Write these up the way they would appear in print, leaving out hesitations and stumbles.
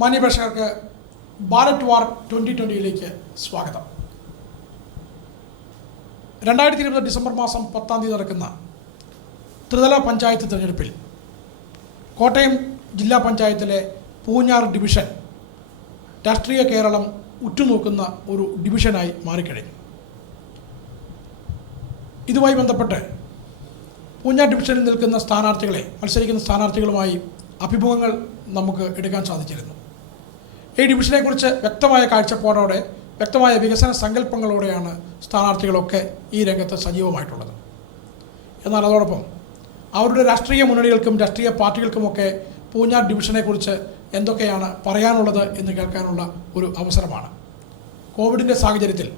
മാന്യപ്രേക്ഷകർക്ക് ഭാരത് വാർ 2020 സ്വാഗതം. 2020 ഡിസംബർ മാസം 10 നടക്കുന്ന ത്രിതല പഞ്ചായത്ത് തിരഞ്ഞെടുപ്പിൽ കോട്ടയം ജില്ലാ പഞ്ചായത്തിലെ പൂഞ്ഞാർ ഡിവിഷൻ രാഷ്ട്രീയ കേരളം ഉറ്റുനോക്കുന്ന ഒരു ഡിവിഷനായി മാറിക്കഴിഞ്ഞു. ഇതുമായി ബന്ധപ്പെട്ട് പൂഞ്ഞാർ ഡിവിഷനിൽ നിൽക്കുന്ന മത്സരിക്കുന്ന സ്ഥാനാർത്ഥികളുമായി അഭിമുഖങ്ങൾ നമുക്ക് എടുക്കാൻ സാധിച്ചിരുന്നു. ഈ ഡിവിഷനെക്കുറിച്ച് വ്യക്തമായ കാഴ്ചപ്പാടോടെ, വ്യക്തമായ വികസന സങ്കല്പങ്ങളോടെയാണ് സ്ഥാനാർത്ഥികളൊക്കെ ഈ രംഗത്ത് സജീവമായിട്ടുള്ളത്. എന്നാൽ അതോടൊപ്പം അവരുടെ രാഷ്ട്രീയ മുന്നണികൾക്കും രാഷ്ട്രീയ പാർട്ടികൾക്കുമൊക്കെ പൂഞ്ഞാർ ഡിവിഷനെക്കുറിച്ച് എന്തൊക്കെയാണ് പറയാനുള്ളത് എന്ന് കേൾക്കാനുള്ള ഒരു അവസരമാണ്. കോവിഡിൻ്റെ സാഹചര്യത്തിൽ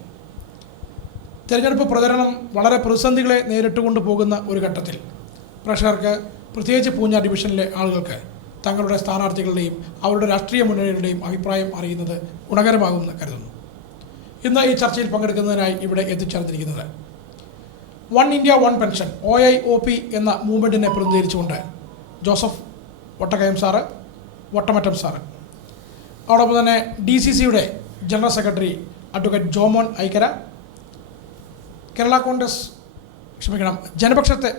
തിരഞ്ഞെടുപ്പ് പ്രചരണം വളരെ പ്രതിസന്ധികളെ നേരിട്ടുകൊണ്ട് പോകുന്ന ഒരു ഘട്ടത്തിൽ പ്രേക്ഷകർക്ക്, പ്രത്യേകിച്ച് പൂഞ്ഞാർ ഡിവിഷനിലെ ആളുകൾക്ക് തങ്ങളുടെ സ്ഥാനാർത്ഥികളുടെയും അവരുടെ രാഷ്ട്രീയ മുന്നണികളുടെയും അഭിപ്രായം അറിയുന്നത് ഗുണകരമാകുമെന്ന് കരുതുന്നു. ഇന്ന് ഈ ചർച്ചയിൽ പങ്കെടുക്കുന്നതിനായി ഇവിടെ എത്തിച്ചേർന്നിരിക്കുന്നത് one India one pension OIOP എന്ന മൂവ്മെൻറ്റിനെ പ്രതിനിധീകരിച്ചുകൊണ്ട് ജോസഫ് വട്ടക്കയം സാറ്, വട്ടമറ്റം സാറ്, അതോടൊപ്പം തന്നെ DCCയുടെ general secretary advocate Jomon Aikkara, Kerala ജനപക്ഷത്തെ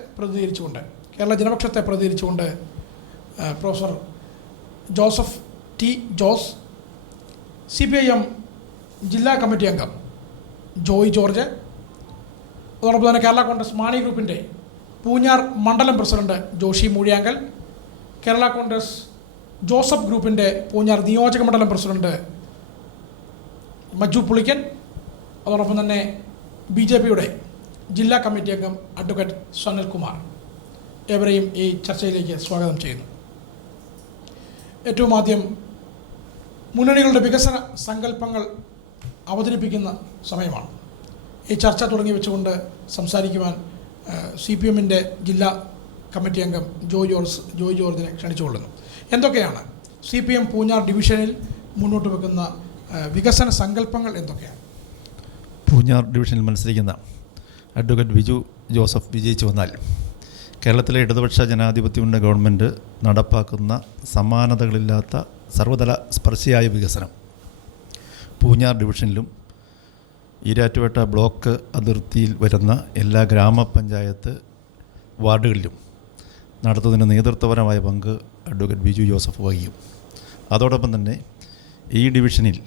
പ്രതിനിധീകരിച്ചുകൊണ്ട് professor Joseph T. Jose, CPIM ജില്ലാ കമ്മിറ്റി അംഗം ജോയ് ജോർജ്, അതോടൊപ്പം തന്നെ കേരള കോൺഗ്രസ് മാണി ഗ്രൂപ്പിൻ്റെ പൂഞ്ഞാർ മണ്ഡലം പ്രസിഡന്റ് ജോഷി മൂഴിയാങ്കൽ, കേരള കോൺഗ്രസ് ജോസഫ് ഗ്രൂപ്പിൻ്റെ പൂഞ്ഞാർ നിയോജക മണ്ഡലം പ്രസിഡന്റ് മജു പുളിക്കൻ, അതോടൊപ്പം തന്നെ BJPയുടെ ജില്ലാ കമ്മിറ്റി അംഗം അഡ്വക്കേറ്റ് സനൽകുമാർ. ഏവരെയും ഈ ചർച്ചയിലേക്ക് സ്വാഗതം ചെയ്യുന്നു. ഏറ്റവും ആദ്യം മുന്നണികളുടെ വികസന സങ്കല്പങ്ങൾ അവതരിപ്പിക്കുന്ന സമയമാണ്. ഈ ചർച്ച തുടങ്ങി വെച്ചുകൊണ്ട് സംസാരിക്കുവാൻ CPMൻ്റെ ജില്ലാ കമ്മിറ്റി അംഗം ജോയ് ജോർജിനെ ക്ഷണിച്ചുകൊള്ളുന്നു. എന്തൊക്കെയാണ് CPM പൂഞ്ഞാർ ഡിവിഷനിൽ മുന്നോട്ട് വെക്കുന്ന വികസന സങ്കല്പങ്ങൾ എന്തൊക്കെയാണ്? പൂഞ്ഞാർ ഡിവിഷനിൽ മത്സരിക്കുന്ന അഡ്വക്കേറ്റ് ബിജു ജോസഫ് വിജയിച്ചു വന്നാൽ കേരളത്തിലെ ഇടതുപക്ഷ ജനാധിപത്യത്തിൻ്റെ ഗവൺമെൻറ് നടപ്പാക്കുന്ന സമാനതകളില്ലാത്ത സർവ്വതല സ്പർശിയായ വികസനം പൂഞ്ഞാർ ഡിവിഷനിലും ഈരാറ്റുപേട്ട ബ്ലോക്ക് അതിർത്തിയിൽ വരുന്ന എല്ലാ ഗ്രാമപഞ്ചായത്ത് വാർഡുകളിലും നടത്തുന്നതിന് നേതൃത്വപരമായ പങ്ക് അഡ്വക്കേറ്റ് ബിജു ജോസഫ് വഹിക്കും. അതോടൊപ്പം തന്നെ ഈ ഡിവിഷനിൽ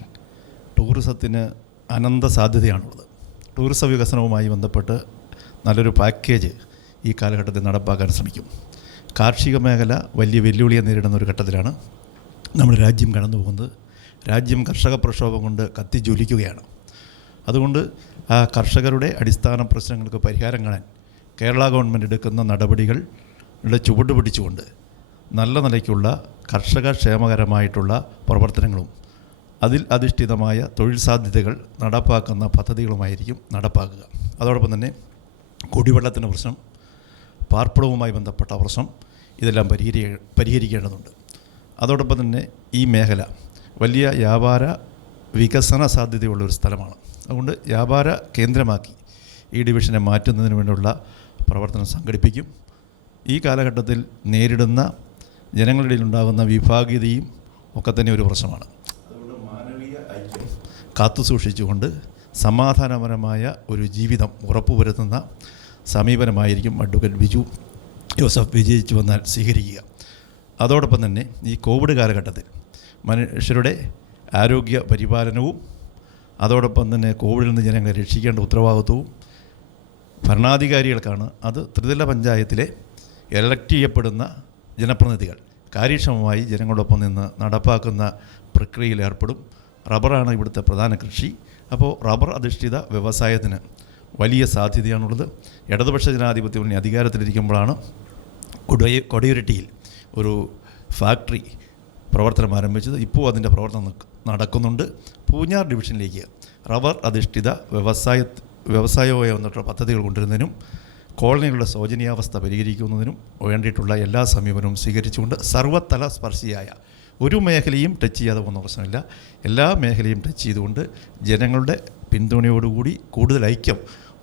ടൂറിസത്തിന് അനന്ത സാധ്യതയാണുള്ളത്. ടൂറിസം വികസനവുമായി ബന്ധപ്പെട്ട് നല്ലൊരു പാക്കേജ് ഈ കാലഘട്ടത്തിൽ നടപ്പാക്കാൻ ശ്രമിക്കും. കാർഷിക മേഖല വലിയ വെല്ലുവിളിയെ നേരിടുന്ന ഒരു ഘട്ടത്തിലാണ് നമ്മുടെ രാജ്യം കടന്നു പോകുന്നത്. രാജ്യം കർഷക പ്രക്ഷോഭം കൊണ്ട് കത്തിജ്വലിക്കുകയാണ്. അതുകൊണ്ട് ആ കർഷകരുടെ അടിസ്ഥാന പ്രശ്നങ്ങൾക്ക് പരിഹാരം കാണാൻ കേരള ഗവൺമെൻറ് എടുക്കുന്ന നടപടികളുടെ ചുവട് പിടിച്ചുകൊണ്ട് നല്ല നിലയ്ക്കുള്ള കർഷക ക്ഷേമകരമായിട്ടുള്ള പ്രവർത്തനങ്ങളും അതിൽ അധിഷ്ഠിതമായ തൊഴിൽ സാധ്യതകൾ നടപ്പാക്കുന്ന പദ്ധതികളുമായിരിക്കും നടപ്പാക്കുക. അതോടൊപ്പം തന്നെ കുടിവെള്ളത്തിൻ്റെ പ്രശ്നം, പാർപ്പിടവുമായി ബന്ധപ്പെട്ട പ്രശ്നം, ഇതെല്ലാം പരിഹരിക്കേണ്ടതുണ്ട്. അതോടൊപ്പം തന്നെ ഈ മേഖല വലിയ വ്യാപാര വികസന സാധ്യതയുള്ളൊരു സ്ഥലമാണ്. അതുകൊണ്ട് വ്യാപാര കേന്ദ്രമാക്കി ഈ ഡിവിഷനെ മാറ്റുന്നതിന് വേണ്ടിയുള്ള പ്രവർത്തനം സംഘടിപ്പിക്കും. ഈ കാലഘട്ടത്തിൽ നേരിടുന്ന ജനങ്ങളുടെ ഉണ്ടാകുന്ന വിഭാഗീയതയും ഒക്കെ തന്നെ ഒരു പ്രശ്നമാണ്. അതുകൊണ്ട് മാനവീയ ഐക്യം കാത്തുസൂക്ഷിച്ചുകൊണ്ട് സമാധാനപരമായ ഒരു ജീവിതം ഉറപ്പുവരുത്തുന്ന സമീപനമായിരിക്കും അഡ്വക്കേറ്റ് ബിജു ജോസഫ് വിജയിച്ചു വന്നാൽ സ്വീകരിക്കുക. അതോടൊപ്പം തന്നെ ഈ കോവിഡ് കാലഘട്ടത്തിൽ മനുഷ്യരുടെ ആരോഗ്യ പരിപാലനവും അതോടൊപ്പം തന്നെ കോവിഡിൽ നിന്ന് ജനങ്ങളെ രക്ഷിക്കേണ്ട ഉത്തരവാദിത്വവും ഭരണാധികാരികൾക്കാണ്. അത് ത്രിതല പഞ്ചായത്തിലെ എലക്ട് ചെയ്യപ്പെടുന്ന ജനപ്രതിനിധികൾ കാര്യക്ഷമമായി ജനങ്ങളോടൊപ്പം നിന്ന് നടപ്പാക്കുന്ന പ്രക്രിയയിൽ ഏർപ്പെടും. റബ്ബറാണ് ഇവിടുത്തെ പ്രധാന കൃഷി. അപ്പോൾ റബ്ബർ അധിഷ്ഠിത വ്യവസായത്തിന് വലിയ സാധ്യതയാണുള്ളത്. ഇടതുപക്ഷ ജനാധിപത്യം അധികാരത്തിലിരിക്കുമ്പോഴാണ് കൊടിയുരുട്ടിയിൽ ഒരു ഫാക്ടറി പ്രവർത്തനം ആരംഭിച്ചത്. ഇപ്പോൾ അതിൻ്റെ പ്രവർത്തനം നടക്കുന്നുണ്ട്. പൂഞ്ഞാർ ഡിവിഷനിലേക്ക് റബ്ബർ അധിഷ്ഠിത വ്യവസായവുമായി വന്നിട്ടുള്ള പദ്ധതികൾ കൊണ്ടുവരുന്നതിനും കോളനികളുടെ ശോചനീയാവസ്ഥ പരിഹരിക്കുന്നതിനും വേണ്ടിയിട്ടുള്ള എല്ലാ സമീപനവും സ്വീകരിച്ചുകൊണ്ട് സർവ്വതല സ്പർശിയായ ഒരു മേഖലയും ടച്ച് ചെയ്യാതെ പോകുന്ന പ്രശ്നമില്ല. എല്ലാ മേഖലയും ടച്ച് ചെയ്തുകൊണ്ട് ജനങ്ങളുടെ പിന്തുണയോടുകൂടി കൂടുതൽ ഐക്യം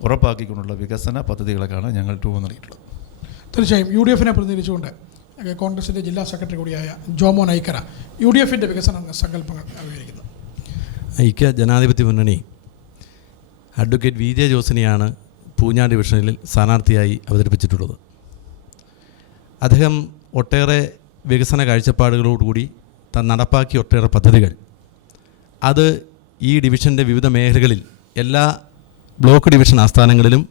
ഉറപ്പാക്കിക്കൊണ്ടുള്ള വികസന പദ്ധതികളൊക്കെയാണ് ഞങ്ങൾ നൽകിയിട്ടുള്ളത്. തീർച്ചയായും UDFനെ പ്രതിനിധീകരിച്ചുകൊണ്ട് കോൺഗ്രസിൻ്റെ ജില്ലാ സെക്രട്ടറി കൂടിയായ ജോമോൻ ഐക്കര UDFൻ്റെ വികസന സങ്കല്പങ്ങൾ വിവരിക്കുന്നത്. ഐക്യ ജനാധിപത്യ മുന്നണി അഡ്വക്കേറ്റ് VJ ജോസിനെയാണ് പൂഞ്ഞാർ ഡിവിഷനിൽ സ്ഥാനാർത്ഥിയായി അവതരിപ്പിച്ചിട്ടുള്ളത്. അദ്ദേഹം ഒട്ടേറെ വികസന കാഴ്ചപ്പാടുകളോടുകൂടി താൻ നടപ്പാക്കിയ ഒട്ടേറെ പദ്ധതികൾ അത് ഈ ഡിവിഷൻ്റെ വിവിധ മേഖലകളിൽ എല്ലാ ബ്ലോക്ക് ഡിവിഷൻ ആസ്ഥാനങ്ങളിലും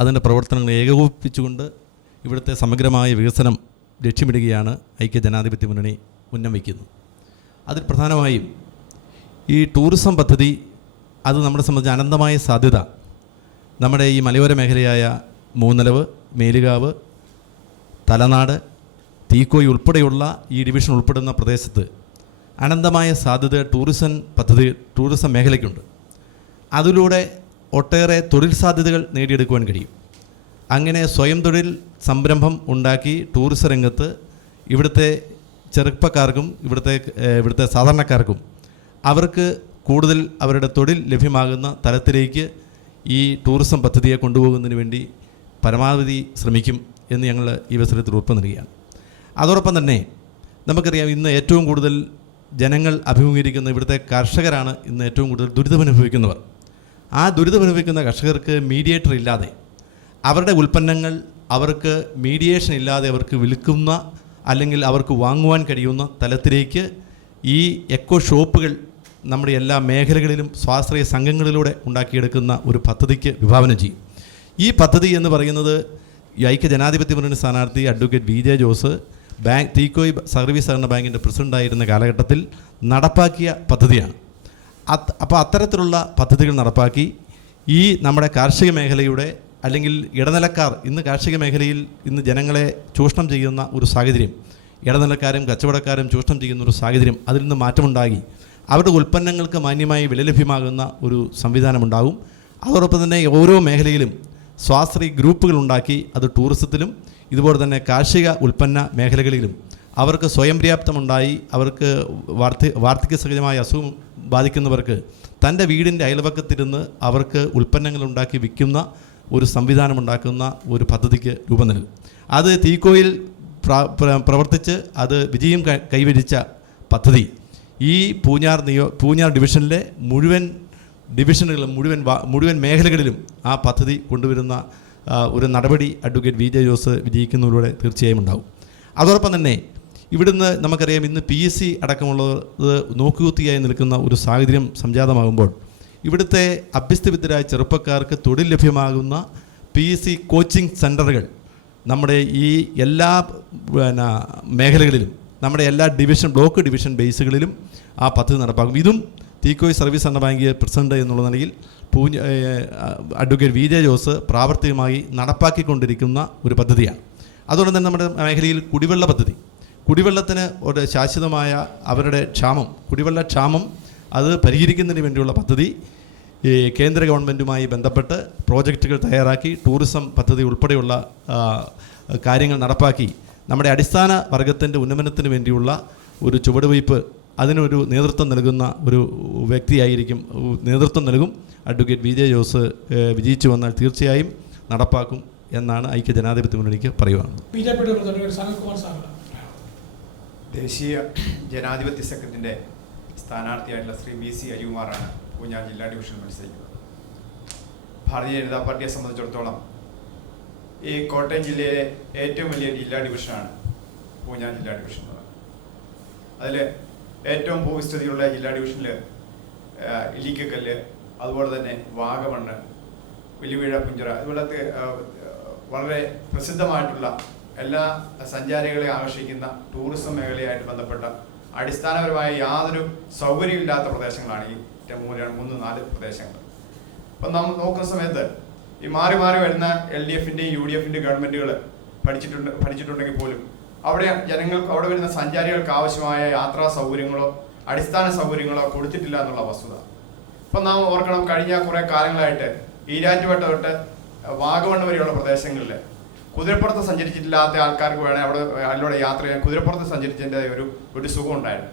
അതിൻ്റെ പ്രവർത്തനങ്ങൾ ഏകോപിപ്പിച്ചുകൊണ്ട് ഇവിടുത്തെ സമഗ്രമായ വികസനം ലക്ഷ്യമിടുകയാണ് ഐക്യ ജനാധിപത്യ മുന്നണി ഉന്നം വയ്ക്കുന്നത്. അതിൽ പ്രധാനമായും ഈ ടൂറിസം പദ്ധതി അത് നമ്മളെ സംബന്ധിച്ച് അനന്തമായ സാധ്യത നമ്മുടെ ഈ മലയോര മേഖലയായ മൂന്നലവ്, മേലുകാവ്, തലനാട്, തീക്കോയി ഉൾപ്പെടെയുള്ള ഈ ഡിവിഷൻ ഉൾപ്പെടുന്ന പ്രദേശത്ത് അനന്തമായ സാധ്യത ടൂറിസം മേഖലയ്ക്കുണ്ട്. അതിലൂടെ ഒട്ടേറെ തൊഴിൽ സാധ്യതകൾ നേടിയെടുക്കുവാൻ കഴിയും. അങ്ങനെ സ്വയം തൊഴിൽ സംരംഭം ഉണ്ടാക്കി ടൂറിസം രംഗത്ത് ഇവിടുത്തെ ചെറുപ്പക്കാർക്കും ഇവിടുത്തെ സാധാരണക്കാർക്കും അവർക്ക് കൂടുതൽ അവരുടെ തൊഴിൽ ലഭ്യമാകുന്ന തലത്തിലേക്ക് ഈ ടൂറിസം പദ്ധതിയെ കൊണ്ടുപോകുന്നതിന് വേണ്ടി പരമാവധി ശ്രമിക്കും എന്ന് ഞങ്ങൾ ഈ അവസരത്തിൽ ഉറപ്പ് നൽകുകയാണ്. അതോടൊപ്പം തന്നെ നമുക്കറിയാം, ഇന്ന് ഏറ്റവും കൂടുതൽ ജനങ്ങൾ അഭിമുഖീകരിക്കുന്ന ഇവിടുത്തെ കർഷകരാണ് ഇന്ന് ഏറ്റവും കൂടുതൽ ദുരിതമനുഭവിക്കുന്നവർ. ആ ദുരിതമനുഭവിക്കുന്ന കർഷകർക്ക് മീഡിയേറ്റർ ഇല്ലാതെ അവരുടെ ഉൽപ്പന്നങ്ങൾ അവർക്ക് മീഡിയേഷൻ ഇല്ലാതെ അവർക്ക് വിൽക്കുന്ന അല്ലെങ്കിൽ അവർക്ക് വാങ്ങുവാൻ കഴിയുന്ന തലത്തിലേക്ക് ഈ എക്കോ ഷോപ്പുകൾ നമ്മുടെ എല്ലാ മേഖലകളിലും സ്വാശ്രയ സംഘങ്ങളിലൂടെ ഉണ്ടാക്കിയെടുക്കുന്ന ഒരു പദ്ധതിക്ക് വിഭാവനം ചെയ്യും. ഈ പദ്ധതി എന്ന് പറയുന്നത് ഐക്യ ജനാധിപത്യ മുന്നണി സ്ഥാനാർത്ഥി advocate VJ Jose Theekoy service സഹകരണ ബാങ്കിൻ്റെ പ്രസിഡൻ്റായിരുന്ന കാലഘട്ടത്തിൽ നടപ്പാക്കിയ പദ്ധതിയാണ്. അപ്പോൾ അത്തരത്തിലുള്ള പദ്ധതികൾ നടപ്പാക്കി ഈ നമ്മുടെ കാർഷിക മേഖലയുടെ അല്ലെങ്കിൽ ഇടനിലക്കാർ ഇന്ന് കാർഷിക മേഖലയിൽ ഇന്ന് ജനങ്ങളെ ചൂഷണം ചെയ്യുന്ന ഒരു സാഹചര്യം, ഇടനിലക്കാരും കച്ചവടക്കാരും ചൂഷണം ചെയ്യുന്ന ഒരു സാഹചര്യം, അതിൽ നിന്ന് മാറ്റമുണ്ടാകി അവരുടെ ഉൽപ്പന്നങ്ങൾക്ക് മാന്യമായി വില ലഭ്യമാകുന്ന ഒരു സംവിധാനമുണ്ടാകും. അതോടൊപ്പം തന്നെ ഓരോ മേഖലയിലും സ്വാശ്രയ ഗ്രൂപ്പുകൾ ഉണ്ടാക്കി അത് ടൂറിസത്തിലും ഇതുപോലെ തന്നെ കാർഷിക ഉൽപ്പന്ന മേഖലകളിലും അവർക്ക് സ്വയം പര്യാപ്തമുണ്ടായി അവർക്ക് വാർദ്ധക്യ സഹജമായ അസുഖം ബാധിക്കുന്നവർക്ക് തൻ്റെ വീടിൻ്റെ അയൽവക്കത്തിരുന്ന് അവർക്ക് ഉൽപ്പന്നങ്ങൾ ഉണ്ടാക്കി വിൽക്കുന്ന ഒരു സംവിധാനമുണ്ടാക്കുന്ന ഒരു പദ്ധതിക്ക് രൂപം നൽകും. അത് തീക്കോയിൽ പ്രവർത്തിച്ച് അത് വിജയം കൈവരിച്ച പദ്ധതി ഈ പൂഞ്ഞാർ ഡിവിഷനിലെ മുഴുവൻ ഡിവിഷനുകളും മുഴുവൻ മേഖലകളിലും ആ പദ്ധതി കൊണ്ടുവരുന്ന ഒരു നടപടി അഡ്വക്കേറ്റ് VJ ജോസ് വിജയിക്കുന്നതിലൂടെ തീർച്ചയായും ഉണ്ടാകും. അതോടൊപ്പം തന്നെ ഇവിടുന്ന് നമുക്കറിയാം, ഇന്ന് PSC അടക്കമുള്ളത് നോക്കുകുത്തിയായി നിൽക്കുന്ന ഒരു സാഹചര്യം സംജാതമാകുമ്പോൾ ഇവിടുത്തെ അഭ്യസ്തവിദ്യരായ ചെറുപ്പക്കാർക്ക് തൊഴിൽ ലഭ്യമാകുന്ന PSC കോച്ചിങ് സെൻ്ററുകൾ നമ്മുടെ ഈ എല്ലാ മേഖലകളിലും നമ്മുടെ എല്ലാ ബ്ലോക്ക് ഡിവിഷൻ ബേസുകളിലും ആ പദ്ധതി നടപ്പാക്കും. ഇതും തീക്കോയി സർവീസ് സഹകരണ ബാങ്ക് പ്രസിഡന്റ് എന്നുള്ള നിലയിൽ അഡ്വക്കേറ്റ് VJ ജോസ് പ്രാവർത്തികമായി നടപ്പാക്കിക്കൊണ്ടിരിക്കുന്ന ഒരു പദ്ധതിയാണ്. അതുകൊണ്ട് തന്നെ നമ്മുടെ മേഖലയിൽ കുടിവെള്ളത്തിന് ഒരു ശാശ്വതമായ അവരുടെ കുടിവെള്ള ക്ഷാമം അത് പരിഹരിക്കുന്നതിന് വേണ്ടിയുള്ള പദ്ധതി ഈ കേന്ദ്ര ഗവൺമെൻറ്റുമായി ബന്ധപ്പെട്ട് പ്രോജക്റ്റുകൾ തയ്യാറാക്കി ടൂറിസം പദ്ധതി ഉൾപ്പെടെയുള്ള കാര്യങ്ങൾ നടപ്പാക്കി നമ്മുടെ അടിസ്ഥാന വർഗത്തിൻ്റെ ഉന്നമനത്തിന് വേണ്ടിയുള്ള ഒരു ചുവടുവയ്പ് അതിനൊരു നേതൃത്വം നൽകുന്ന ഒരു വ്യക്തിയായിരിക്കും നേതൃത്വം നൽകും അഡ്വക്കേറ്റ് VJ ജോസ്. വിജയിച്ചു വന്നാൽ തീർച്ചയായും നടപ്പാക്കും എന്നാണ് ഐക്യ ജനാധിപത്യ മുന്നണിക്ക് പറയുവാനുള്ളത്. ദേശീയ ജനാധിപത്യ സംഘത്തിൻ്റെ സ്ഥാനാർത്ഥിയായിട്ടുള്ള ശ്രീ BC അരികുമാറാണ് പൂഞ്ഞാർ ജില്ലാ ഡിവിഷനിൽ മത്സരിക്കുന്നത്. ഭാരതീയ ജനതാ പാർട്ടിയെ സംബന്ധിച്ചിടത്തോളം ഈ കോട്ടയം ജില്ലയിലെ ഏറ്റവും വലിയ ജില്ലാ ഡിവിഷനാണ് പൂഞ്ഞാർ ജില്ലാ ഡിവിഷൻ എന്ന് പറയുന്നത്. അതിൽ ഏറ്റവും ഭൂവിസ്തൃതിയുള്ള ജില്ലാ ഡിവിഷനിൽ ഇല്ലിക്കക്കല്ല്, അതുപോലെ തന്നെ വാഗമണ്ണ്, വെല്ലുവിഴ, പുഞ്ചിറ ഇതുപോലത്തെ വളരെ പ്രസിദ്ധമായിട്ടുള്ള എല്ലാ സഞ്ചാരികളെ ആകർഷിക്കുന്ന ടൂറിസം മേഖലയായിട്ട് ബന്ധപ്പെട്ട അടിസ്ഥാനപരമായ യാതൊരു സൗകര്യമില്ലാത്ത പ്രദേശങ്ങളാണ് ഈ 3-4 പ്രദേശങ്ങൾ. അപ്പം നമ്മൾ നോക്കുന്ന സമയത്ത് ഈ മാറി വരുന്ന LDFൻ്റെയും UDFൻ്റെയും ഗവൺമെൻറ്റുകൾ പഠിച്ചിട്ടുണ്ടെങ്കിൽ പോലും അവിടെ വരുന്ന സഞ്ചാരികൾക്ക് ആവശ്യമായ യാത്രാ സൗകര്യങ്ങളോ അടിസ്ഥാന സൗകര്യങ്ങളോ കൊടുത്തിട്ടില്ല എന്നുള്ള വസ്തുത. അപ്പം നാം ഓർക്കണം, കഴിഞ്ഞ കുറേ കാലങ്ങളായിട്ട് ഈരാറ്റുപേട്ട തൊട്ട് വാഗമൺ വരെയുള്ള പ്രദേശങ്ങളിൽ കുതിരപ്പുറത്ത് സഞ്ചരിച്ചിട്ടില്ലാത്ത ആൾക്കാർക്ക് വേണേൽ അതിലൂടെ യാത്ര ചെയ്യാൻ കുതിരപ്പുറത്ത് സഞ്ചരിച്ചതിൻ്റെ ഒരു സുഖം ഉണ്ടായിരുന്നു.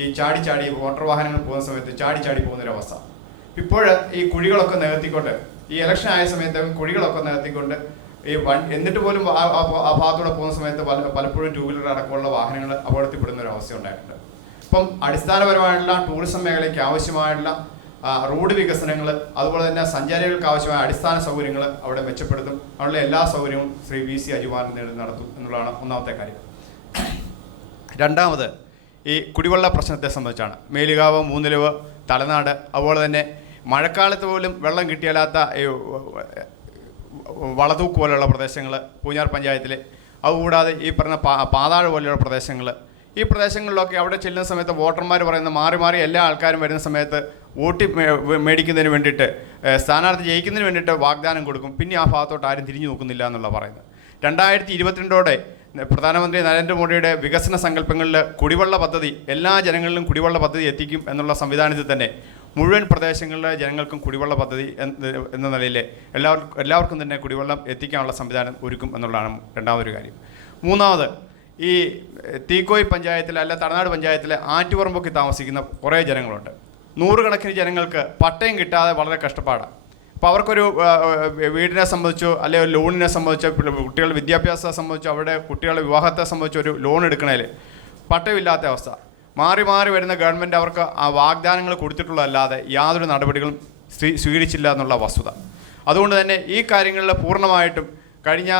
ഈ ചാടി മോട്ടോർ വാഹനങ്ങൾ പോകുന്ന സമയത്ത് ചാടി പോകുന്നൊരവസ്ഥ. ഇപ്പോൾ ഈ കുഴികളൊക്കെ നികത്തിക്കൊണ്ട് ഈ ഇലക്ഷൻ ആയ സമയത്ത് കുഴികളൊക്കെ നികത്തിക്കൊണ്ട് എന്നിട്ട് പോലും ആ ഭാഗത്തൂടെ പോകുന്ന സമയത്ത് പലപ്പോഴും 2 വീലർ അടക്കമുള്ള വാഹനങ്ങൾ അപകടത്തിൽപ്പെടുന്ന ഒരു അവസ്ഥ ഉണ്ടായിട്ടുണ്ട്. അപ്പം അടിസ്ഥാനപരമായിട്ടുള്ള ടൂറിസം മേഖലയ്ക്ക് ആവശ്യമായിട്ടുള്ള റോഡ് വികസനങ്ങൾ, അതുപോലെ തന്നെ സഞ്ചാരികൾക്ക് ആവശ്യമായ അടിസ്ഥാന സൗകര്യങ്ങൾ അവിടെ മെച്ചപ്പെടുത്തും. അവിടെയുള്ള എല്ലാ സൗകര്യവും ശ്രീ VC അജുമാറിൻ്റെ നേതൃത്വം നടത്തും എന്നുള്ളതാണ് ഒന്നാമത്തെ കാര്യം. രണ്ടാമത് ഈ കുടിവെള്ള പ്രശ്നത്തെ സംബന്ധിച്ചാണ്. മേലുകാവ്, മൂന്നിലവ്, തലനാട്, അതുപോലെ തന്നെ മഴക്കാലത്ത് പോലും വെള്ളം കിട്ടിയാലാത്ത വളതൂക്ക് പോലെയുള്ള പ്രദേശങ്ങൾ പൂഞ്ഞാർ പഞ്ചായത്തിൽ, അതുകൂടാതെ ഈ പറഞ്ഞ പാതാഴ് പോലെയുള്ള പ്രദേശങ്ങൾ, ഈ പ്രദേശങ്ങളിലൊക്കെ അവിടെ ചെല്ലുന്ന സമയത്ത് വോട്ടർമാർ പറയുന്ന മാറി മാറി എല്ലാ ആൾക്കാരും വരുന്ന സമയത്ത് വോട്ട് മേടിക്കുന്നതിന് വേണ്ടിയിട്ട്, സ്ഥാനാർത്ഥി ജയിക്കുന്നതിന് വേണ്ടിയിട്ട് വാഗ്ദാനം കൊടുക്കും. പിന്നെ ആ ഭാഗത്തോട്ട് ആരും തിരിഞ്ഞു നോക്കുന്നില്ല എന്നുള്ള പറയുന്നത്. 2022 പ്രധാനമന്ത്രി നരേന്ദ്രമോദിയുടെ വികസന സങ്കല്പങ്ങളിൽ കുടിവെള്ള പദ്ധതി, എല്ലാ ജനങ്ങളിലും കുടിവെള്ള പദ്ധതി എത്തിക്കും എന്നുള്ള സംവിധാനത്തിൽ തന്നെ മുഴുവൻ പ്രദേശങ്ങളിലെ ജനങ്ങൾക്കും കുടിവെള്ള പദ്ധതി എന്ന നിലയിൽ എല്ലാവർക്കും തന്നെ കുടിവെള്ളം എത്തിക്കാനുള്ള സംവിധാനം ഒരുക്കും എന്നുള്ളതാണ് രണ്ടാമതൊരു കാര്യം. മൂന്നാമത്, ഈ തീക്കോയ് പഞ്ചായത്തിലെ അല്ല തലനാട് പഞ്ചായത്തിലെ ആറ്റുപറമ്പൊക്കെ താമസിക്കുന്ന കുറേ ജനങ്ങളുണ്ട്. 100 കണക്കിന് ജനങ്ങൾക്ക് പട്ടയം കിട്ടാതെ വളരെ കഷ്ടപ്പാടാണ്. അപ്പോൾ അവർക്കൊരു വീടിനെ സംബന്ധിച്ചോ അല്ലെങ്കിൽ ലോണിനെ സംബന്ധിച്ചോ, കുട്ടികളുടെ വിദ്യാഭ്യാസത്തെ സംബന്ധിച്ചോ, അവിടെ കുട്ടികളുടെ വിവാഹത്തെ സംബന്ധിച്ചോ ഒരു ലോൺ എടുക്കണേൽ പട്ടയമില്ലാത്ത അവസ്ഥ. മാറി മാറി വരുന്ന ഗവൺമെൻറ് അവർക്ക് ആ വാഗ്ദാനങ്ങൾ കൊടുത്തിട്ടുള്ളതല്ലാതെ യാതൊരു നടപടികളും സ്വീകരിച്ചില്ല എന്നുള്ള വസ്തുത. അതുകൊണ്ട് തന്നെ ഈ കാര്യങ്ങളിൽ പൂർണ്ണമായിട്ടും കഴിഞ്ഞ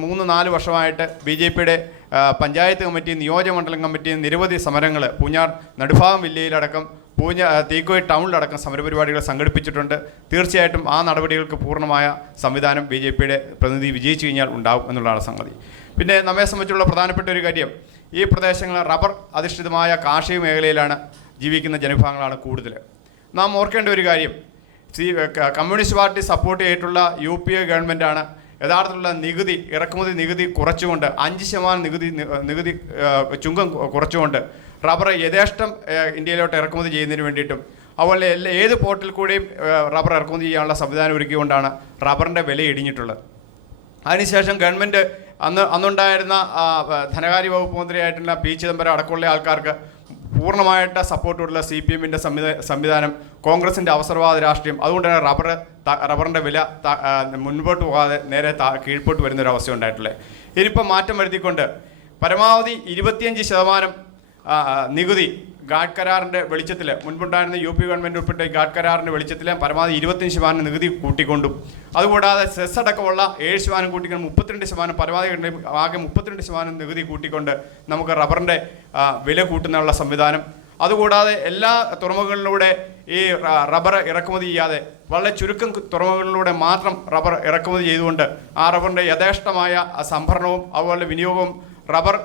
3-4 വർഷമായിട്ട് BJPയുടെ പഞ്ചായത്ത് കമ്മിറ്റി, നിയോജകമണ്ഡലം കമ്മിറ്റി നിരവധി സമരങ്ങൾ പൂഞ്ഞാർ നടുഭാഗം വില്ലയിലടക്കം തീക്കോയ് ടൗണിലടക്കം സമരപരിപാടികൾ സംഘടിപ്പിച്ചിട്ടുണ്ട്. തീർച്ചയായിട്ടും ആ നടപടികൾക്ക് പൂർണ്ണമായ സംവിധാനം BJPയുടെ പ്രതിനിധി വിജയിച്ചു കഴിഞ്ഞാൽ ഉണ്ടാവും എന്നുള്ളതാണ് സംഗതി. പിന്നെ നമ്മെ സംബന്ധിച്ചുള്ള പ്രധാനപ്പെട്ട ഒരു കാര്യം, ഈ പ്രദേശങ്ങൾ റബ്ബർ അധിഷ്ഠിതമായ കാർഷിക മേഖലയിലാണ് ജീവിക്കുന്ന ജനവിഭാഗങ്ങളാണ് കൂടുതൽ. നാം ഓർക്കേണ്ട ഒരു കാര്യം, കമ്മ്യൂണിസ്റ്റ് പാർട്ടി സപ്പോർട്ട് ചെയ്തിട്ടുള്ള UPA ഗവൺമെൻറ്റാണ് യഥാർത്ഥത്തിലുള്ള നികുതി, ഇറക്കുമതി നികുതി കുറച്ചുകൊണ്ട് 5% നികുതി ചുങ്കം കുറച്ചുകൊണ്ട് റബ്ബർ യഥേഷ്ടം ഇന്ത്യയിലോട്ട് ഇറക്കുമതി ചെയ്യുന്നതിന് വേണ്ടിയിട്ടും, അതുപോലെ ഏത് പോർട്ടിൽ കൂടിയും റബ്ബർ ഇറക്കുമതി ചെയ്യാനുള്ള സംവിധാനം ഒരുക്കിക്കൊണ്ടാണ് റബ്ബറിൻ്റെ വില ഇടിഞ്ഞിട്ടുള്ളത്. അതിനുശേഷം ഗവൺമെൻറ് അന്നുണ്ടായിരുന്ന ധനകാര്യ വകുപ്പ് മന്ത്രിയായിട്ടുള്ള P. ചിദംബരം അടക്കമുള്ള ആൾക്കാർക്ക് പൂർണ്ണമായിട്ട് സപ്പോർട്ടുള്ള CPMൻ്റെ സംവിധാനം, കോൺഗ്രസിൻ്റെ അവസരവാദ രാഷ്ട്രീയം, അതുകൊണ്ട് തന്നെ റബ്ബറിൻ്റെ വില മുൻപോട്ട് പോകാതെ നേരെ കീഴ്പോട്ട് വരുന്നൊരവസ്ഥ ഉണ്ടായിട്ടുള്ളത്. ഇതിനിപ്പോൾ മാറ്റം വരുത്തിക്കൊണ്ട് പരമാവധി 25% നികുതി ഗാഡ് കരാറിൻ്റെ വെളിച്ചത്തിൽ, മുൻപുണ്ടായിരുന്ന UP ഗവൺമെൻറ് ഉൾപ്പെട്ട ഗാഡ് കരാറിൻ്റെ വെളിച്ചത്തിൽ പരമാവധി 25% നികുതി കൂട്ടിക്കൊണ്ടും, അതുകൂടാതെ സെസ് അടക്കമുള്ള 7% കൂട്ടിക്കൊണ്ട് 32%, പരമാവധി ആകെ 32% നികുതി കൂട്ടിക്കൊണ്ട് നമുക്ക് റബ്ബറിൻ്റെ വില കൂട്ടുന്നുള്ള സംവിധാനം. അതുകൂടാതെ എല്ലാ തുറമുഖങ്ങളിലൂടെ ഈ റബ്ബർ ഇറക്കുമതി ചെയ്യാതെ വളരെ ചുരുക്കം തുറമുഖങ്ങളിലൂടെ മാത്രം റബ്ബർ ഇറക്കുമതി ചെയ്തുകൊണ്ട് ആ റബ്ബറിൻ്റെ യഥേഷ്ടമായ സംഭരണവും അതുപോലെ വിനിയോഗവും റബ്ബർ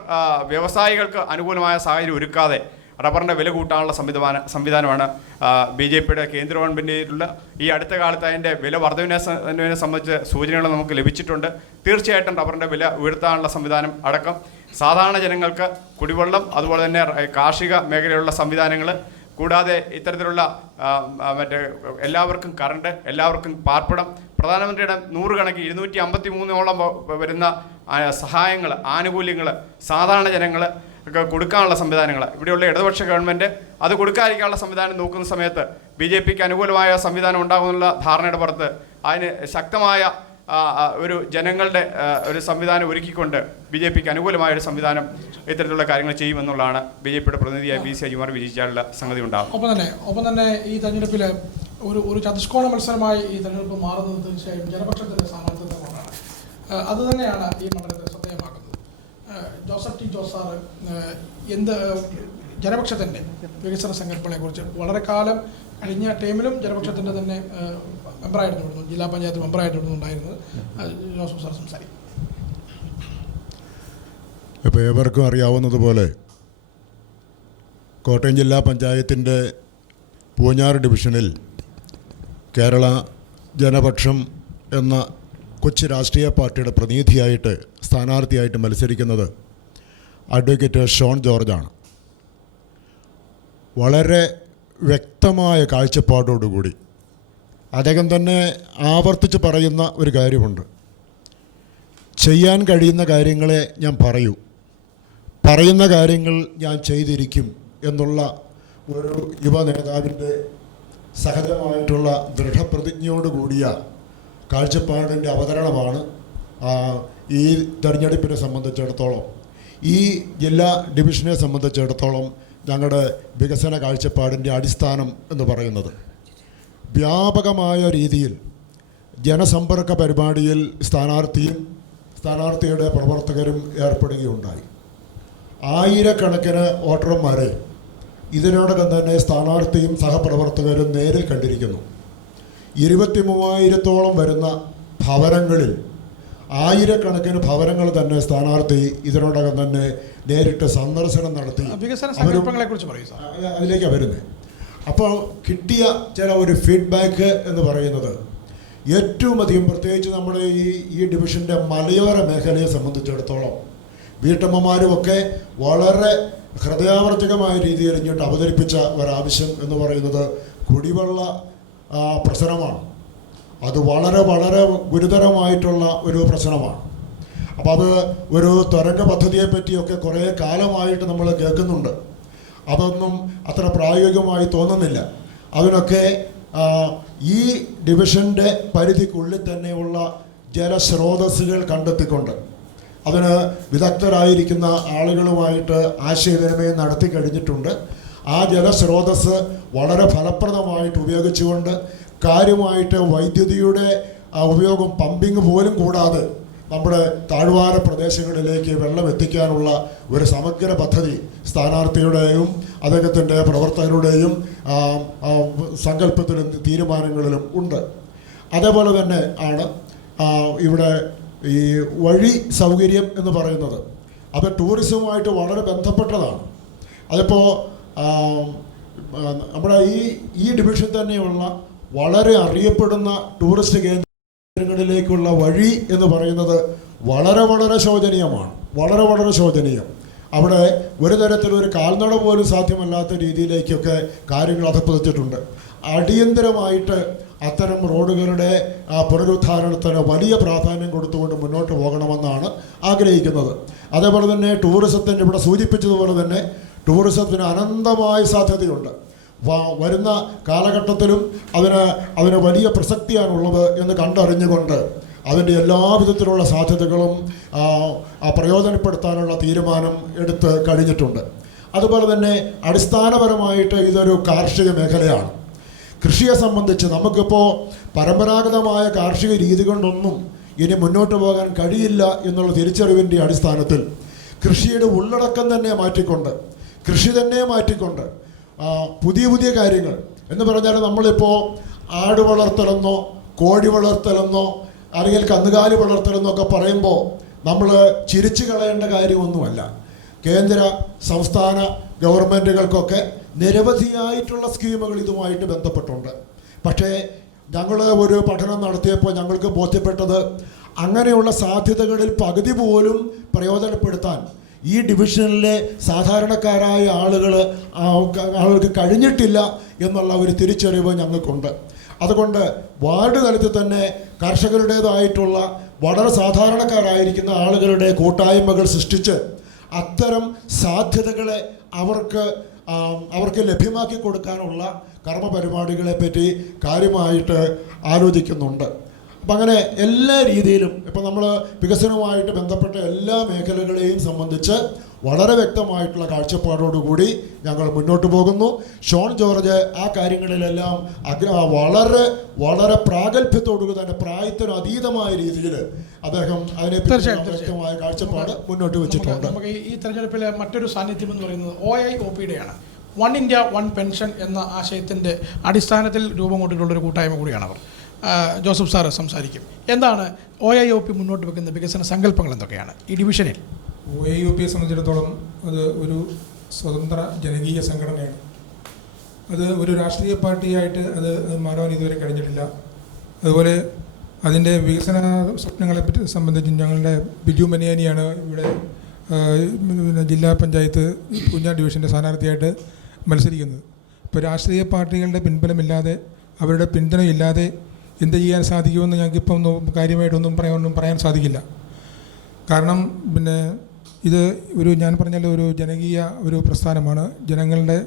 വ്യവസായികൾക്ക് അനുകൂലമായ സാഹചര്യം ഒരുക്കാതെ റബ്ബറിൻ്റെ വില കൂട്ടാനുള്ള സംവിധാനമാണ് BJPയുടെ കേന്ദ്ര ഗവൺമെൻറ്റിലുള്ള ഈ അടുത്ത കാലത്ത് അതിൻ്റെ വില വർധനവിനെ സംബന്ധിച്ച് സൂചനകൾ നമുക്ക് ലഭിച്ചിട്ടുണ്ട്. തീർച്ചയായിട്ടും റബ്ബറിൻ്റെ വില ഉയർത്താനുള്ള സംവിധാനം അടക്കം സാധാരണ ജനങ്ങൾക്ക് കുടിവെള്ളം, അതുപോലെ തന്നെ കാർഷിക മേഖലയിലുള്ള സംവിധാനങ്ങൾ, കൂടാതെ ഇത്തരത്തിലുള്ള എല്ലാവർക്കും കറണ്ട്, എല്ലാവർക്കും പാർപ്പിടം, പ്രധാനമന്ത്രിയുടെ 100 കണക്കിന് 253ഓളം വരുന്ന സഹായങ്ങൾ, ആനുകൂല്യങ്ങൾ സാധാരണ ജനങ്ങൾ കൊടുക്കാനുള്ള സംവിധാനങ്ങൾ ഇവിടെയുള്ള ഇടതുപക്ഷ ഗവൺമെൻറ് അത് കൊടുക്കാതിരിക്കാനുള്ള സംവിധാനം നോക്കുന്ന സമയത്ത് BJPക്ക് അനുകൂലമായ സംവിധാനം ഉണ്ടാകുമെന്നുള്ള ധാരണയുടെ പുറത്ത് അതിന് ശക്തമായ ഒരു ജനങ്ങളുടെ ഒരു സംവിധാനം ഒരുക്കിക്കൊണ്ട് BJPക്ക് അനുകൂലമായ ഒരു സംവിധാനം ഇത്തരത്തിലുള്ള കാര്യങ്ങൾ ചെയ്യുമെന്നുള്ളതാണ് BJPയുടെ പ്രതിനിധിയായ VC അജുമാർ വിജയിച്ചാലുള്ള സംഗതി ഉണ്ടാകും. ഒപ്പം തന്നെ ഈ തെരഞ്ഞെടുപ്പിൽ ഒരു ചതുഷ്കോണ മത്സരമായി ഈ തെരഞ്ഞെടുപ്പ് മാറുന്നത് തീർച്ചയായും ജനപക്ഷത്തിൻ്റെ സാമർത്ഥ്യത്തെ കൊണ്ടാണ്. അതുതന്നെയാണ് ഈ മണ്ഡലത്തെ ശ്രദ്ധേയമാക്കുന്നത്. Joseph T. ജോസാർ എന്ത് ജനപക്ഷത്തിൻ്റെ വികസന സങ്കല്പങ്ങളെക്കുറിച്ച് വളരെ കാലം കഴിഞ്ഞ ടൈമിലും ജനപക്ഷത്തിൻ്റെ തന്നെ മെമ്പറായിരുന്നു, ജില്ലാ പഞ്ചായത്ത് മെമ്പറായിട്ടായിരുന്നു ഉണ്ടായിരുന്നത്. ജോസഫ് സാർ സംസാരിക്കും. ഇപ്പോൾ ഏവർക്കും അറിയാവുന്നതുപോലെ കോട്ടയം ജില്ലാ പഞ്ചായത്തിൻ്റെ പൂഞ്ഞാർ ഡിവിഷനിൽ കേരള ജനപക്ഷം എന്ന കൊച്ചു രാഷ്ട്രീയ പാർട്ടിയുടെ പ്രതിനിധിയായിട്ട് സ്ഥാനാർത്ഥിയായിട്ട് മത്സരിക്കുന്നത് അഡ്വക്കേറ്റ് ഷോൺ ജോർജാണ്. വളരെ വ്യക്തമായ കാഴ്ചപ്പാടോടുകൂടി അദ്ദേഹം തന്നെ ആവർത്തിച്ച് പറയുന്ന ഒരു കാര്യമുണ്ട്, ചെയ്യാൻ കഴിയുന്ന കാര്യങ്ങളെ ഞാൻ പറയൂ, പറയുന്ന കാര്യങ്ങൾ ഞാൻ ചെയ്തിരിക്കും എന്നുള്ള ഒരു യുവ നേതാവിൻ്റെ സഹജമായിട്ടുള്ള ദൃഢപ്രതിജ്ഞയോടുകൂടിയ കാഴ്ചപ്പാടിൻ്റെ അവതരണമാണ് ഈ തെരഞ്ഞെടുപ്പിനെ സംബന്ധിച്ചിടത്തോളം, ഈ ജില്ലാ ഡിവിഷനെ സംബന്ധിച്ചിടത്തോളം ഞങ്ങളുടെ വികസന കാഴ്ചപ്പാടിൻ്റെ അടിസ്ഥാനം എന്ന് പറയുന്നത് വ്യാപകമായ രീതിയിൽ ജനസമ്പർക്ക പരിപാടിയിൽ സ്ഥാനാർത്ഥിയുടെ പ്രവർത്തകരും ഏർപ്പെടുകയുണ്ടായി. ആയിരക്കണക്കിന് വോട്ടർമാരെ ഇതിനോടകം തന്നെ സ്ഥാനാർത്ഥിയും സഹപ്രവർത്തകരും നേരിൽ കണ്ടിരിക്കുന്നു. 23,000-ഓളം വരുന്ന ഭവനങ്ങളിൽ ആയിരക്കണക്കിന് ഭവനങ്ങൾ തന്നെ സ്ഥാനാർത്ഥി ഇതിനോടകം തന്നെ നേരിട്ട് സന്ദർശനം നടത്തി. അതിലേക്കാണ് വരുന്നത്. അപ്പോൾ കിട്ടിയ ചില ഒരു ഫീഡ്ബാക്ക് എന്ന് പറയുന്നത് ഏറ്റവും അധികം, പ്രത്യേകിച്ച് നമ്മുടെ ഈ ഡിവിഷൻ്റെ മലയോര മേഖലയെ സംബന്ധിച്ചിടത്തോളം വീട്ടമ്മമാരുമൊക്കെ വളരെ ഹൃദയാവർജകമായ രീതിയിൽ ഇങ്ങോട്ട് അവതരിപ്പിച്ച ഒരാവശ്യം എന്ന് പറയുന്നത് കുടിവെള്ള പ്രശ്നമാണ്. അത് വളരെ വളരെ ഗുരുതരമായിട്ടുള്ള ഒരു പ്രശ്നമാണ്. അപ്പോൾ അത് ഒരു തുരങ്ക പദ്ധതിയെ പറ്റിയൊക്കെ കുറേ കാലമായിട്ട് നമ്മൾ കേൾക്കുന്നുണ്ട്. അതൊന്നും അത്ര പ്രായോഗികമായി തോന്നുന്നില്ല. അതിനൊക്കെ ഈ ഡിവിഷൻ്റെ പരിധിക്കുള്ളിൽ തന്നെയുള്ള ജലസ്രോതസ്സുകൾ കണ്ടെത്തിക്കൊണ്ട് അതിന് വിദഗ്ധരായിരിക്കുന്ന ആളുകളുമായിട്ട് ആശയവിനിമയം നടത്തി കഴിഞ്ഞിട്ടുണ്ട്. ആ ജലസ്രോതസ് വളരെ ഫലപ്രദമായിട്ട് ഉപയോഗിച്ചുകൊണ്ട് കാര്യമായിട്ട് വൈദ്യുതിയുടെ ഉപയോഗം, പമ്പിങ് പോലും കൂടാതെ നമ്മുടെ താഴ്വാര പ്രദേശങ്ങളിലേക്ക് വെള്ളം എത്തിക്കാനുള്ള ഒരു സമഗ്ര പദ്ധതി സ്ഥാനാർത്ഥിയുടെയും അദ്ദേഹത്തിൻ്റെ പ്രവർത്തകരുടെയും സങ്കല്പത്തിലും തീരുമാനങ്ങളിലും ഉണ്ട്. അതേപോലെ തന്നെ ആണ് ഇവിടെ ഈ വഴി സൗകര്യം എന്ന് പറയുന്നത്. അത് ടൂറിസവുമായിട്ട് വളരെ ബന്ധപ്പെട്ടതാണ്. അതിപ്പോൾ നമ്മുടെ ഈ ഡിവിഷൻ തന്നെയുള്ള വളരെ അറിയപ്പെടുന്ന ടൂറിസ്റ്റ് കേന്ദ്രങ്ങളിലേക്കുള്ള വഴി എന്ന് പറയുന്നത് വളരെ വളരെ ശോചനീയമാണ്. വളരെ വളരെ ശോചനീയം. അവിടെ ഒരു തരത്തിലൊരു കാൽനട പോലും സാധ്യമല്ലാത്ത രീതിയിലേക്കൊക്കെ കാര്യങ്ങൾ അധപ്പതിച്ചിട്ടുണ്ട്. അടിയന്തരമായിട്ട് അത്തരം റോഡുകളുടെ പുനരുദ്ധാരണത്തിന് വലിയ പ്രാധാന്യം കൊടുത്തുകൊണ്ട് മുന്നോട്ട് പോകണമെന്നാണ് ആഗ്രഹിക്കുന്നത്. അതേപോലെ തന്നെ ടൂറിസത്തിൻ്റെ, ഇവിടെ സൂചിപ്പിച്ചതുപോലെ തന്നെ ടൂറിസത്തിന് അനന്തമായ സാധ്യതയുണ്ട്. വരുന്ന കാലഘട്ടത്തിലും അതിന് വലിയ പ്രസക്തിയാണുള്ളത് എന്ന് കണ്ടറിഞ്ഞുകൊണ്ട് അതിൻ്റെ എല്ലാവിധത്തിലുള്ള സാധ്യതകളും പ്രയോജനപ്പെടുത്താനുള്ള തീരുമാനം എടുത്ത് കഴിഞ്ഞിട്ടുണ്ട്. അതുപോലെ തന്നെ അടിസ്ഥാനപരമായിട്ട് ഇതൊരു കാർഷിക മേഖലയാണ്. കൃഷിയെ സംബന്ധിച്ച് നമുക്കിപ്പോൾ പരമ്പരാഗതമായ കാർഷിക രീതി കൊണ്ടൊന്നും ഇനി മുന്നോട്ട് പോകാൻ കഴിയില്ല എന്നുള്ള തിരിച്ചറിവിൻ്റെ അടിസ്ഥാനത്തിൽ കൃഷിയുടെ ഉള്ളടക്കം തന്നെ മാറ്റിക്കൊണ്ട്, കൃഷി തന്നെ മാറ്റിക്കൊണ്ട് പുതിയ പുതിയ കാര്യങ്ങൾ എന്ന് പറഞ്ഞാൽ നമ്മളിപ്പോൾ ആട് വളർത്തലെന്നോ കോഴി വളർത്തലെന്നോ അല്ലെങ്കിൽ കന്നുകാലി വളർത്തലെന്നൊക്കെ പറയുമ്പോൾ നമ്മൾ ചിരിച്ചു കളയേണ്ട കാര്യമൊന്നുമല്ല. കേന്ദ്ര സംസ്ഥാന ഗവൺമെൻറ്റുകൾക്കൊക്കെ നിരവധിയായിട്ടുള്ള സ്കീമുകൾ ഇതുമായിട്ട് ബന്ധപ്പെട്ടുണ്ട്. പക്ഷേ ഞങ്ങൾ ഒരു പഠനം നടത്തിയപ്പോൾ ഞങ്ങൾക്ക് ബോധ്യപ്പെട്ടത് അങ്ങനെയുള്ള സാധ്യതകളിൽ പകുതി പോലും പ്രയോജനപ്പെടുത്താൻ ഈ ഡിവിഷനിലെ സാധാരണക്കാരായ ആളുകൾക്ക് കഴിഞ്ഞിട്ടില്ല എന്നുള്ള ഒരു തിരിച്ചറിവ് ഞങ്ങൾക്കുണ്ട്. അതുകൊണ്ട് വാർഡ് തലത്തിൽ തന്നെ കർഷകരുടേതായിട്ടുള്ള വളരെ സാധാരണക്കാരായിരിക്കുന്ന ആളുകളുടെ കൂട്ടായ്മകൾ സൃഷ്ടിച്ച് അത്തരം സാധ്യതകളെ അവർക്ക് ലഭ്യമാക്കി കൊടുക്കാനുള്ള കർമ്മപരിപാടികളെ പറ്റി കാര്യമായിട്ട് ആലോചിക്കുന്നുണ്ട്. അപ്പം അങ്ങനെ എല്ലാ രീതിയിലും ഇപ്പം നമ്മൾ വികസനവുമായിട്ട് ബന്ധപ്പെട്ട എല്ലാ മേഖലകളെയും സംബന്ധിച്ച് വളരെ വ്യക്തമായിട്ടുള്ള കാഴ്ചപ്പാടോടുകൂടി ഞങ്ങൾ മുന്നോട്ട് പോകുന്നു. ഷോൺ ജോർജ് ആ കാര്യങ്ങളിലെല്ലാം വളരെ വളരെ പ്രാഗൽഭ്യത്തോടു തന്നെ പ്രായത്തിന് അതീതമായ രീതിയിൽ അദ്ദേഹം അതിനെപ്പറ്റി വ്യക്തമായ കാഴ്ചപ്പാട് മുന്നോട്ട് വെച്ചിട്ടുണ്ട്. നമുക്ക് ഈ തെരഞ്ഞെടുപ്പിലെ മറ്റൊരു സാന്നിധ്യം എന്ന് പറയുന്നത് OIOPയുടെയാണ്. വൺ ഇന്ത്യ വൺ പെൻഷൻ എന്ന ആശയത്തിൻ്റെ അടിസ്ഥാനത്തിൽ രൂപം കൊണ്ടിട്ടുള്ളൊരു കൂട്ടായ്മ കൂടിയാണ് അവർ. ജോസഫ് സാറ് സംസാരിക്കും. എന്താണ് OIOP മുന്നോട്ട് വെക്കുന്ന വികസന സങ്കല്പങ്ങൾ എന്തൊക്കെയാണ് ഈ ഡിവിഷനിൽ? OIOPയെ സംബന്ധിച്ചിടത്തോളം അത് ഒരു സ്വതന്ത്ര ജനകീയ സംഘടനയാണ്. അത് ഒരു രാഷ്ട്രീയ പാർട്ടിയായിട്ട് അത് മാറാൻ ഇതുവരെ കഴിഞ്ഞിട്ടില്ല. അതുപോലെ അതിൻ്റെ വികസന സ്വപ്നങ്ങളെ പറ്റി സംബന്ധിച്ച് ഞങ്ങളുടെ ബിജു മനിയാനിയാണ് ഇവിടെ ജില്ലാ പഞ്ചായത്ത് പൂഞ്ഞാർ ഡിവിഷൻ്റെ സ്ഥാനാർത്ഥിയായിട്ട് മത്സരിക്കുന്നത്. ഇപ്പോൾ രാഷ്ട്രീയ പാർട്ടികളുടെ പിൻബലമില്ലാതെ, അവരുടെ പിന്തുണയില്ലാതെ എന്ത് ചെയ്യാൻ സാധിക്കുമെന്ന് ഞങ്ങൾക്കിപ്പം കാര്യമായിട്ടൊന്നും പറയാൻ സാധിക്കില്ല. കാരണം ഇത് ഞാൻ പറഞ്ഞാൽ ഒരു ജനകീയ ഒരു പ്രസ്ഥാനമാണ്. ജനങ്ങളുടെ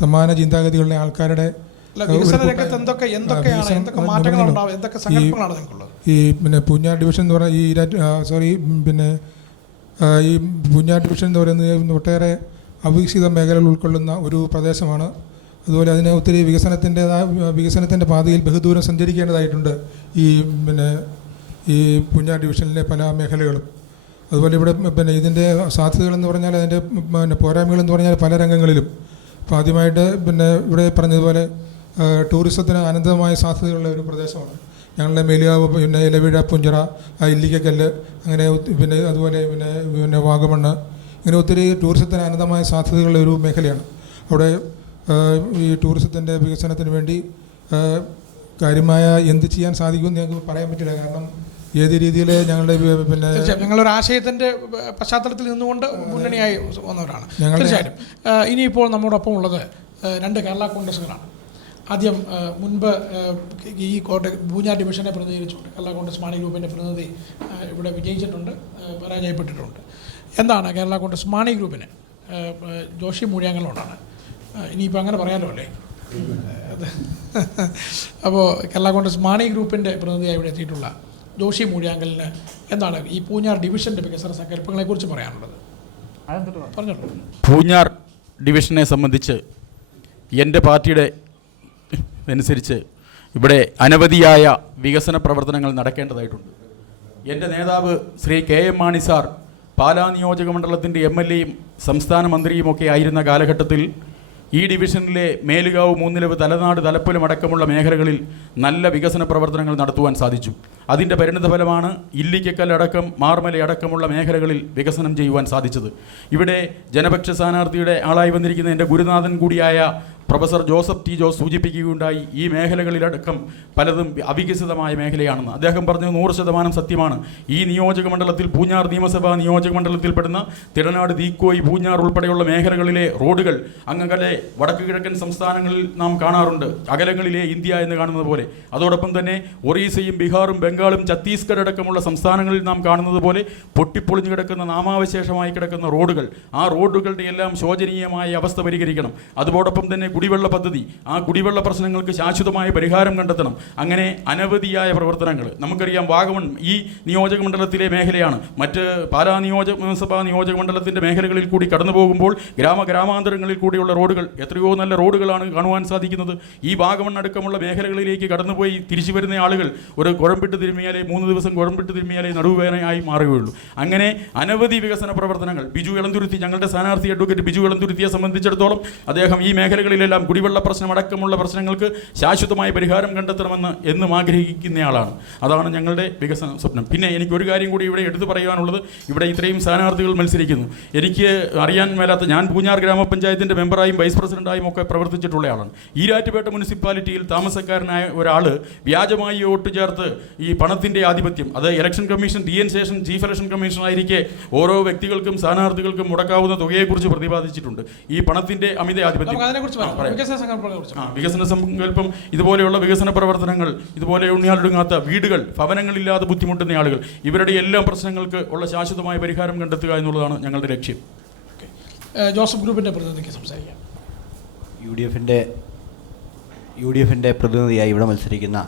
സമാന ചിന്താഗതികളുടെ ആൾക്കാരുടെ ഈ പിന്നെ പൂഞ്ഞാർ ഡിവിഷൻ എന്ന് പറഞ്ഞാൽ ഈ പൂഞ്ഞാർ ഡിവിഷൻ എന്ന് പറയുന്നത് ഒട്ടേറെ അവികസിത മേഖലകൾ ഉൾക്കൊള്ളുന്ന ഒരു പ്രദേശമാണ്. അതുപോലെ അതിന് ഒത്തിരി വികസനത്തിൻ്റെ പാതയിൽ ബഹുദൂരം സഞ്ചരിക്കേണ്ടതായിട്ടുണ്ട് ഈ പൂഞ്ഞാർ ഡിവിഷനിലെ പല മേഖലകളും. അതുപോലെ ഇവിടെ ഇതിൻ്റെ സാധ്യതകളെന്ന് പറഞ്ഞാൽ അതിൻ്റെ പോരായ്മകളെന്ന് പറഞ്ഞാൽ പല രംഗങ്ങളിലും. അപ്പോൾ ആദ്യമായിട്ട് ഇവിടെ പറഞ്ഞതുപോലെ ടൂറിസത്തിന് അനന്തമായ സാധ്യതകളുള്ള ഒരു പ്രദേശമാണ് ഞങ്ങളുടെ മേലുകാവ്, ഇലവീഴ, പുഞ്ചിറ, ഇല്ലിക്കക്കല്ല്, അങ്ങനെ അതുപോലെ വാഗമണ്ണ്, ഇങ്ങനെ ഒത്തിരി ടൂറിസത്തിന് അനന്തമായ സാധ്യതകളുള്ള ഒരു മേഖലയാണ്. അവിടെ ഈ ടൂറിസത്തിൻ്റെ വികസനത്തിന് വേണ്ടി കാര്യമായ എന്ത് ചെയ്യാൻ സാധിക്കുമെന്ന് ഞങ്ങൾക്ക് പറയാൻ പറ്റില്ല. കാരണം ഏത് രീതിയിൽ ഞങ്ങളുടെ ഞങ്ങളൊരു ആശയത്തിൻ്റെ പശ്ചാത്തലത്തിൽ നിന്നുകൊണ്ട് മുന്നണിയായി വന്നവരാണ് തീർച്ചയായിട്ടും. ഇനിയിപ്പോൾ നമ്മോടൊപ്പം ഉള്ളത് 2 കേരള കോൺഗ്രസ്സുകളാണ്. ആദ്യം മുൻപ് ഈ പൂഞ്ഞാർ ഡിവിഷനെ പ്രതിനിധീകരിച്ചുകൊണ്ട് കേരള കോൺഗ്രസ് മാണി ഗ്രൂപ്പിൻ്റെ പ്രതിനിധി ഇവിടെ വിജയിച്ചിട്ടുണ്ട്, പരാജയപ്പെട്ടിട്ടുണ്ട്. എന്താണ് കേരള കോൺഗ്രസ് മാണി ഗ്രൂപ്പിന് ജോഷി മൂഴിയാങ്കലിനോടാണ്, ഇനിയിപ്പോൾ അങ്ങനെ പറയാലോ അല്ലേ? അപ്പോൾ കേരള കോൺഗ്രസ് മാണി ഗ്രൂപ്പിൻ്റെ പ്രതിനിധിയായി ഇവിടെ എത്തിയിട്ടുള്ള ജോഷി മൂഴിയാങ്കലിന് എന്താണ് ഈ പൂഞ്ഞാർ ഡിവിഷൻ്റെ വികസന സങ്കല്പങ്ങളെക്കുറിച്ച് പറയാനുള്ളത്? പറഞ്ഞോളൂ. പൂഞ്ഞാർ ഡിവിഷനെ സംബന്ധിച്ച് എൻ്റെ പാർട്ടിയുടെ അനുസരിച്ച് ഇവിടെ അനവധിയായ വികസന പ്രവർത്തനങ്ങൾ നടക്കേണ്ടതായിട്ടുണ്ട്. എൻ്റെ നേതാവ് ശ്രീ KM മാണി സാർ പാലാ നിയോജക മണ്ഡലത്തിൻ്റെ MLA-യും സംസ്ഥാന മന്ത്രിയുമൊക്കെ ആയിരുന്ന കാലഘട്ടത്തിൽ ഈ ഡിവിഷനിലെ മേലുകാവ്, മൂന്നിലവ്, തലനാട്, തലപ്പലം അടക്കമുള്ള മേഖലകളിൽ നല്ല വികസന പ്രവർത്തനങ്ങൾ നടത്തുവാൻ സാധിച്ചു. അതിൻ്റെ പരിണിതഫലമാണ് ഇല്ലിക്കക്കല്ലടക്കം മാർമലയടക്കമുള്ള മേഖലകളിൽ വികസനം ചെയ്യുവാൻ സാധിച്ചത്. ഇവിടെ ജനപക്ഷ സ്ഥാനാർത്ഥിയുടെ ആളായി വന്നിരിക്കുന്ന എൻ്റെ ഗുരുനാഥൻ കൂടിയായ പ്രൊഫസർ ജോസഫ് ടി ജോസ് സൂചിപ്പിക്കുകയുണ്ടായി, ഈ മേഖലകളിലടക്കം പലതും അവികസിതമായ മേഖലയാണെന്ന്. അദ്ദേഹം പറഞ്ഞത് 100% സത്യമാണ്. ഈ നിയോജക മണ്ഡലത്തിൽ, പൂഞ്ഞാർ നിയമസഭാ നിയോജക മണ്ഡലത്തിൽപ്പെടുന്ന തിടനാട്, തീക്കോയി, പൂഞ്ഞാർ ഉൾപ്പെടെയുള്ള മേഖലകളിലെ റോഡുകൾ അങ്ങകലെ വടക്ക് കിഴക്കൻ സംസ്ഥാനങ്ങളിൽ നാം കാണാറുണ്ട്, അകലങ്ങളിലെ ഇന്ത്യ എന്ന് കാണുന്നത് പോലെ. അതോടൊപ്പം തന്നെ ഒറീസയും ബീഹാറും ബംഗാളും ഛത്തീസ്ഗഡ് അടക്കമുള്ള സംസ്ഥാനങ്ങളിൽ നാം കാണുന്നത് പോലെ പൊട്ടിപ്പൊളിഞ്ഞു കിടക്കുന്ന, നാമാവശേഷമായി കിടക്കുന്ന റോഡുകൾ, ആ റോഡുകളുടെ എല്ലാം ശോചനീയമായ അവസ്ഥ പരിഹരിക്കണം. അതോടൊപ്പം തന്നെ കുടിവെള്ള പദ്ധതി, ആ കുടിവെള്ള പ്രശ്നങ്ങൾക്ക് ശാശ്വതമായ പരിഹാരം കണ്ടെത്തണം. അങ്ങനെ അനവധിയായ പ്രവർത്തനങ്ങൾ നമുക്കറിയാം. വാഗമൺ ഈ നിയോജക മണ്ഡലത്തിലെ മേഖലയാണ്. മറ്റ് പാലാ നിയമസഭാ നിയോജക മണ്ഡലത്തിൻ്റെ മേഖലകളിൽ കൂടി കടന്നു പോകുമ്പോൾ ഗ്രാമാന്തരങ്ങളിൽ കൂടിയുള്ള റോഡുകൾ, എത്രയോ നല്ല റോഡുകളാണ് കാണുവാൻ സാധിക്കുന്നത്. ഈ വാഗമൺ അടക്കമുള്ള മേഖലകളിലേക്ക് കടന്നുപോയി തിരിച്ചു വരുന്ന ആളുകൾ ഒരു കുഴമ്പിട്ട് തിരുമിയാലേ, 3 ദിവസം കുഴമ്പിട്ട് തിരുമിയാലേ നടുവേദനയായി മാറുകയുള്ളൂ. അങ്ങനെ അനവധി വികസന പ്രവർത്തനങ്ങൾ. ബിജു എളന്തുരുത്തി, ഞങ്ങളുടെ സ്ഥാനാർത്ഥി അഡ്വക്കേറ്റ് ബിജു എളന്തുരുത്തിയെ സംബന്ധിച്ചിടത്തോളം അദ്ദേഹം ഈ മേഖലകളിലെല്ലാം കുടിവെള്ള പ്രശ്നം അടക്കമുള്ള പ്രശ്നങ്ങൾക്ക് ശാശ്വതമായ പരിഹാരം കണ്ടെത്തണമെന്ന് എന്നും ആഗ്രഹിക്കുന്നയാളാണ്. അതാണ് ഞങ്ങളുടെ വികസന സ്വപ്നം. പിന്നെ എനിക്കൊരു കാര്യം കൂടി ഇവിടെ എടുത്തു പറയാനുള്ളത്, ഇവിടെ ഇത്രയും സ്ഥാനാർത്ഥികൾ മത്സരിക്കുന്നു. എനിക്ക് അറിയാൻ മേലാത്ത, ഞാൻ പൂഞ്ഞാർ ഗ്രാമപഞ്ചായത്തിൻ്റെ മെമ്പറായും വൈസ് പ്രസിഡന്റായും ഒക്കെ പ്രവർത്തിച്ചിട്ടുള്ളയാളാണ്. ഈരാറ്റുപേട്ട മുനിസിപ്പാലിറ്റിയിൽ താമസക്കാരനായ ഒരാൾ വ്യാജമായി വോട്ട് ചേർത്ത് ഈ പണത്തിൻ്റെ ആധിപത്യം, അത് election commission DN Seshan chief election commission ആയിരിക്കെ ഓരോ വ്യക്തികൾക്കും സ്ഥാനാർത്ഥികൾക്കും മുടക്കാവുന്ന തുകയെക്കുറിച്ച് പ്രതിപാദിച്ചിട്ടുണ്ട്. ഈ പണത്തിൻ്റെ അമിത ആധിപത്യം, വികസന സങ്കല്പം, ഇതുപോലെയുള്ള വികസന പ്രവർത്തനങ്ങൾ, ഇതുപോലെ ഉണ്ണിയാലൊടുങ്ങാത്ത വീടുകൾ, ഭവനങ്ങളില്ലാതെ ബുദ്ധിമുട്ടുന്ന ആളുകൾ, ഇവരുടെ എല്ലാം പ്രശ്നങ്ങൾക്ക് ഉള്ള ശാശ്വതമായ പരിഹാരം കണ്ടെത്തുക എന്നുള്ളതാണ് ഞങ്ങളുടെ ലക്ഷ്യം. ജോസഫ് ഗ്രൂപ്പിൻ്റെ പ്രതിനിധിക്ക് സംസാരിക്കാം. UDF-ൻ്റെ പ്രതിനിധിയായി ഇവിടെ മത്സരിക്കുന്ന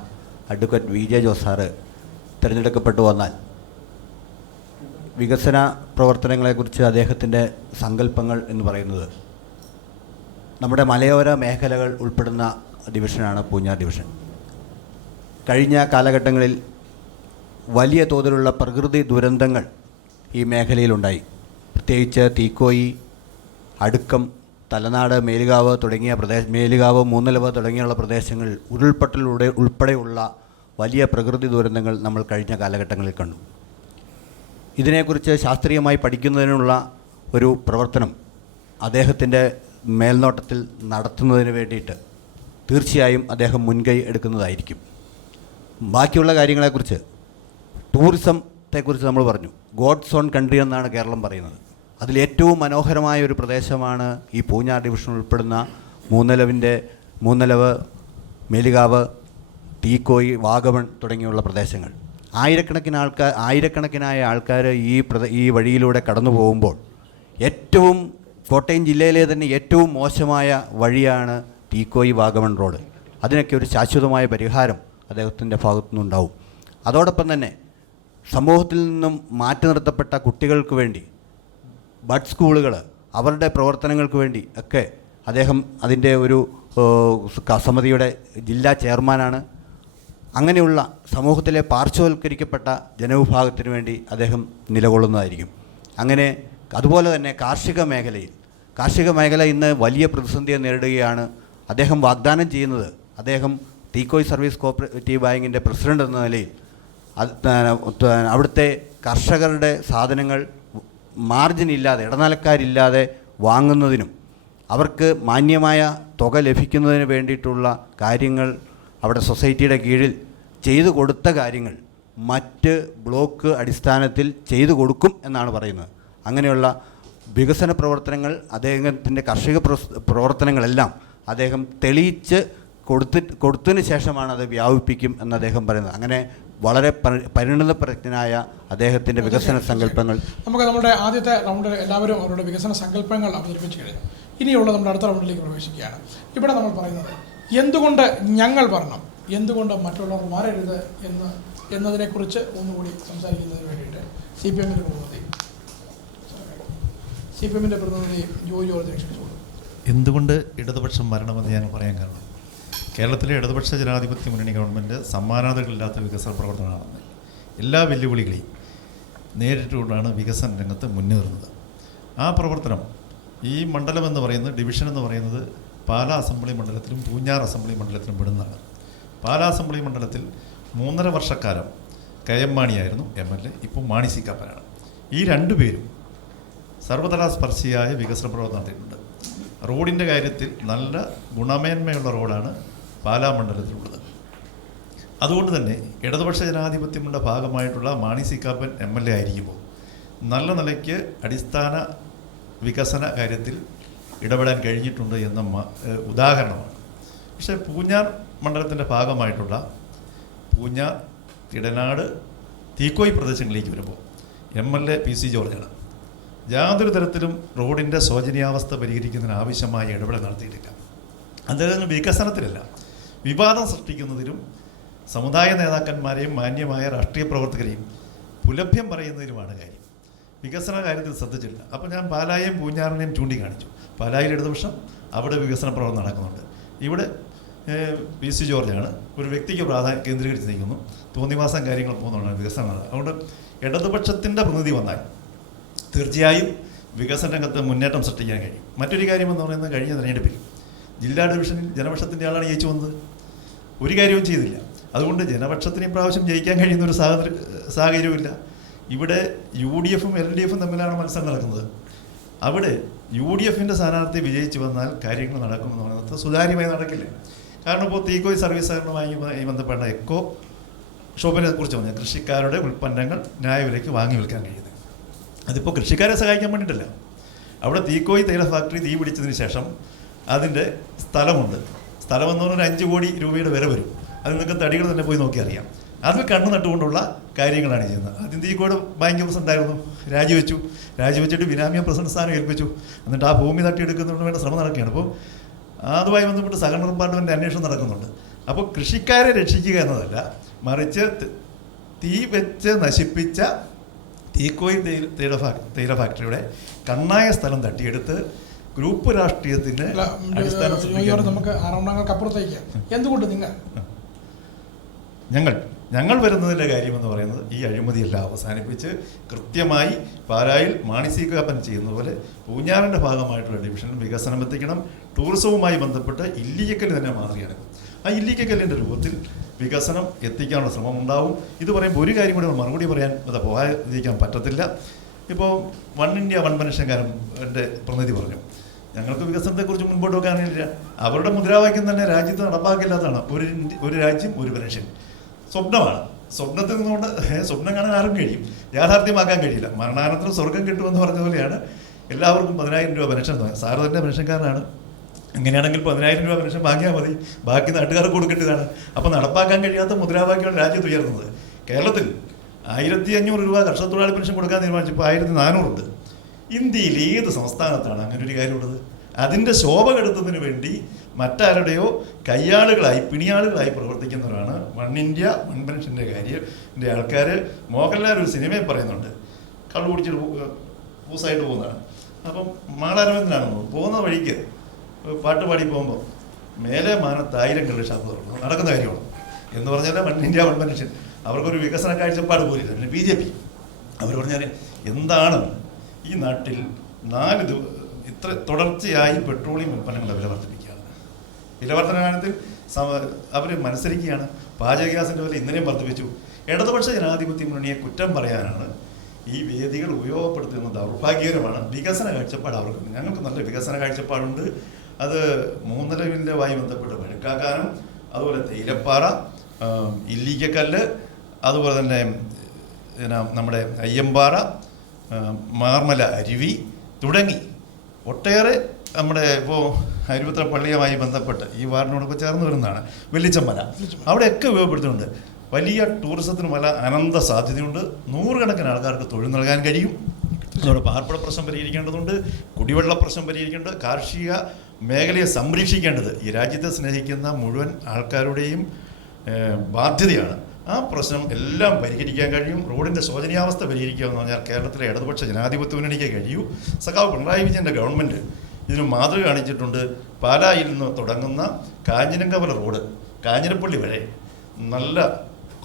അഡ്വക്കേറ്റ് VJ ജോസ് സാറ് തിരഞ്ഞെടുക്കപ്പെട്ടു വന്നാൽ വികസന പ്രവർത്തനങ്ങളെക്കുറിച്ച് അദ്ദേഹത്തിൻ്റെ സങ്കല്പങ്ങൾ എന്ന് പറയുന്നത്, നമ്മുടെ മലയോര മേഖലകൾ ഉൾപ്പെടുന്ന ഡിവിഷനാണ് പൂഞ്ഞാർ ഡിവിഷൻ. കഴിഞ്ഞ കാലഘട്ടങ്ങളിൽ വലിയ തോതിലുള്ള പ്രകൃതി ദുരന്തങ്ങൾ ഈ മേഖലയിലുണ്ടായി. പ്രത്യേകിച്ച് തീക്കോയി, അടുക്കം, തലനാട്, മേലുകാവ്, മൂന്നിലവ് തുടങ്ങിയുള്ള പ്രദേശങ്ങളിൽ ഉരുൾപൊട്ടലിലൂടെ ഉൾപ്പെടെയുള്ള വലിയ പ്രകൃതി ദുരന്തങ്ങൾ നമ്മൾ കഴിഞ്ഞ കാലഘട്ടങ്ങളിൽ കണ്ടു. ഇതിനെക്കുറിച്ച് ശാസ്ത്രീയമായി പഠിക്കുന്നതിനുള്ള ഒരു പ്രവർത്തനം അദ്ദേഹത്തിൻ്റെ മേൽനോട്ടത്തിൽ നടത്തുന്നതിന് വേണ്ടിയിട്ട് തീർച്ചയായും അദ്ദേഹം മുൻകൈ എടുക്കുന്നതായിരിക്കും. ബാക്കിയുള്ള കാര്യങ്ങളെക്കുറിച്ച്, ടൂറിസത്തെക്കുറിച്ച് നമ്മൾ പറഞ്ഞു. ഗോഡ്സ് ഓൺ കൺട്രി എന്നാണ് കേരളം പറയുന്നത്. അതിലേറ്റവും മനോഹരമായ ഒരു പ്രദേശമാണ് ഈ പൂഞ്ഞാർ ഡിവിഷൻ ഉൾപ്പെടുന്ന മൂന്നിലവ്, മേലുകാവ്, തീക്കോയി, വാഗമൺ തുടങ്ങിയുള്ള പ്രദേശങ്ങൾ. ആയിരക്കണക്കിനായ ആൾക്കാർ ഈ വഴിയിലൂടെ കടന്നു പോകുമ്പോൾ ഏറ്റവും കോട്ടയം ജില്ലയിലെ തന്നെ ഏറ്റവും മോശമായ വഴിയാണ് തീക്കോയി വാഗമൺ റോഡ്. അതിനൊക്കെ ഒരു ശാശ്വതമായ പരിഹാരം അദ്ദേഹത്തിൻ്റെ ഭാഗത്തു നിന്നുണ്ടാവും. അതോടൊപ്പം തന്നെ സമൂഹത്തിൽ നിന്നും മാറ്റി നിർത്തപ്പെട്ട കുട്ടികൾക്ക് വേണ്ടി ബഡ് സ്കൂളുകൾ, അവരുടെ പ്രവർത്തനങ്ങൾക്ക് വേണ്ടി ഒക്കെ അദ്ദേഹം അതിൻ്റെ ഒരു സമിതിയുടെ ജില്ലാ ചെയർമാനാണ്. അങ്ങനെയുള്ള സമൂഹത്തിലെ പാർശ്വവൽക്കരിക്കപ്പെട്ട ജനവിഭാഗത്തിന് വേണ്ടി അദ്ദേഹം നിലകൊള്ളുന്നതായിരിക്കും. അങ്ങനെ അതുപോലെ തന്നെ കാർഷിക മേഖല ഇന്ന് വലിയ പ്രതിസന്ധിയെ നേരിടുകയാണ്. അദ്ദേഹം വാഗ്ദാനം ചെയ്യുന്നത്, അദ്ദേഹം തീക്കോയ് സർവീസ് കോഓപ്പറേറ്റീവ് ബാങ്കിൻ്റെ പ്രസിഡന്റ് എന്ന നിലയിൽ അവിടുത്തെ കർഷകരുടെ സാധനങ്ങൾ മാർജിനില്ലാതെ, ഇടനിലക്കാരില്ലാതെ വാങ്ങുന്നതിനും അവർക്ക് മാന്യമായ തുക ലഭിക്കുന്നതിന് വേണ്ടിയിട്ടുള്ള കാര്യങ്ങൾ അവിടെ സൊസൈറ്റിയുടെ കീഴിൽ ചെയ്തു കൊടുത്ത കാര്യങ്ങൾ മറ്റ് ബ്ലോക്ക് അടിസ്ഥാനത്തിൽ ചെയ്തു കൊടുക്കും എന്നാണ് പറയുന്നത്. അങ്ങനെയുള്ള വികസന പ്രവർത്തനങ്ങൾ, അദ്ദേഹത്തിൻ്റെ കാർഷിക പ്രവർത്തനങ്ങളെല്ലാം അദ്ദേഹം തെളിയിച്ച് കൊടുത്തതിന് ശേഷമാണ് അത് വ്യാപിപ്പിക്കും എന്ന് അദ്ദേഹം പറയുന്നത്. അങ്ങനെ വളരെ പരിണതപ്രജ്ഞനായ അദ്ദേഹത്തിൻ്റെ വികസന സങ്കല്പങ്ങൾ. നമുക്ക് നമ്മുടെ ആദ്യത്തെ റൗണ്ടിൽ എല്ലാവരും അവരുടെ വികസന സങ്കല്പങ്ങൾ അവതരിപ്പിച്ച് കഴിഞ്ഞു. ഇനിയുള്ള നമ്മുടെ അടുത്ത റൗണ്ടിലേക്ക് പ്രവേശിക്കുകയാണ്. ഇവിടെ നമ്മൾ പറയുന്നത് എന്തുകൊണ്ട് ഞങ്ങൾ വരണം, എന്തുകൊണ്ട് മറ്റുള്ളവർ മാറരുത് എന്നതിനെക്കുറിച്ച് ഒന്നുകൂടി സംസാരിക്കുന്നതിന് വേണ്ടിയിട്ട് സി പി എമ്മിൻ്റെ പ്രതിനിധി ജോയി ജോർജ് ക്ഷണിച്ചുകൊള്ളു. എന്തുകൊണ്ട് ഇടതുപക്ഷം വരണമെന്ന് ഞാൻ പറയാൻ കാരണം, കേരളത്തിലെ ഇടതുപക്ഷ ജനാധിപത്യ മുന്നണി ഗവൺമെൻറ് സമാനതകളില്ലാത്ത വികസന പ്രവർത്തനമാണ്. എല്ലാ വെല്ലുവിളികളെയും നേരിട്ടുകൊണ്ടാണ് വികസന രംഗത്ത് മുന്നേറുന്നത്. ആ പ്രവർത്തനം ഈ മണ്ഡലം എന്ന് പറയുന്നത്, ഡിവിഷൻ എന്ന് പറയുന്നത് പാലാ അസംബ്ലി മണ്ഡലത്തിലും പൂഞ്ഞാർ അസംബ്ലി മണ്ഡലത്തിലും പെടുന്നതാണ്. പാലാ അസംബ്ലി മണ്ഡലത്തിൽ 3.5 വർഷക്കാലം KM മാണിയായിരുന്നു MLA, ഇപ്പോൾ മാണി സി കാപ്പനാണ്. ഈ രണ്ടുപേരും സർവതലസ്പർശിയായ വികസന പ്രവർത്തനം നടത്തിയിട്ടുണ്ട്. റോഡിൻ്റെ കാര്യത്തിൽ നല്ല ഗുണമേന്മയുള്ള റോഡാണ് പാലാ മണ്ഡലത്തിലുള്ളത്. അതുകൊണ്ട് തന്നെ ഇടതുപക്ഷ ജനാധിപത്യങ്ങളുടെ ഭാഗമായിട്ടുള്ള മാണി സി കാപ്പൻ MLA ആയിരിക്കുമ്പോൾ നല്ല നിലയ്ക്ക് അടിസ്ഥാന വികസന കാര്യത്തിൽ ഇടപെടാൻ കഴിഞ്ഞിട്ടുണ്ട് എന്ന ഉദാഹരണമാണ്. പക്ഷേ പൂഞ്ഞാർ മണ്ഡലത്തിൻ്റെ ഭാഗമായിട്ടുള്ള പൂഞ്ഞാർ, തിടനാട്, തീക്കോയ് പ്രദേശങ്ങളിലേക്ക് വരുമ്പോൾ MLA PC ജോർജാണ്. യാതൊരു തരത്തിലും റോഡിൻ്റെ ശോചനീയാവസ്ഥ പരിഹരിക്കുന്നതിന് ആവശ്യമായ ഇടപെടൽ നടത്തിയിട്ടില്ല. അദ്ദേഹം വികസനത്തിലല്ല, വിവാദം സൃഷ്ടിക്കുന്നതിലും സമുദായ നേതാക്കന്മാരെയും മാന്യമായ രാഷ്ട്രീയ പ്രവർത്തകരെയും പുലഭ്യം പറയുന്നതിലുമാണ് കാര്യം. വികസന കാര്യത്തിൽ ശ്രദ്ധിച്ചില്ല. അപ്പോൾ ഞാൻ പാലായെയും പൂഞ്ഞാറിനെയും ചൂണ്ടിക്കാണിച്ചു. പാലായിൽ ഇടതുപക്ഷം, അവിടെ വികസന പ്രവർത്തനം നടക്കുന്നുണ്ട്. ഇവിടെ PC ജോർജാണ് ഒരു വ്യക്തിക്ക് പ്രാധാന്യം കേന്ദ്രീകരിച്ച് നിൽക്കുന്നു. തോന്നിവാസം കാര്യങ്ങൾ പോകുന്നതാണ് വികസനം നടക്കുന്നത്. അതുകൊണ്ട് ഇടതുപക്ഷത്തിൻ്റെ പ്രതിനിധി വന്നാൽ തീർച്ചയായും വികസന രംഗത്ത് മുന്നേറ്റം സൃഷ്ടിക്കാൻ കഴിയും. മറ്റൊരു കാര്യമെന്ന് പറയുന്നത്, കഴിഞ്ഞ തെരഞ്ഞെടുപ്പിൽ ജില്ലാ ഡിവിഷനിൽ ജനപക്ഷത്തിൻ്റെ ആളാണ് ജയിച്ചു വന്നത്. ഒരു കാര്യവും ചെയ്തില്ല. അതുകൊണ്ട് ജനപക്ഷത്തിന് ഇപ്രാവശ്യം ജയിക്കാൻ കഴിയുന്ന ഒരു സാഹചര്യമില്ല. ഇവിടെ UDFും LDFും തമ്മിലാണ് മത്സരം നടക്കുന്നത്. അവിടെ UDFിൻ്റെ സ്ഥാനാർത്ഥി വിജയിച്ചു വന്നാൽ കാര്യങ്ങൾ നടക്കുമെന്ന് പറയുന്നത് സുതാര്യമായി നടക്കില്ല. കാരണം ഇപ്പോൾ തീക്കോയ് സർവീസ് സഹകരണവുമായി ബന്ധപ്പെട്ട എക്കോ ഷോപ്പിനെ കുറിച്ച് പറഞ്ഞാൽ കൃഷിക്കാരുടെ ഉൽപ്പന്നങ്ങൾ ന്യായവിലയ്ക്ക് വാങ്ങി വിൽക്കാൻ കഴിയുന്നത്. അതിപ്പോൾ കൃഷിക്കാരെ സഹായിക്കാൻ വേണ്ടിയിട്ടല്ല. അവിടെ തീക്കോയ് തൈല ഫാക്ടറി തീ പിടിച്ചതിന് ശേഷം അതിൻ്റെ സ്ഥലമുണ്ട്. സ്ഥലമെന്ന് പറഞ്ഞാൽ 5 കോടി രൂപയുടെ വില വരും. അത് നിങ്ങൾക്ക് തടികൾ തന്നെ പോയി നോക്കി അറിയാം. അതിൽ കണ്ണു നട്ടുകൊണ്ടുള്ള കാര്യങ്ങളാണ് ചെയ്യുന്നത്. ആദ്യം തീക്കോട് ബാങ്ക് പ്രസിഡൻ്റായിരുന്നു, രാജിവെച്ചിട്ട് ബിനാമിയ പ്രസിഡന്റ് സ്ഥാനം ഏൽപ്പിച്ചു. എന്നിട്ട് ആ ഭൂമി തട്ടിയെടുക്കുന്നതിന് വേണ്ട ശ്രമം നടക്കുകയാണ്. അപ്പോൾ അതുമായി ബന്ധപ്പെട്ട് സഹകരണ ഡിപ്പാർട്ട്മെൻറ്റ് അന്വേഷണം നടക്കുന്നുണ്ട്. അപ്പോൾ കൃഷിക്കാരെ രക്ഷിക്കുക എന്നതല്ല, മറിച്ച് തീ വെച്ച് നശിപ്പിച്ച തീക്കോയ് തൈല ഫാക്ടറിയുടെ കണ്ണായ സ്ഥലം തട്ടിയെടുത്ത് ഗ്രൂപ്പ് രാഷ്ട്രീയത്തിന് നമുക്ക് അപ്പുറത്തേക്ക് എന്തുകൊണ്ട് ഞങ്ങൾ വരുന്നതിൻ്റെ കാര്യമെന്ന് പറയുന്നത് ഈ അഴിമതിയെല്ലാം അവസാനിപ്പിച്ച് കൃത്യമായി പാലായിൽ മാണി സി കാപ്പൻ ചെയ്യുന്ന പോലെ പൂഞ്ഞാറിൻ്റെ ഭാഗമായിട്ടുള്ള ഡിവിഷനിൽ വികസനം എത്തിക്കണം. ടൂറിസവുമായി ബന്ധപ്പെട്ട് ഇല്ലിക്കൽ തന്നെ മാതൃകയാണ്. ആ ഇല്ലിക്കല്ലിൻ്റെ രൂപത്തിൽ വികസനം എത്തിക്കാനുള്ള ശ്രമം ഉണ്ടാവും. ഇത് പറയുമ്പോൾ ഒരു കാര്യം കൂടി മറുപടി പറയാൻ പോകാതിരിക്കാൻ പറ്റത്തില്ല. ഇപ്പോൾ വൺ ഇന്ത്യ വൺ പെൻഷൻകാരൻ എൻ്റെ പ്രതിനിധി പറഞ്ഞു, ഞങ്ങൾക്ക് വികസനത്തെക്കുറിച്ച് മുൻപോട്ട് വെക്കാനില്ല. അവരുടെ മുദ്രാവാക്യം തന്നെ രാജ്യത്ത് നടപ്പാക്കില്ലാത്തതാണ്. ഒരു രാജ്യം ഒരു പെൻഷൻ സ്വപ്നമാണ്. സ്വപ്നത്തിൽ നിന്നുകൊണ്ട് സ്വപ്നം കാണാൻ ആർക്കും കഴിയും, യാഥാർത്ഥ്യമാക്കാൻ കഴിയില്ല. മരണാനന്തരം സ്വർഗം കിട്ടുമെന്ന് പറഞ്ഞ പോലെയാണ് എല്ലാവർക്കും 10,000 രൂപ പെൻഷൻ തോന്നുന്നത്. സാറ് തന്നെ പെൻഷൻകാരനാണ്. എങ്ങനെയാണെങ്കിൽ 10,000 രൂപ പെൻഷൻ വാങ്ങിയാൽ മതി, ബാക്കി നാട്ടുകാർക്ക് കൊടുക്കേണ്ടതാണ്. അപ്പോൾ നടപ്പാക്കാൻ കഴിയാത്ത മുദ്രാവാക്യമാണ് രാജ്യത്ത് ഉയർന്നത്. കേരളത്തിൽ 1,500 രൂപ കർഷക തൊഴിലാളി പെൻഷൻ കൊടുക്കാൻ തീരുമാനിച്ചപ്പോൾ 1,400 ഉണ്ട്. ഇന്ത്യയിൽ ഏത് സംസ്ഥാനത്താണ് അങ്ങനെ ഒരു കാര്യമുള്ളത്? അതിൻ്റെ ശോഭ കെടുത്തതിന് വേണ്ടി മറ്റാരുടെയോ കയ്യാളുകളായി പിണിയാളുകളായി പ്രവർത്തിക്കുന്നവരാണ് വൺ ഇന്ത്യ വൺ പെൻഷൻ്റെ കാര്യത്തിൻ്റെ ആൾക്കാർ. മോഹൻലാൽ ഒരു സിനിമയിൽ പറയുന്നുണ്ട്, കള്ളു കുടിച്ചിട്ട് പൂസായിട്ട് പോകുന്നതാണ്. അപ്പം മാളാരവിന്ദനാണെന്ന് പോകുന്ന വഴിക്ക് പാട്ട് പാടി പോകുമ്പോൾ മേലെ മാനത്ത് 1000 കള്ള് ഷാപ്പ് തുറന്നു നടക്കുന്ന കാര്യമാണ് എന്ന് പറഞ്ഞാൽ വൺ ഇന്ത്യ വൺ പെൻഷൻ അവർക്കൊരു വികസന കാഴ്ചപ്പാട് പോലില്ല. പിന്നെ BJP അവർ പറഞ്ഞാൽ എന്താണ് ഈ നാട്ടിൽ 4 ഇത്ര തുടർച്ചയായി പെട്രോളിയം ഉൽപ്പന്നങ്ങളുടെ വില വർദ്ധിപ്പിക്കുകയാണ്. വില വർധന കാലത്തിൽ അവർ മത്സരിക്കുകയാണ്. പാചക ഗ്യാസിൻ്റെ വില ഇന്നലെയും വർദ്ധിപ്പിച്ചു. ഇടതുപക്ഷ ജനാധിപത്യ മുന്നണിയെ കുറ്റം പറയാനാണ് ഈ വേദികൾ ഉപയോഗപ്പെടുത്തുന്ന ദൗർഭാഗ്യകരമാണ്. വികസന കാഴ്ചപ്പാട് അവർക്ക്, ഞങ്ങൾക്ക് നല്ല വികസന കാഴ്ചപ്പാടുണ്ട്. അത് മൂന്നലവില്ലുമായി ബന്ധപ്പെട്ട് വഴുക്കാക്കാനും, അതുപോലെ തേയിലപ്പാറ, ഇല്ലിക്കക്കല്ല്, അതുപോലെ തന്നെ നമ്മുടെ അയ്യമ്പാറ, മാർമല അരുവി തുടങ്ങി ഒട്ടേറെ നമ്മുടെ ഇപ്പോൾ അരുവിത്ര പള്ളിയുമായി ബന്ധപ്പെട്ട് ഈ വാർഡിനോടൊപ്പം ചേർന്ന് വരുന്നതാണ് വെള്ളിച്ചമ്മല. അവിടെയൊക്കെ ഉപയോഗപ്പെടുത്തുന്നുണ്ട്. വലിയ ടൂറിസത്തിന് പല അനന്ത സാധ്യതയുണ്ട്. 100 കണക്കിന് ആൾക്കാർക്ക് തൊഴിൽ നൽകാൻ കഴിയും. അതോടെ പാർപ്പിട പ്രശ്നം പരിഹരിക്കേണ്ടതുണ്ട്, കുടിവെള്ള പ്രശ്നം പരിഹരിക്കേണ്ടത്, കാർഷിക മേഖലയെ സംരക്ഷിക്കേണ്ടത് ഈ രാജ്യത്തെ സ്നേഹിക്കുന്ന മുഴുവൻ ആൾക്കാരുടെയും ബാധ്യതയാണ്. ആ പ്രശ്നം എല്ലാം പരിഹരിക്കാൻ കഴിയും. റോഡിൻ്റെ ശോചനീയാവസ്ഥ പരിഹരിക്കുക എന്ന് പറഞ്ഞാൽ കേരളത്തിലെ ഇടതുപക്ഷ ജനാധിപത്യ മുന്നണിക്ക് കഴിയൂ. സഖാവ് പിണറായി വിജയൻ്റെ ഗവൺമെൻറ് ഇതിന് മാതൃക കാണിച്ചിട്ടുണ്ട്. പാലായിൽ നിന്ന് തുടങ്ങുന്ന കാഞ്ഞിരങ്കവല റോഡ് കാഞ്ഞിരപ്പള്ളി വരെ നല്ല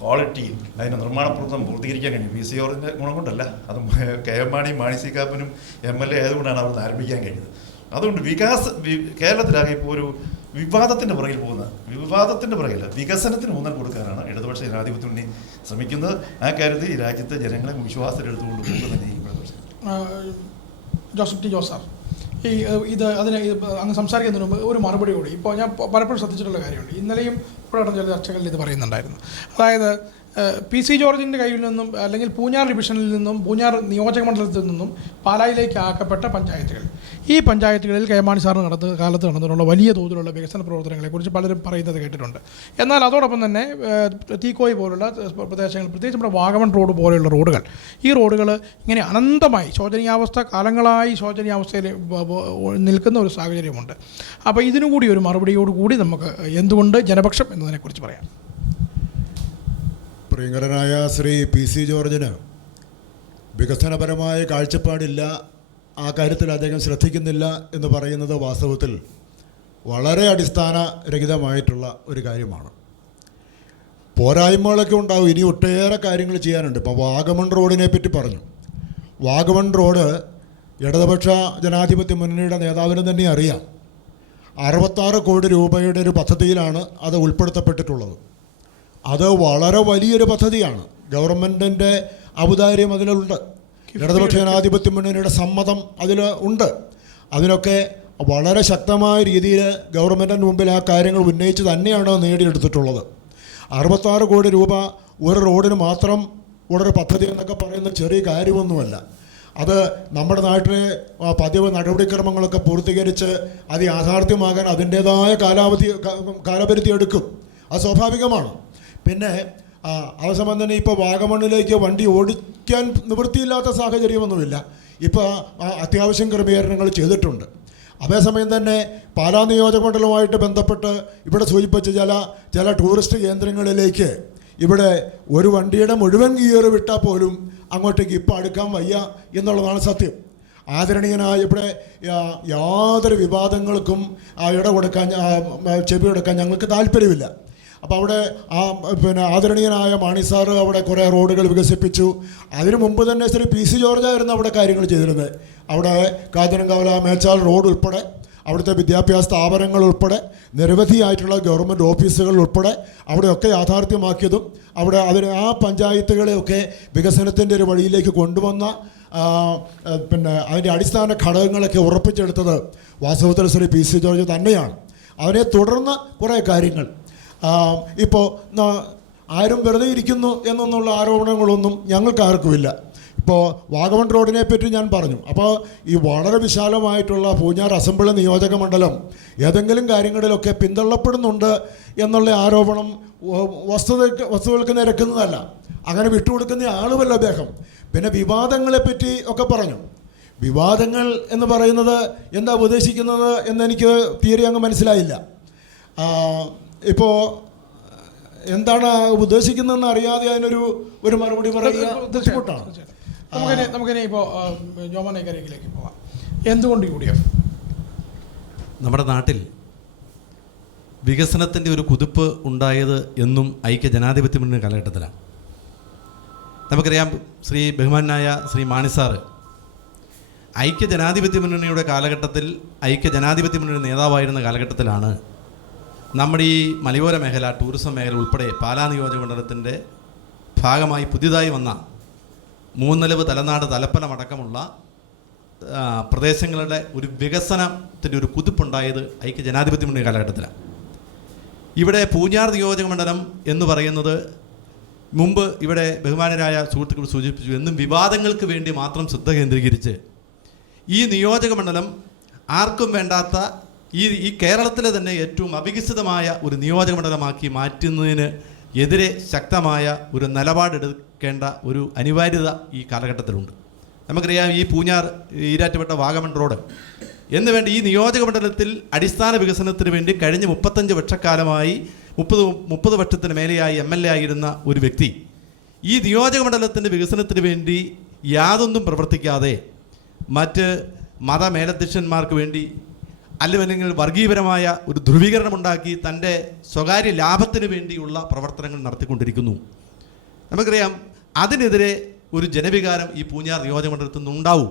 ക്വാളിറ്റിയിൽ അതിൻ്റെ നിർമ്മാണ പ്രവർത്തനം പൂർത്തീകരിക്കാൻ കഴിയും. VC ജോർജിൻ്റെ ഗുണം കൊണ്ടല്ല, അത് KM മാണിയും മാണി സി കാപ്പനും MLA ആയതുകൊണ്ടാണ് അവർ ആരംഭിക്കാൻ കഴിഞ്ഞത്. അതുകൊണ്ട് കേരളത്തിലാകെ ഇപ്പോൾ ഒരു വിവാദത്തിൻ്റെ പുറകിൽ പോകുന്നത്, വിവാദത്തിൻ്റെ പുറകിൽ വികസനത്തിന് ഊന്നൽ കൊടുക്കാനാണ് ഇടതുപക്ഷ ജനാധിപത്യ മുന്നണി ശ്രമിക്കുന്നത്. ആ കാര്യത്തിൽ ഈ രാജ്യത്തെ ജനങ്ങളെ വിശ്വാസത്തിലെടുത്തുകൊണ്ട് പോകുക തന്നെ ഈ ഇടതുപക്ഷ. ജോസഫ് ടി ജോസ് സാർ, അങ്ങ് സംസാരിക്കുന്നതിന് മുമ്പ് ഒരു മറുപടി കൂടി ഇപ്പോൾ ഞാൻ പലപ്പോഴും ശ്രദ്ധിച്ചിട്ടുള്ള കാര്യമുണ്ട്. ഇന്നലെയും ഇവിടെ നടന്ന ചില ചർച്ചകളിൽ ഇത് പറയുന്നുണ്ടായിരുന്നു. അതായത് PC ജോർജിൻ്റെ കയ്യിൽ നിന്നും അല്ലെങ്കിൽ പൂഞ്ഞാർ ഡിവിഷനിൽ നിന്നും പൂഞ്ഞാർ നിയോജക മണ്ഡലത്തിൽ നിന്നും പാലായിലേക്ക് ആക്കപ്പെട്ട പഞ്ചായത്തുകൾ, ഈ പഞ്ചായത്തുകളിൽ KM മാണി സാറിന് കാലത്ത് നടന്നിട്ടുള്ള വലിയ തോതിലുള്ള വികസന പ്രവർത്തനങ്ങളെക്കുറിച്ച് പലരും പറയുന്നത് കേട്ടിട്ടുണ്ട്. എന്നാൽ അതോടൊപ്പം തന്നെ തീക്കോയി പോലുള്ള പ്രദേശങ്ങൾ, പ്രത്യേകിച്ച് നമ്മുടെ വാഗമൺ റോഡ് പോലെയുള്ള റോഡുകൾ, ഈ റോഡുകൾ ഇങ്ങനെ അനന്തമായി കാലങ്ങളായി ശോചനീയാവസ്ഥയിൽ നിൽക്കുന്ന ഒരു സാഹചര്യമുണ്ട്. അപ്പോൾ ഇതിനുകൂടി ഒരു മറുപടിയോടുകൂടി നമുക്ക് എന്തുകൊണ്ട് ജനപക്ഷം എന്നതിനെക്കുറിച്ച് പറയാം. പ്രിയങ്കരനായ ശ്രീ PC ജോർജിന് വികസനപരമായ കാഴ്ചപ്പാടില്ല, ആ കാര്യത്തിൽ അദ്ദേഹം ശ്രദ്ധിക്കുന്നില്ല എന്ന് പറയുന്നത് വാസ്തവത്തിൽ വളരെ അടിസ്ഥാനരഹിതമായിട്ടുള്ള ഒരു കാര്യമാണ്. പോരായ്മകളൊക്കെ ഉണ്ടാവും, ഇനി ഒട്ടേറെ കാര്യങ്ങൾ ചെയ്യാനുണ്ട്. ഇപ്പോൾ വാഗമൺ റോഡിനെ പറ്റി പറഞ്ഞു. വാഗമൺ റോഡ് ഇടതുപക്ഷ ജനാധിപത്യ മുന്നണിയുടെ നേതാവിന് തന്നെ അറിയാം. 66 കോടി രൂപയുടെ ഒരു പദ്ധതിയിലാണ് അത് ഉൾപ്പെടുത്തപ്പെട്ടിട്ടുള്ളത്. അത് വളരെ വലിയൊരു പദ്ധതിയാണ്. ഗവൺമെൻറ്റിൻ്റെ ഔദാര്യം അതിലുണ്ട്, ഇടതുപക്ഷ ജനാധിപത്യ മുന്നണിയുടെ സമ്മതം അതിൽ ഉണ്ട്. അതിനൊക്കെ വളരെ ശക്തമായ രീതിയിൽ ഗവൺമെൻറ്റിന് മുമ്പിൽ ആ കാര്യങ്ങൾ ഉന്നയിച്ച് തന്നെയാണ് നേടിയെടുത്തിട്ടുള്ളത്. 66 കോടി രൂപ ഒരു റോഡിന് മാത്രം ഉള്ളൊരു പദ്ധതി എന്നൊക്കെ പറയുന്ന ചെറിയ കാര്യമൊന്നുമല്ല. അത് നമ്മുടെ നാട്ടിലെ പതിവ് നടപടിക്രമങ്ങളൊക്കെ പൂർത്തീകരിച്ച് അത് യാഥാർത്ഥ്യമാകാൻ അതിൻ്റേതായ കാലപരിധി എടുക്കും. അത് സ്വാഭാവികമാണ്. പിന്നെ അവസാനം തന്നെ ഇപ്പോൾ വാഗമണ്ണിലേക്ക് വണ്ടി ഓടിക്കാൻ നിവൃത്തിയില്ലാത്ത സാഹചര്യമൊന്നുമില്ല. ഇപ്പോൾ അത്യാവശ്യം ക്രമീകരണങ്ങൾ ചെയ്തിട്ടുണ്ട്. അതേസമയം തന്നെ പാലാ നിയോജകമണ്ഡലവുമായിട്ട് ബന്ധപ്പെട്ട് ഇവിടെ സൂചിപ്പിച്ച ചില ടൂറിസ്റ്റ് കേന്ദ്രങ്ങളിലേക്ക് ഇവിടെ ഒരു വണ്ടിയുടെ മുഴുവൻ ഗിയർ വിട്ടാൽ പോലും അങ്ങോട്ടേക്ക് ഇപ്പോൾ അടുക്കാൻ വയ്യ എന്നുള്ളതാണ് സത്യം. ആദരണീയനായ ഇവിടെ യാതൊരു വിവാദങ്ങൾക്കും ചെവി കൊടുക്കാൻ ഞങ്ങൾക്ക് താല്പര്യമില്ല. അപ്പോൾ അവിടെ ആദരണീയനായ മാണി സാറ് അവിടെ കുറേ റോഡുകൾ വികസിപ്പിച്ചു. അതിനു മുമ്പ് തന്നെ ശ്രീ PC ജോർജായിരുന്നു അവിടെ കാര്യങ്ങൾ ചെയ്തിരുന്നത്. അവിടെ കാഞ്ഞിരങ്കവല മേച്ചാൽ റോഡ് ഉൾപ്പെടെ അവിടുത്തെ വിദ്യാഭ്യാസ സ്ഥാപനങ്ങൾ ഉൾപ്പെടെ നിരവധിയായിട്ടുള്ള ഗവൺമെൻറ് ഓഫീസുകൾ ഉൾപ്പെടെ അവിടെയൊക്കെ യാഥാർത്ഥ്യമാക്കിയതും ആ പഞ്ചായത്തുകളെയൊക്കെ വികസനത്തിൻ്റെ ഒരു വഴിയിലേക്ക് കൊണ്ടുവന്ന അതിൻ്റെ അടിസ്ഥാന ഘടകങ്ങളൊക്കെ ഉറപ്പിച്ചെടുത്തത് വാസ്തവത്തിൽ ശ്രീ PC ജോർജ് തന്നെയാണ്. അതിനെ തുടർന്ന് കുറേ കാര്യങ്ങൾ ഇപ്പോൾ ആരും വെറുതെ ഇരിക്കുന്നു എന്നുള്ള ആരോപണങ്ങളൊന്നും ഞങ്ങൾക്ക് ആർക്കുമില്ല. ഇപ്പോൾ വാഗമൺ റോഡിനെ പറ്റി ഞാൻ പറഞ്ഞു. അപ്പോൾ ഈ വളരെ വിശാലമായിട്ടുള്ള പൂഞ്ഞാർ അസംബ്ലി നിയോജക മണ്ഡലം ഏതെങ്കിലും കാര്യങ്ങളിലൊക്കെ പിന്തള്ളപ്പെടുന്നുണ്ട് എന്നുള്ള ആരോപണം വസ്തുതകൾക്ക് നിരക്കുന്നതല്ല. അങ്ങനെ വിട്ടുകൊടുക്കുന്ന ആളുമല്ല അദ്ദേഹം. പിന്നെ വിവാദങ്ങളെപ്പറ്റി ഒക്കെ പറഞ്ഞു. വിവാദങ്ങൾ എന്ന് പറയുന്നത് എന്താ ഉദ്ദേശിക്കുന്നത് എന്നെനിക്ക് തീരെ അങ്ങ് മനസ്സിലായില്ല. ഇപ്പോൾ എന്താണ് ഉദ്ദേശിക്കുന്നതെന്ന് അറിയാതെ ഒരു മറുപടി പറയുക ബുദ്ധിമുട്ടാണ്. നമുക്കിനി ഇപ്പോൾ ജോമോൻ ഐക്യരേഖയിലേക്ക് പോകാം. എന്തുകൊണ്ട് UDF? നമ്മുടെ നാട്ടിൽ വികസനത്തിൻ്റെ ഒരു കുതിപ്പ് ഉണ്ടായത് എന്നും ഐക്യ ജനാധിപത്യ മുന്നണി കാലഘട്ടത്തിലാണ്. നമുക്കറിയാം, ബഹുമാനായ ശ്രീ മാണി സാറ് ഐക്യ ജനാധിപത്യ മുന്നണിയുടെ കാലഘട്ടത്തിൽ ഐക്യ ജനാധിപത്യ മുന്നണി നേതാവായിരുന്ന കാലഘട്ടത്തിലാണ് നമ്മുടെ ഈ മലയോര മേഖല, ടൂറിസം മേഖല ഉൾപ്പെടെ പാലാ നിയോജകമണ്ഡലത്തിൻ്റെ ഭാഗമായി പുതിയതായി വന്ന മൂന്നലവ്, തലനാട്, തലപ്പലം അടക്കമുള്ള പ്രദേശങ്ങളുടെ ഒരു വികസനത്തിൻ്റെ ഒരു കുതിപ്പുണ്ടായത് ഐക്യ ജനാധിപത്യ മുന്നണി കാലഘട്ടത്തിലാണ്. ഇവിടെ പൂഞ്ഞാർ നിയോജകമണ്ഡലം എന്ന് പറയുന്നത് മുമ്പ് ഇവിടെ ബഹുമാനരായ സുഹൃത്തുക്കൾ സൂചിപ്പിച്ചു, എന്നും വിവാദങ്ങൾക്ക് വേണ്ടി മാത്രം ശ്രദ്ധ കേന്ദ്രീകരിച്ച് ഈ നിയോജകമണ്ഡലം ആർക്കും വേണ്ടാത്ത ഈ കേരളത്തിലെ തന്നെ ഏറ്റവും അവികസിതമായ ഒരു നിയോജകമണ്ഡലമാക്കി മാറ്റുന്നതിന് എതിരെ ശക്തമായ ഒരു നിലപാടെടുക്കേണ്ട ഒരു അനിവാര്യത ഈ കാലഘട്ടത്തിലുണ്ട്. നമുക്കറിയാം, ഈ പൂഞ്ഞാർ, ഈരാറ്റുപേട്ട, വാഗമൺ റോഡ് എന്നുവേണ്ട ഈ നിയോജകമണ്ഡലത്തിൽ അടിസ്ഥാന വികസനത്തിന് വേണ്ടി കഴിഞ്ഞ 35 വർഷക്കാലമായി 30 വർഷത്തിന് മേലെയായി MLA ആയിരുന്ന ഒരു വ്യക്തി ഈ നിയോജകമണ്ഡലത്തിൻ്റെ വികസനത്തിന് വേണ്ടി യാതൊന്നും പ്രവർത്തിക്കാതെ മറ്റ് മതമേലധ്യക്ഷന്മാർക്ക് വേണ്ടി അല്ലെങ്കിൽ വർഗീയപരമായ ഒരു ധ്രുവീകരണമുണ്ടാക്കി തൻ്റെ സ്വകാര്യ ലാഭത്തിന് വേണ്ടിയുള്ള പ്രവർത്തനങ്ങൾ നടത്തിക്കൊണ്ടിരിക്കുന്നു. നമുക്കറിയാം, അതിനെതിരെ ഒരു ജനവികാരം ഈ പൂഞ്ഞാർ നിയോജകമണ്ഡലത്തിൽ നിന്നുണ്ടാവും.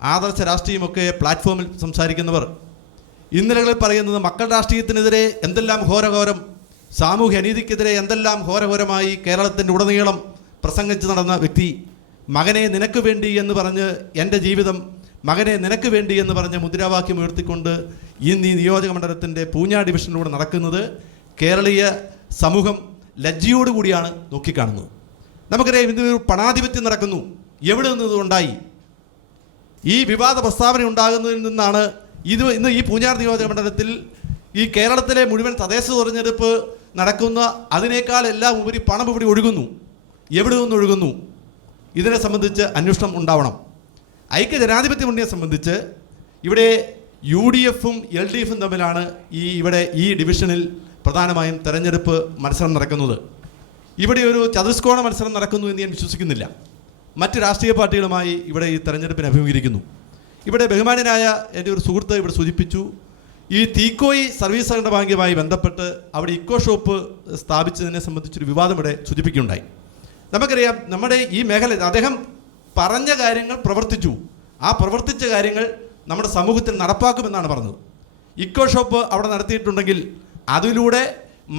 ആദർശ രാഷ്ട്രീയമൊക്കെ പ്ലാറ്റ്ഫോമിൽ സംസാരിക്കുന്നവർ ഇന്നലകളിൽ പറയുന്നത് മക്കൾ രാഷ്ട്രീയത്തിനെതിരെ എന്തെല്ലാം ഘോരഘോരം, സാമൂഹ്യ അനീതിക്കെതിരെ എന്തെല്ലാം ഘോരഘോരമായി കേരളത്തിൻ്റെ ഉടനീളം പ്രസംഗിച്ച് നടന്ന വ്യക്തി, മകനെ നിനക്ക് വേണ്ടി എന്ന് പറഞ്ഞ് എൻ്റെ ജീവിതം, മകനെ നിനക്ക് വേണ്ടി എന്ന് പറഞ്ഞ മുദ്രാവാക്യം ഉയർത്തിക്കൊണ്ട് ഇന്ന് ഈ നിയോജകമണ്ഡലത്തിൻ്റെ പൂഞ്ഞാർ ഡിവിഷനിലൂടെ നടക്കുന്നത് കേരളീയ സമൂഹം ലജ്ജയോടുകൂടിയാണ് നോക്കിക്കാണുന്നത്. നമുക്കറിയാം, ഇന്നൊരു പണാധിപത്യം നടക്കുന്നു. എവിടെ നിന്നുണ്ടായി? ഈ വിവാദ പ്രസ്താവന ഉണ്ടാകുന്നതിൽ നിന്നാണ് ഇന്ന് ഈ പൂഞ്ഞാർ നിയോജകമണ്ഡലത്തിൽ ഈ കേരളത്തിലെ മുഴുവൻ തദ്ദേശ തെരഞ്ഞെടുപ്പ് നടക്കുന്ന അതിനേക്കാൾ എല്ലാം ഉപരി പണം ഇവിടെ ഒഴുകുന്നു. എവിടെ നിന്ന് ഒഴുകുന്നു? ഇതിനെ സംബന്ധിച്ച് അന്വേഷണം ഉണ്ടാവണം. ഐക്യ ജനാധിപത്യ മുന്നണിയെ സംബന്ധിച്ച് ഇവിടെ UDFും LDFും തമ്മിലാണ് ഈ ഡിവിഷനിൽ പ്രധാനമായും തെരഞ്ഞെടുപ്പ് മത്സരം നടക്കുന്നത്. ഇവിടെ ഒരു ചതുഷ്കോണ മത്സരം നടക്കുന്നു എന്ന് ഞാൻ വിശ്വസിക്കുന്നില്ല. മറ്റ് രാഷ്ട്രീയ പാർട്ടികളുമായി ഇവിടെ ഈ തെരഞ്ഞെടുപ്പിനെ അഭിമുഖീകരിക്കുന്നു. ഇവിടെ ബഹുമാനനായ എൻ്റെ ഒരു സുഹൃത്ത് ഇവിടെ സൂചിപ്പിച്ചു, ഈ തീക്കോയി സർവീസ് സഹകരണ ബാങ്കുമായി ബന്ധപ്പെട്ട് അവിടെ ഇക്കോ ഷോപ്പ് സ്ഥാപിച്ചതിനെ സംബന്ധിച്ചൊരു വിവാദം ഇവിടെ സൂചിപ്പിക്കുകയുണ്ടായി. നമുക്കറിയാം, നമ്മുടെ ഈ മേഖല അദ്ദേഹം പറഞ്ഞ കാര്യങ്ങൾ പ്രവർത്തിച്ചു. ആ പ്രവർത്തിച്ച കാര്യങ്ങൾ നമ്മുടെ സമൂഹത്തിൽ നടപ്പാക്കുമെന്നാണ് പറഞ്ഞത്. ഇക്കോ ഷോപ്പ് അവിടെ നടത്തിയിട്ടുണ്ടെങ്കിൽ അതിലൂടെ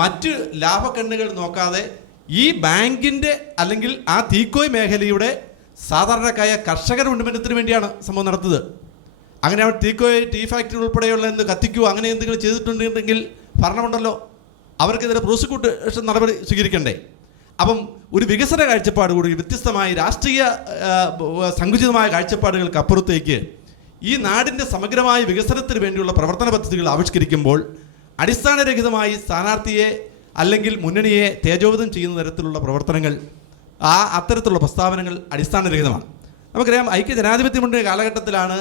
മറ്റ് ലാഭക്കണ്ണുകൾ നോക്കാതെ ഈ ബാങ്കിൻ്റെ അല്ലെങ്കിൽ ആ തീക്കോയ് മേഖലയുടെ സാധാരണക്കായ കർഷകരുടെ ഉന്നമനത്തിന് വേണ്ടിയാണ് സംഭവം നടത്തുന്നത്. അങ്ങനെ അവർ തീക്കോയ് ടീ ഫാക്ടറി ഉൾപ്പെടെയുള്ള കത്തിക്കുകയോ അങ്ങനെ എന്തെങ്കിലും ചെയ്തിട്ടുണ്ടെങ്കിൽ ഭരണമുണ്ടല്ലോ, അവർക്കെതിരെ പ്രോസിക്യൂഷൻ നടപടി സ്വീകരിക്കണ്ടേ? അപ്പം ഒരു വികസന കാഴ്ചപ്പാട് കൂടി, വ്യത്യസ്തമായ രാഷ്ട്രീയ സങ്കുചിതമായ കാഴ്ചപ്പാടുകൾക്ക് അപ്പുറത്തേക്ക് ഈ നാടിൻ്റെ സമഗ്രമായ വികസനത്തിന് വേണ്ടിയുള്ള പ്രവർത്തന പദ്ധതികൾ ആവിഷ്കരിക്കുമ്പോൾ അടിസ്ഥാനരഹിതമായി സ്ഥാനാർത്ഥിയെ അല്ലെങ്കിൽ മുന്നണിയെ തേജോവധം ചെയ്യുന്ന തരത്തിലുള്ള പ്രവർത്തനങ്ങൾ, അത്തരത്തിലുള്ള പ്രസ്താവനകൾ അടിസ്ഥാനരഹിതമാണ്. നമുക്കറിയാം, ഐക്യ ജനാധിപത്യ മുന്നണി കാലഘട്ടത്തിലാണ്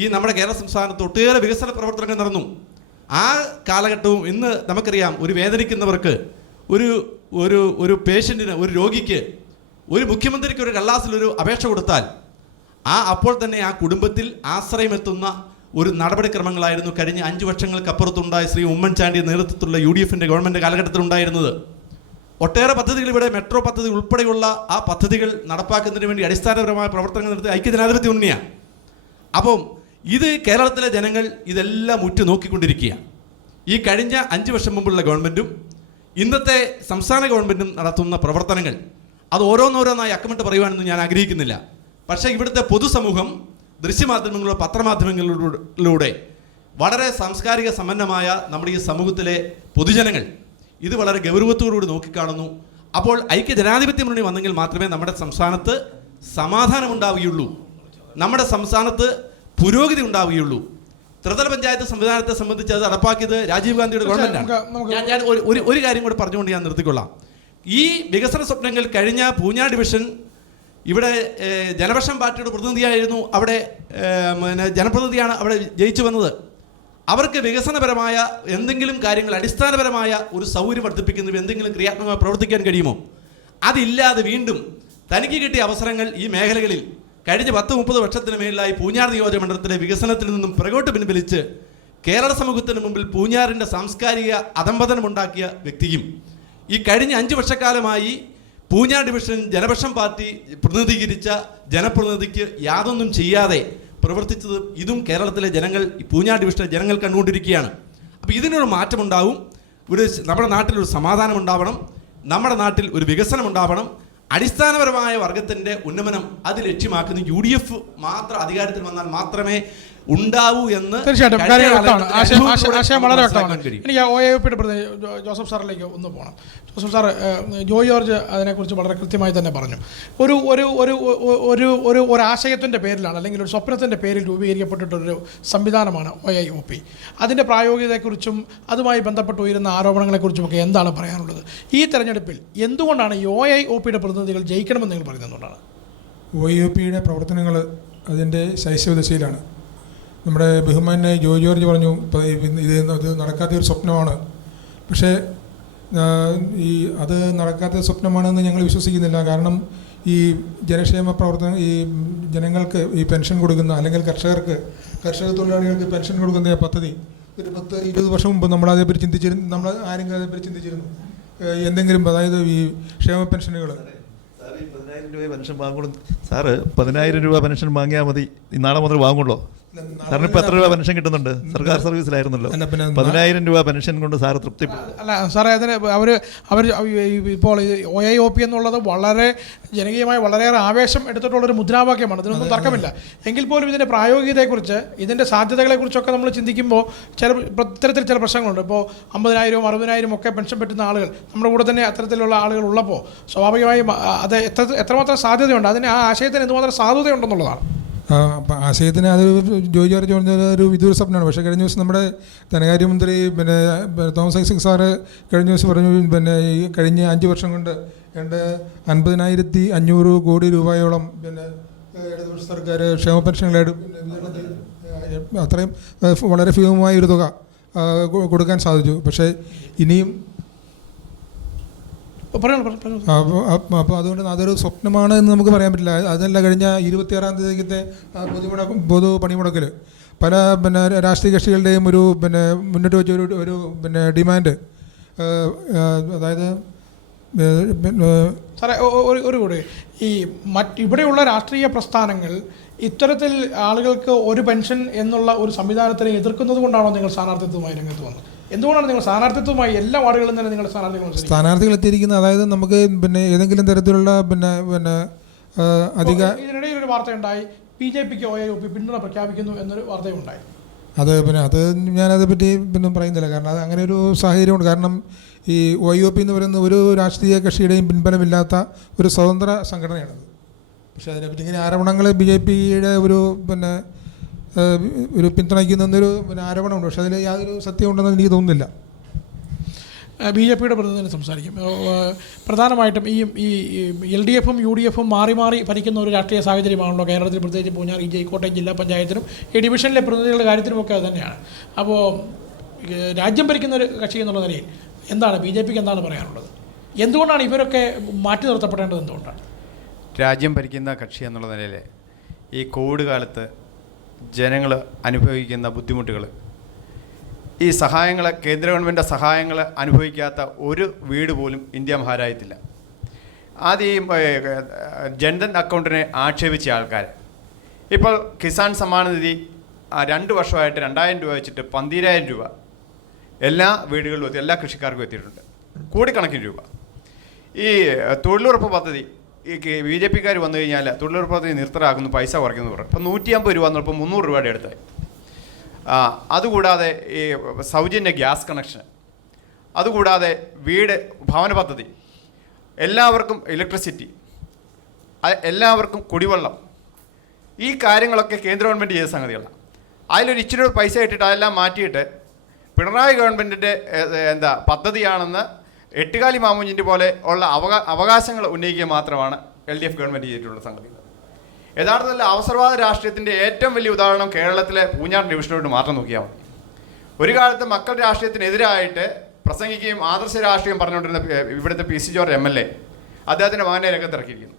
ഈ നമ്മുടെ കേരള സംസ്ഥാനത്ത് ഒട്ടേറെ വികസന പ്രവർത്തനങ്ങൾ നടന്നു. ആ കാലഘട്ടവും ഇന്ന് നമുക്കറിയാം, ഒരു വേദനിക്കുന്നവർക്ക്, ഒരു പേഷ്യൻറ്റിന്, ഒരു രോഗിക്ക്, ഒരു മുഖ്യമന്ത്രിക്ക് ഒരു കള്ളാസിലൊരു അപേക്ഷ കൊടുത്താൽ അപ്പോൾ തന്നെ ആ കുടുംബത്തിൽ ആശ്രയമെത്തുന്ന ഒരു നടപടിക്രമങ്ങളായിരുന്നു കഴിഞ്ഞ 5 വർഷങ്ങൾക്കപ്പുറത്തുണ്ടായ ശ്രീ ഉമ്മൻചാണ്ടിയുടെ നേതൃത്വത്തിലുള്ള UDFിൻ്റെ ഗവൺമെൻറ് കാലഘട്ടത്തിലുണ്ടായിരുന്നത്. ഒട്ടേറെ പദ്ധതികൾ, ഇവിടെ മെട്രോ പദ്ധതി ഉൾപ്പെടെയുള്ള ആ പദ്ധതികൾ നടപ്പാക്കുന്നതിന് വേണ്ടി അടിസ്ഥാനപരമായ പ്രവർത്തനങ്ങൾ നടത്തിയ ഐക്യ ജനാധിപത്യ മുന്നണിയാണ്. അപ്പം ഇത് കേരളത്തിലെ ജനങ്ങൾ ഇതെല്ലാം ഉറ്റുനോക്കിക്കൊണ്ടിരിക്കുകയാണ്. ഈ കഴിഞ്ഞ 5 വർഷം മുമ്പുള്ള ഗവൺമെൻറ്റും ഇന്നത്തെ സംസ്ഥാന ഗവൺമെൻറ്റും നടത്തുന്ന പ്രവർത്തനങ്ങൾ അത് ഓരോന്നോരോന്നായി അക്കമിട്ട് പറയുവാനൊന്നും ഞാൻ ആഗ്രഹിക്കുന്നില്ല. പക്ഷേ ഇവിടുത്തെ പൊതുസമൂഹം ദൃശ്യമാധ്യമങ്ങളിലൂടെ, പത്രമാധ്യമങ്ങളിലൂടെ വളരെ സാംസ്കാരിക സമ്പന്നമായ നമ്മുടെ ഈ സമൂഹത്തിലെ പൊതുജനങ്ങൾ ഇത് വളരെ ഗൗരവത്തോടുകൂടി നോക്കിക്കാണുന്നു. അപ്പോൾ ഐക്യ ജനാധിപത്യ മുന്നണി വന്നെങ്കിൽ മാത്രമേ നമ്മുടെ സംസ്ഥാനത്ത് സമാധാനമുണ്ടാവുകയുള്ളൂ, നമ്മുടെ സംസ്ഥാനത്ത് പുരോഗതി ഉണ്ടാവുകയുള്ളൂ. ത്രിതല പഞ്ചായത്ത് സംവിധാനത്തെ സംബന്ധിച്ച് അത് നടപ്പാക്കിയത് രാജീവ് ഗാന്ധിയുടെ ഗവൺമെൻറ്റാണ്. ഞാൻ ഒരു കാര്യം കൂടെ പറഞ്ഞുകൊണ്ട് ഞാൻ നിർത്തിക്കൊള്ളാം. ഈ വികസന സ്വപ്നങ്ങൾ കഴിഞ്ഞ പൂഞ്ഞാർ ഡിവിഷൻ ഇവിടെ ജനപക്ഷം പാർട്ടിയുടെ പ്രതിനിധിയായിരുന്നു, അവിടെ ജനപ്രതിനിധിയാണ് അവിടെ ജയിച്ചു വന്നത്. അവർക്ക് വികസനപരമായ എന്തെങ്കിലും കാര്യങ്ങൾ, അടിസ്ഥാനപരമായ ഒരു സൗകര്യം വർദ്ധിപ്പിക്കുന്നതിന് എന്തെങ്കിലും ക്രിയാത്മകമായി പ്രവർത്തിക്കാൻ കഴിയുമോ? അതില്ലാതെ വീണ്ടും തനിക്ക് കിട്ടിയ അവസരങ്ങൾ ഈ മേഖലകളിൽ കഴിഞ്ഞ 10-30 വർഷത്തിന് മേളിലായി പൂഞ്ഞാർ നിയോജകമണ്ഡലത്തിലെ വികസനത്തിൽ നിന്നും പിറകോട്ട് പിൻവലിച്ച് കേരള സമൂഹത്തിന് മുമ്പിൽ പൂഞ്ഞാറിൻ്റെ സാംസ്കാരിക അധംപതനമുണ്ടാക്കിയ വ്യക്തിയും ഈ കഴിഞ്ഞ 5 വർഷക്കാലമായി പൂഞ്ഞാർ ഡിവിഷൻ ജനപക്ഷം പാർട്ടി പ്രതിനിധീകരിച്ച ജനപ്രതിനിധിക്ക് യാതൊന്നും ചെയ്യാതെ പ്രവർത്തിച്ചത് ഇതും കേരളത്തിലെ ജനങ്ങൾ, പൂഞ്ഞാർ ഡിവിഷനിലെ ജനങ്ങൾ കണ്ടുകൊണ്ടിരിക്കുകയാണ്. അപ്പോൾ ഇതിനൊരു മാറ്റമുണ്ടാവും. നമ്മുടെ നാട്ടിലൊരു സമാധാനം ഉണ്ടാവണം, നമ്മുടെ നാട്ടിൽ ഒരു വികസനം ഉണ്ടാവണം. അടിസ്ഥാനപരമായ വർഗത്തിൻ്റെ ഉന്നമനം അത് ലക്ഷ്യമാക്കുന്ന UDF മാത്രം അധികാരത്തിൽ വന്നാൽ മാത്രമേ ഉണ്ടാവൂ എന്ന് തീർച്ചയായിട്ടും കാര്യങ്ങൾ വ്യക്തമാണ്. ആശയം വളരെ വ്യക്തമാണ്. എനിക്ക് OAOPയുടെ പ്രതിനിധി ജോസഫ് സാറിലേക്ക് ഒന്ന് പോകണം. ജോസഫ് സാർ, ജോയ് ജോർജ് അതിനെക്കുറിച്ച് വളരെ കൃത്യമായി തന്നെ പറഞ്ഞു. ഒരു ആശയത്തിൻ്റെ പേരിലാണ്, അല്ലെങ്കിൽ ഒരു സ്വപ്നത്തിൻ്റെ പേരിൽ രൂപീകരിക്കപ്പെട്ടിട്ടൊരു സംവിധാനമാണ് OAOP. അതിൻ്റെ പ്രായോഗികതയെക്കുറിച്ചും അതുമായി ബന്ധപ്പെട്ട് ഉയരുന്ന ആരോപണങ്ങളെക്കുറിച്ചുമൊക്കെ എന്താണ് പറയാനുള്ളത്? ഈ തെരഞ്ഞെടുപ്പിൽ എന്തുകൊണ്ടാണ് ഈ OAOPയുടെ പ്രതിനിധികൾ ജയിക്കണമെന്ന് നിങ്ങൾ പറയുന്നതുകൊണ്ടാണ്? OAOPയുടെ പ്രവർത്തനങ്ങൾ അതിൻ്റെ ശൈശവദശയിലാണ്. നമ്മുടെ ബഹുമാന്യ ജോയ് ജോർജ് പറഞ്ഞു ഇത് നടക്കാത്ത ഒരു സ്വപ്നമാണ്. പക്ഷേ അത് നടക്കാത്ത സ്വപ്നമാണെന്ന് ഞങ്ങൾ വിശ്വസിക്കുന്നില്ല. കാരണം ഈ ജനക്ഷേമ പ്രവർത്തനം, ഈ ജനങ്ങൾക്ക് ഈ പെൻഷൻ കൊടുക്കുന്ന, അല്ലെങ്കിൽ കർഷക തൊഴിലാളികൾക്ക് പെൻഷൻ കൊടുക്കുന്ന പദ്ധതി ഒരു 10-20 വർഷം മുമ്പ് നമ്മളതേപ്പറ്റി ചിന്തിച്ചിരുന്നു. നമ്മൾ ആരെങ്കിലും അതേപ്പറ്റി ചിന്തിച്ചിരുന്നു എന്തെങ്കിലും? അതായത് ഈ ക്ഷേമ പെൻഷനുകൾ 10,000 രൂപ പെൻഷൻ വാങ്ങുള്ളൂ സാറ്. 10,000 രൂപ പെൻഷൻ വാങ്ങിയാൽ മതി, നാളെ മുതൽ വാങ്ങുള്ളൂ. സാറിന് ഇപ്പം എത്ര രൂപ പെൻഷൻ കിട്ടുന്നുണ്ട്? സർക്കാർ സർവീസിലായിരുന്നല്ലോ. 10,000 രൂപ പെൻഷൻ കൊണ്ട് സാറ് തൃപ്തി? അല്ല സാറേ, അതിന് അവർ ഇപ്പോൾ OAOP എന്നുള്ളത് വളരെ ജനകീയമായി വളരെയേറെ ആവേശം എടുത്തിട്ടുള്ളൊരു മുദ്രാവാക്യമാണ്, ഇതിനൊന്നും തർക്കമില്ല. എങ്കിൽ പോലും ഇതിൻ്റെ പ്രായോഗികതയെക്കുറിച്ച്, ഇതിൻ്റെ സാധ്യതകളെക്കുറിച്ചൊക്കെ നമ്മൾ ചിന്തിക്കുമ്പോൾ ഇത്തരത്തിൽ ചില പ്രശ്നങ്ങളുണ്ട്. ഇപ്പോൾ 50,000 60,000 ഒക്കെ പെൻഷൻ പറ്റുന്ന ആളുകൾ നമ്മുടെ കൂടെ തന്നെ അത്തരത്തിലുള്ള ആളുകൾ ഉള്ളപ്പോൾ സ്വാഭാവികമായും അത് എത്രമാത്രം സാധ്യതയുണ്ട്, അതിന് ആ ആശയത്തിന് എന്തുമാത്രം സാധുതയുണ്ടെന്നുള്ളതാണ്. ആശയത്തിന് അത് ജോയ് ജോർജ് പറഞ്ഞത് ഒരു വിദൂര സ്വപ്നമാണ്. പക്ഷേ കഴിഞ്ഞ ദിവസം നമ്മുടെ ധനകാര്യമന്ത്രി തോമസ് ഐസക് സാറ് കഴിഞ്ഞ ദിവസം പറഞ്ഞു, ഈ കഴിഞ്ഞ 5 വർഷം കൊണ്ട് 50,500 കോടി രൂപയോളം ഇടതുപക്ഷ സർക്കാർ ക്ഷേമ പെൻഷനുകളായിട്ട് അത്രയും വളരെ ഭീമമായ ഒരു തുക കൊടുക്കാൻ സാധിച്ചു. പക്ഷേ ഇനിയും അപ്പോൾ അതുകൊണ്ട് അതൊരു സ്വപ്നമാണ് എന്ന് നമുക്ക് പറയാൻ പറ്റില്ല. അതല്ല, കഴിഞ്ഞ 26-ാം തീയതിക്കത്തെ പൊതു പണിമുടക്കിൽ പല രാഷ്ട്രീയ കക്ഷികളുടെയും മുന്നോട്ട് വെച്ച ഒരു ഡിമാൻഡ്, അതായത് സാറേ ഒരു കൂടി, ഈ ഇവിടെയുള്ള രാഷ്ട്രീയ പ്രസ്ഥാനങ്ങൾ ഇത്തരത്തിൽ ആളുകൾക്ക് ഒരു പെൻഷൻ എന്നുള്ള ഒരു സംവിധാനത്തിനെ എതിർക്കുന്നത് കൊണ്ടാണോ നിങ്ങൾ സ്ഥാനാർത്ഥിത്വമായി രംഗത്ത് വന്നത്? എന്തുകൊണ്ടാണ് നിങ്ങൾ സ്ഥാനാർത്ഥിത്വമായി എല്ലാ വാർഡുകളിലും തന്നെ നിങ്ങൾ സ്ഥാനാർത്ഥികൾ എത്തിയിരിക്കുന്നത്? അതായത് നമുക്ക് ഏതെങ്കിലും തരത്തിലുള്ള ഇതിനിടയിൽ ഒരു വാർത്തയുണ്ടായി, BJPക്ക് OAOP പിന്തുണ പ്രഖ്യാപിക്കുന്നു എന്നൊരു വാർത്തയുണ്ടായി. അത് ഞാനതേപ്പറ്റി പറയുന്നില്ല. കാരണം അത് അങ്ങനെ ഒരു സാഹചര്യമുണ്ട്. കാരണം ഈ OAOP എന്ന് പറയുന്ന ഒരു രാഷ്ട്രീയ കക്ഷിയുടെയും പിൻബലമില്ലാത്ത ഒരു സ്വതന്ത്ര സംഘടനയാണത്. പക്ഷേ അതിനെപ്പറ്റി ഇങ്ങനെ ആരോപണങ്ങൾ BJPയുടെ ഒരു പിന്തുണയ്ക്കുന്നൊരു ആരോപണമുണ്ട്. പക്ഷേ അതിൽ യാതൊരു സത്യമുണ്ടെന്ന് എനിക്ക് തോന്നുന്നില്ല. BJPയുടെ പ്രതിനിധി സംസാരിക്കും. പ്രധാനമായിട്ടും ഈ LDFും UDFും മാറി മാറി ഭരിക്കുന്ന ഒരു രാഷ്ട്രീയ സാഹചര്യമാണല്ലോ കേരളത്തിൽ, പ്രത്യേകിച്ച് പൂഞ്ഞാർ, കോട്ടയം ജില്ലാ പഞ്ചായത്തിലും ഈ ഡിവിഷനിലെ പ്രതിനിധികളുടെ കാര്യത്തിലുമൊക്കെ അത് തന്നെയാണ്. അപ്പോൾ രാജ്യം ഭരിക്കുന്ന ഒരു കക്ഷി എന്നുള്ള നിലയിൽ എന്താണ് BJPക്ക് എന്താണ് പറയാനുള്ളത്? എന്തുകൊണ്ടാണ് ഇവരൊക്കെ മാറ്റി നിർത്തപ്പെടേണ്ടത്? എന്തുകൊണ്ടാണ് രാജ്യം ഭരിക്കുന്ന കക്ഷി എന്നുള്ള നിലയിൽ ഈ കോവിഡ് കാലത്ത് ജനങ്ങൾ അനുഭവിക്കുന്ന ബുദ്ധിമുട്ടുകൾ, ഈ സഹായങ്ങൾ, കേന്ദ്ര ഗവൺമെൻറ് സഹായങ്ങൾ അനുഭവിക്കാത്ത ഒരു വീട് പോലും ഇന്ത്യ മഹാരാജ്യത്തില്ല. ആദ്യം ജൻധൻ അക്കൗണ്ടിനെ ആക്ഷേപിച്ച ആൾക്കാർ ഇപ്പോൾ കിസാൻ സമ്മാൻ നിധി 2 വർഷമായിട്ട് 2,000 രൂപ വെച്ചിട്ട് 12,000 രൂപ എല്ലാ വീടുകളിലും എത്തി, എല്ലാ കൃഷിക്കാർക്കും എത്തിയിട്ടുണ്ട്, കോടിക്കണക്കിന് രൂപ. ഈ തൊഴിലുറപ്പ് പദ്ധതി ഈ BJPക്കാർ വന്നു കഴിഞ്ഞാൽ തൊഴിലുറപ്പ് പദ്ധതി നിർത്തലാക്കുന്നു, പൈസ കുറയ്ക്കുന്നു പറഞ്ഞു. ഇപ്പോൾ 150 രൂപ എന്നപ്പോൾ 300 രൂപയുടെ അടുത്തായി. അതുകൂടാതെ ഈ സൗജന്യ ഗ്യാസ് കണക്ഷൻ, അതുകൂടാതെ ഭവന പദ്ധതി, എല്ലാവർക്കും ഇലക്ട്രിസിറ്റി, എല്ലാവർക്കും കുടിവെള്ളം, ഈ കാര്യങ്ങളൊക്കെ കേന്ദ്ര ഗവൺമെൻറ് ചെയ്ത സംഗതികളാണ്. അതിലൊരു ഇച്ചിരി പൈസ ഇട്ടിട്ട് അതെല്ലാം മാറ്റിയിട്ട് പിണറായി ഗവൺമെൻറ്റിൻ്റെ പദ്ധതിയാണെന്ന് എട്ടുകാലി മാമൂഞ്ഞിൻ്റെ പോലെ ഉള്ള അവകാശങ്ങൾ ഉന്നയിക്കുക മാത്രമാണ് LDF ഗവൺമെൻറ് ചെയ്തിട്ടുള്ള സംഗതി. യഥാർത്ഥത്തിൽ അവസരവാദ രാഷ്ട്രീയത്തിൻ്റെ ഏറ്റവും വലിയ ഉദാഹരണം കേരളത്തിലെ പൂഞ്ഞാർ ഡിവിഷനോട് മാത്രം നോക്കിയാൽ മതി. ഒരു കാലത്ത് മക്കൾ രാഷ്ട്രീയത്തിനെതിരായിട്ട് പ്രസംഗിക്കുകയും ആദർശ രാഷ്ട്രീയം പറഞ്ഞുകൊണ്ടിരുന്ന ഇവിടുത്തെ പി സി ജോർജ് MLA അദ്ദേഹത്തിൻ്റെ മകനെ രംഗത്തിറക്കിയിരിക്കുന്നു.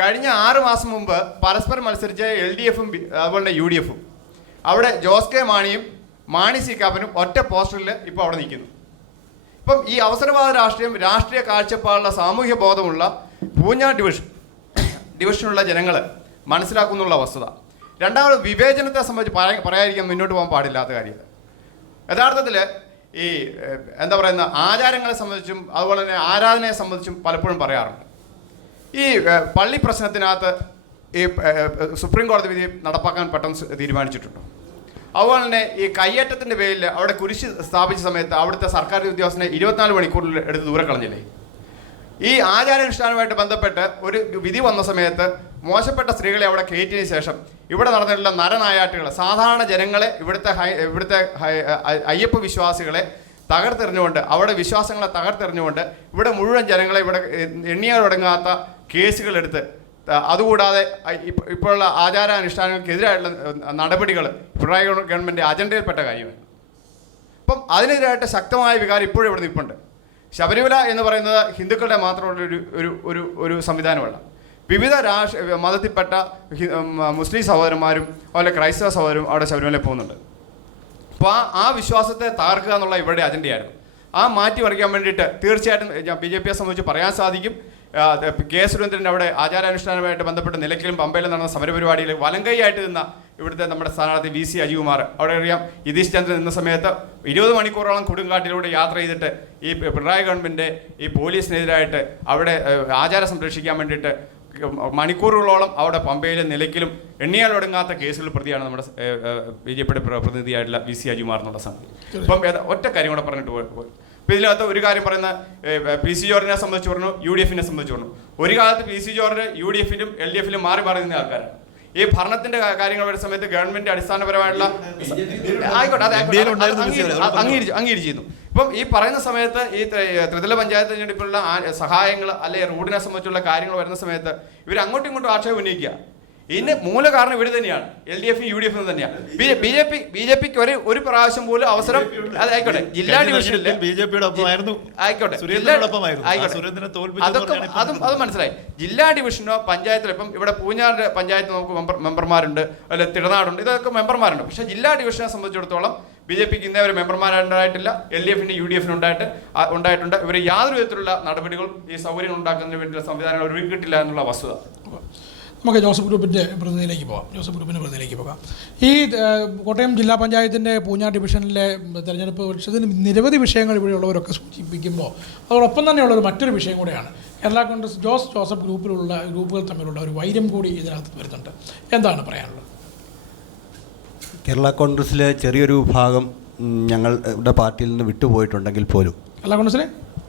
കഴിഞ്ഞ 6 മാസം മുമ്പ് പരസ്പരം മത്സരിച്ച LDFും അതുപോലെ UDFും അവിടെ ജോസ് കെ മാണിയും മാണി സി കാപ്പനും ഒറ്റ പോസ്റ്ററിൽ ഇപ്പോൾ അവിടെ നിൽക്കുന്നു. ഇപ്പം ഈ അവസരവാദ രാഷ്ട്രീയം, രാഷ്ട്രീയ കാഴ്ചപ്പാടുള്ള സാമൂഹ്യ ബോധമുള്ള പൂഞ്ഞാർ ഡിവിഷനുള്ള ജനങ്ങൾ മനസ്സിലാക്കുന്നുള്ള വസ്തുത. രണ്ടാമത് വിവേചനത്തെ സംബന്ധിച്ച് പറയാതിരിക്കാൻ മുന്നോട്ട് പോകാൻ പാടില്ലാത്ത കാര്യം. യഥാർത്ഥത്തിൽ ഈ എന്താ പറയുന്ന ആചാരങ്ങളെ സംബന്ധിച്ചും അതുപോലെ തന്നെ ആരാധനയെ സംബന്ധിച്ചും പലപ്പോഴും പറയാറുണ്ട്. ഈ പള്ളി പ്രശ്നത്തിനകത്ത് ഈ സുപ്രീം കോടതി വിധി നടപ്പാക്കാൻ പെട്ടെന്ന് തീരുമാനിച്ചിട്ടുണ്ട്. അതുപോലെ തന്നെ ഈ കയ്യേറ്റത്തിൻ്റെ പേരിൽ അവിടെ കുരിശ് സ്ഥാപിച്ച സമയത്ത് അവിടുത്തെ സർക്കാർ ഉദ്യോഗസ്ഥനെ 24 മണിക്കൂറിൽ എടുത്ത് ദൂരെ കളഞ്ഞില്ലേ? ഈ ആചാരാനുഷ്ഠാനവുമായിട്ട് ബന്ധപ്പെട്ട് ഒരു വിധി വന്ന സമയത്ത് മോശപ്പെട്ട സ്ത്രീകളെ അവിടെ കയറ്റിയതിന് ശേഷം ഇവിടെ നടന്നിട്ടുള്ള നരനായാട്ടുകൾ, സാധാരണ ജനങ്ങളെ ഇവിടുത്തെ അയ്യപ്പ വിശ്വാസികളെ തകർത്തെറിഞ്ഞുകൊണ്ട്, അവിടെ വിശ്വാസങ്ങളെ തകർത്തെറിഞ്ഞുകൊണ്ട് ഇവിടെ മുഴുവൻ ജനങ്ങളെ ഇവിടെ എണ്ണിയാലൊടുങ്ങാത്ത കേസുകളെടുത്ത്, അതുകൂടാതെ ഇപ്പോഴുള്ള ആചാരാനുഷ്ഠാനങ്ങൾക്കെതിരായിട്ടുള്ള നടപടികൾ പിണറായി ഗവൺമെൻറ് അജണ്ടയിൽപ്പെട്ട കാര്യമാണ്. അപ്പം അതിനെതിരായിട്ട് ശക്തമായ വികാരം ഇപ്പോഴും ഇവിടെ നിൽപ്പുണ്ട്. ശബരിമല എന്ന് പറയുന്നത് ഹിന്ദുക്കളുടെ മാത്രമുള്ള ഒരു സംവിധാനമല്ല. വിവിധ മതത്തിൽപ്പെട്ട മുസ്ലിം സഹോദരന്മാരും അതുപോലെ ക്രൈസ്തവ സഹോദരരും അവിടെ ശബരിമലയിൽ പോകുന്നുണ്ട്. അപ്പോൾ ആ വിശ്വാസത്തെ തകർക്കുക എന്നുള്ള ഇവരുടെ അജണ്ടയായിരുന്നു. ആ മാറ്റി മറിക്കാൻ വേണ്ടിയിട്ട് തീർച്ചയായിട്ടും BJPയെ സംബന്ധിച്ച് പറയാൻ സാധിക്കും. കെ സുരേന്ദ്രൻ്റെ അവിടെ ആചാരാനുഷ്ഠാനവുമായിട്ട് ബന്ധപ്പെട്ട് നിലയ്ക്കലും പമ്പയിലും നടന്ന സമരപരിപാടിയിൽ വലങ്കൈയായിട്ട് നിന്ന ഇവിടുത്തെ നമ്മുടെ സ്ഥാനാർത്ഥി VC അജികുമാർ, അവിടെ അറിയാം യതീഷ് ചന്ദ്രൻ നിന്ന സമയത്ത് 20 മണിക്കൂറോളം കൊടുങ്കാട്ടിലൂടെ യാത്ര ചെയ്തിട്ട് ഈ പിണറായി ഗവൺമെൻറ് ഈ പോലീസിനെതിരായിട്ട് അവിടെ ആചാരം സംരക്ഷിക്കാൻ വേണ്ടിയിട്ട് മണിക്കൂറുകളോളം അവിടെ പമ്പയിലും നിലയ്ക്കലും എണ്ണിയാലൊടുങ്ങാത്ത കേസുകൾ പ്രതിയാണ് നമ്മുടെ BJPയുടെ പ്രതിനിധിയായിട്ടുള്ള VC അജികുമാർ എന്നുള്ള സംഗതി. ഇപ്പം ഒറ്റ കാര്യം കൂടെ പറഞ്ഞിട്ട് പോയി. അപ്പോൾ ഇതിനകത്ത് ഒരു കാര്യം പറയുന്ന PC ജോർജിനെ സംബന്ധിച്ച് പറഞ്ഞു, UDFനെ സംബന്ധിച്ച് പറഞ്ഞു. ഒരു കാലത്ത് PC ജോർജ് UDFിലും LDFിലും മാറി മാറി നിന്ന ആൾക്കാരാണ്. ഈ ഭരണത്തിന്റെ കാര്യങ്ങൾ വരുന്ന സമയത്ത് ഗവൺമെന്റ് അടിസ്ഥാനപരമായിട്ടുള്ള ആയിക്കോട്ടെ അംഗീകരിച്ചിരുന്നു. ഇപ്പം ഈ പറയുന്ന സമയത്ത് ഈ ത്രിതല പഞ്ചായത്ത് തെരഞ്ഞെടുപ്പിലുള്ള സഹായങ്ങൾ അല്ലെങ്കിൽ റോഡിനെ സംബന്ധിച്ചുള്ള കാര്യങ്ങൾ വരുന്ന സമയത്ത് ഇവർ അങ്ങോട്ടും ഇങ്ങോട്ടും ആക്ഷേപം ഉന്നയിക്കുക. ഇതിന് മൂല കാരണം ഇവർ തന്നെയാണ്, LDF UDF തന്നെയാണ്. BJPക്ക് ഒരു പ്രാവശ്യം പോലും അവസരം ആയിക്കോട്ടെ ജില്ലാ ഡിവിഷനിൽ ആയിക്കോട്ടെ അത് മനസ്സിലായി. ജില്ലാ ഡിവിഷനോ പഞ്ചായത്തിലോ ഇപ്പം ഇവിടെ പൂഞ്ഞാർ പഞ്ചായത്ത് നമുക്ക് മെമ്പർമാരുണ്ട്, അല്ലെ തിടനാടുണ്ട്, ഇതൊക്കെ മെമ്പർമാരുണ്ട്. പക്ഷേ ജില്ലാ ഡിവിഷനെ സംബന്ധിച്ചിടത്തോളം BJPക്ക് ഇന്നേ ഒരു മെമ്പർമാരുണ്ടായിട്ടില്ല, LDFന് UDFന് ഉണ്ടായിട്ടുണ്ട്. ഇവർ യാതൊരു വിധത്തിലുള്ള നടപടികളും ഈ സൗകര്യങ്ങൾ ഉണ്ടാക്കുന്നതിന് വേണ്ടിയുള്ള സംവിധാനങ്ങൾ ഒരുക്കിയിട്ടില്ല എന്നുള്ള വസ്തുത. നമുക്ക് ജോസഫ് ഗ്രൂപ്പിൻ്റെ പ്രതിനിധിയിലേക്ക് പോകാം. ഈ കോട്ടയം ജില്ലാ പഞ്ചായത്തിൻ്റെ പൂഞ്ഞാർ ഡിവിഷനിലെ തെരഞ്ഞെടുപ്പ് പക്ഷത്തിന് നിരവധി വിഷയങ്ങൾ ഇവിടെയുള്ളവരൊക്കെ സൂചിപ്പിക്കുമ്പോൾ അതോടൊപ്പം തന്നെയുള്ളൊരു മറ്റൊരു വിഷയം കൂടെയാണ് കേരള കോൺഗ്രസ് ജോസഫ് ഗ്രൂപ്പുകൾ തമ്മിലുള്ള ഒരു വൈരം കൂടി ഇതിനകത്ത് വരുന്നുണ്ട്. എന്താണ് പറയാനുള്ളത്? കേരള കോൺഗ്രസ്സിലെ ചെറിയൊരു വിഭാഗം ഞങ്ങളുടെ പാർട്ടിയിൽ നിന്ന് വിട്ടുപോയിട്ടുണ്ടെങ്കിൽ പോലും, കേരള കോൺഗ്രസിലെ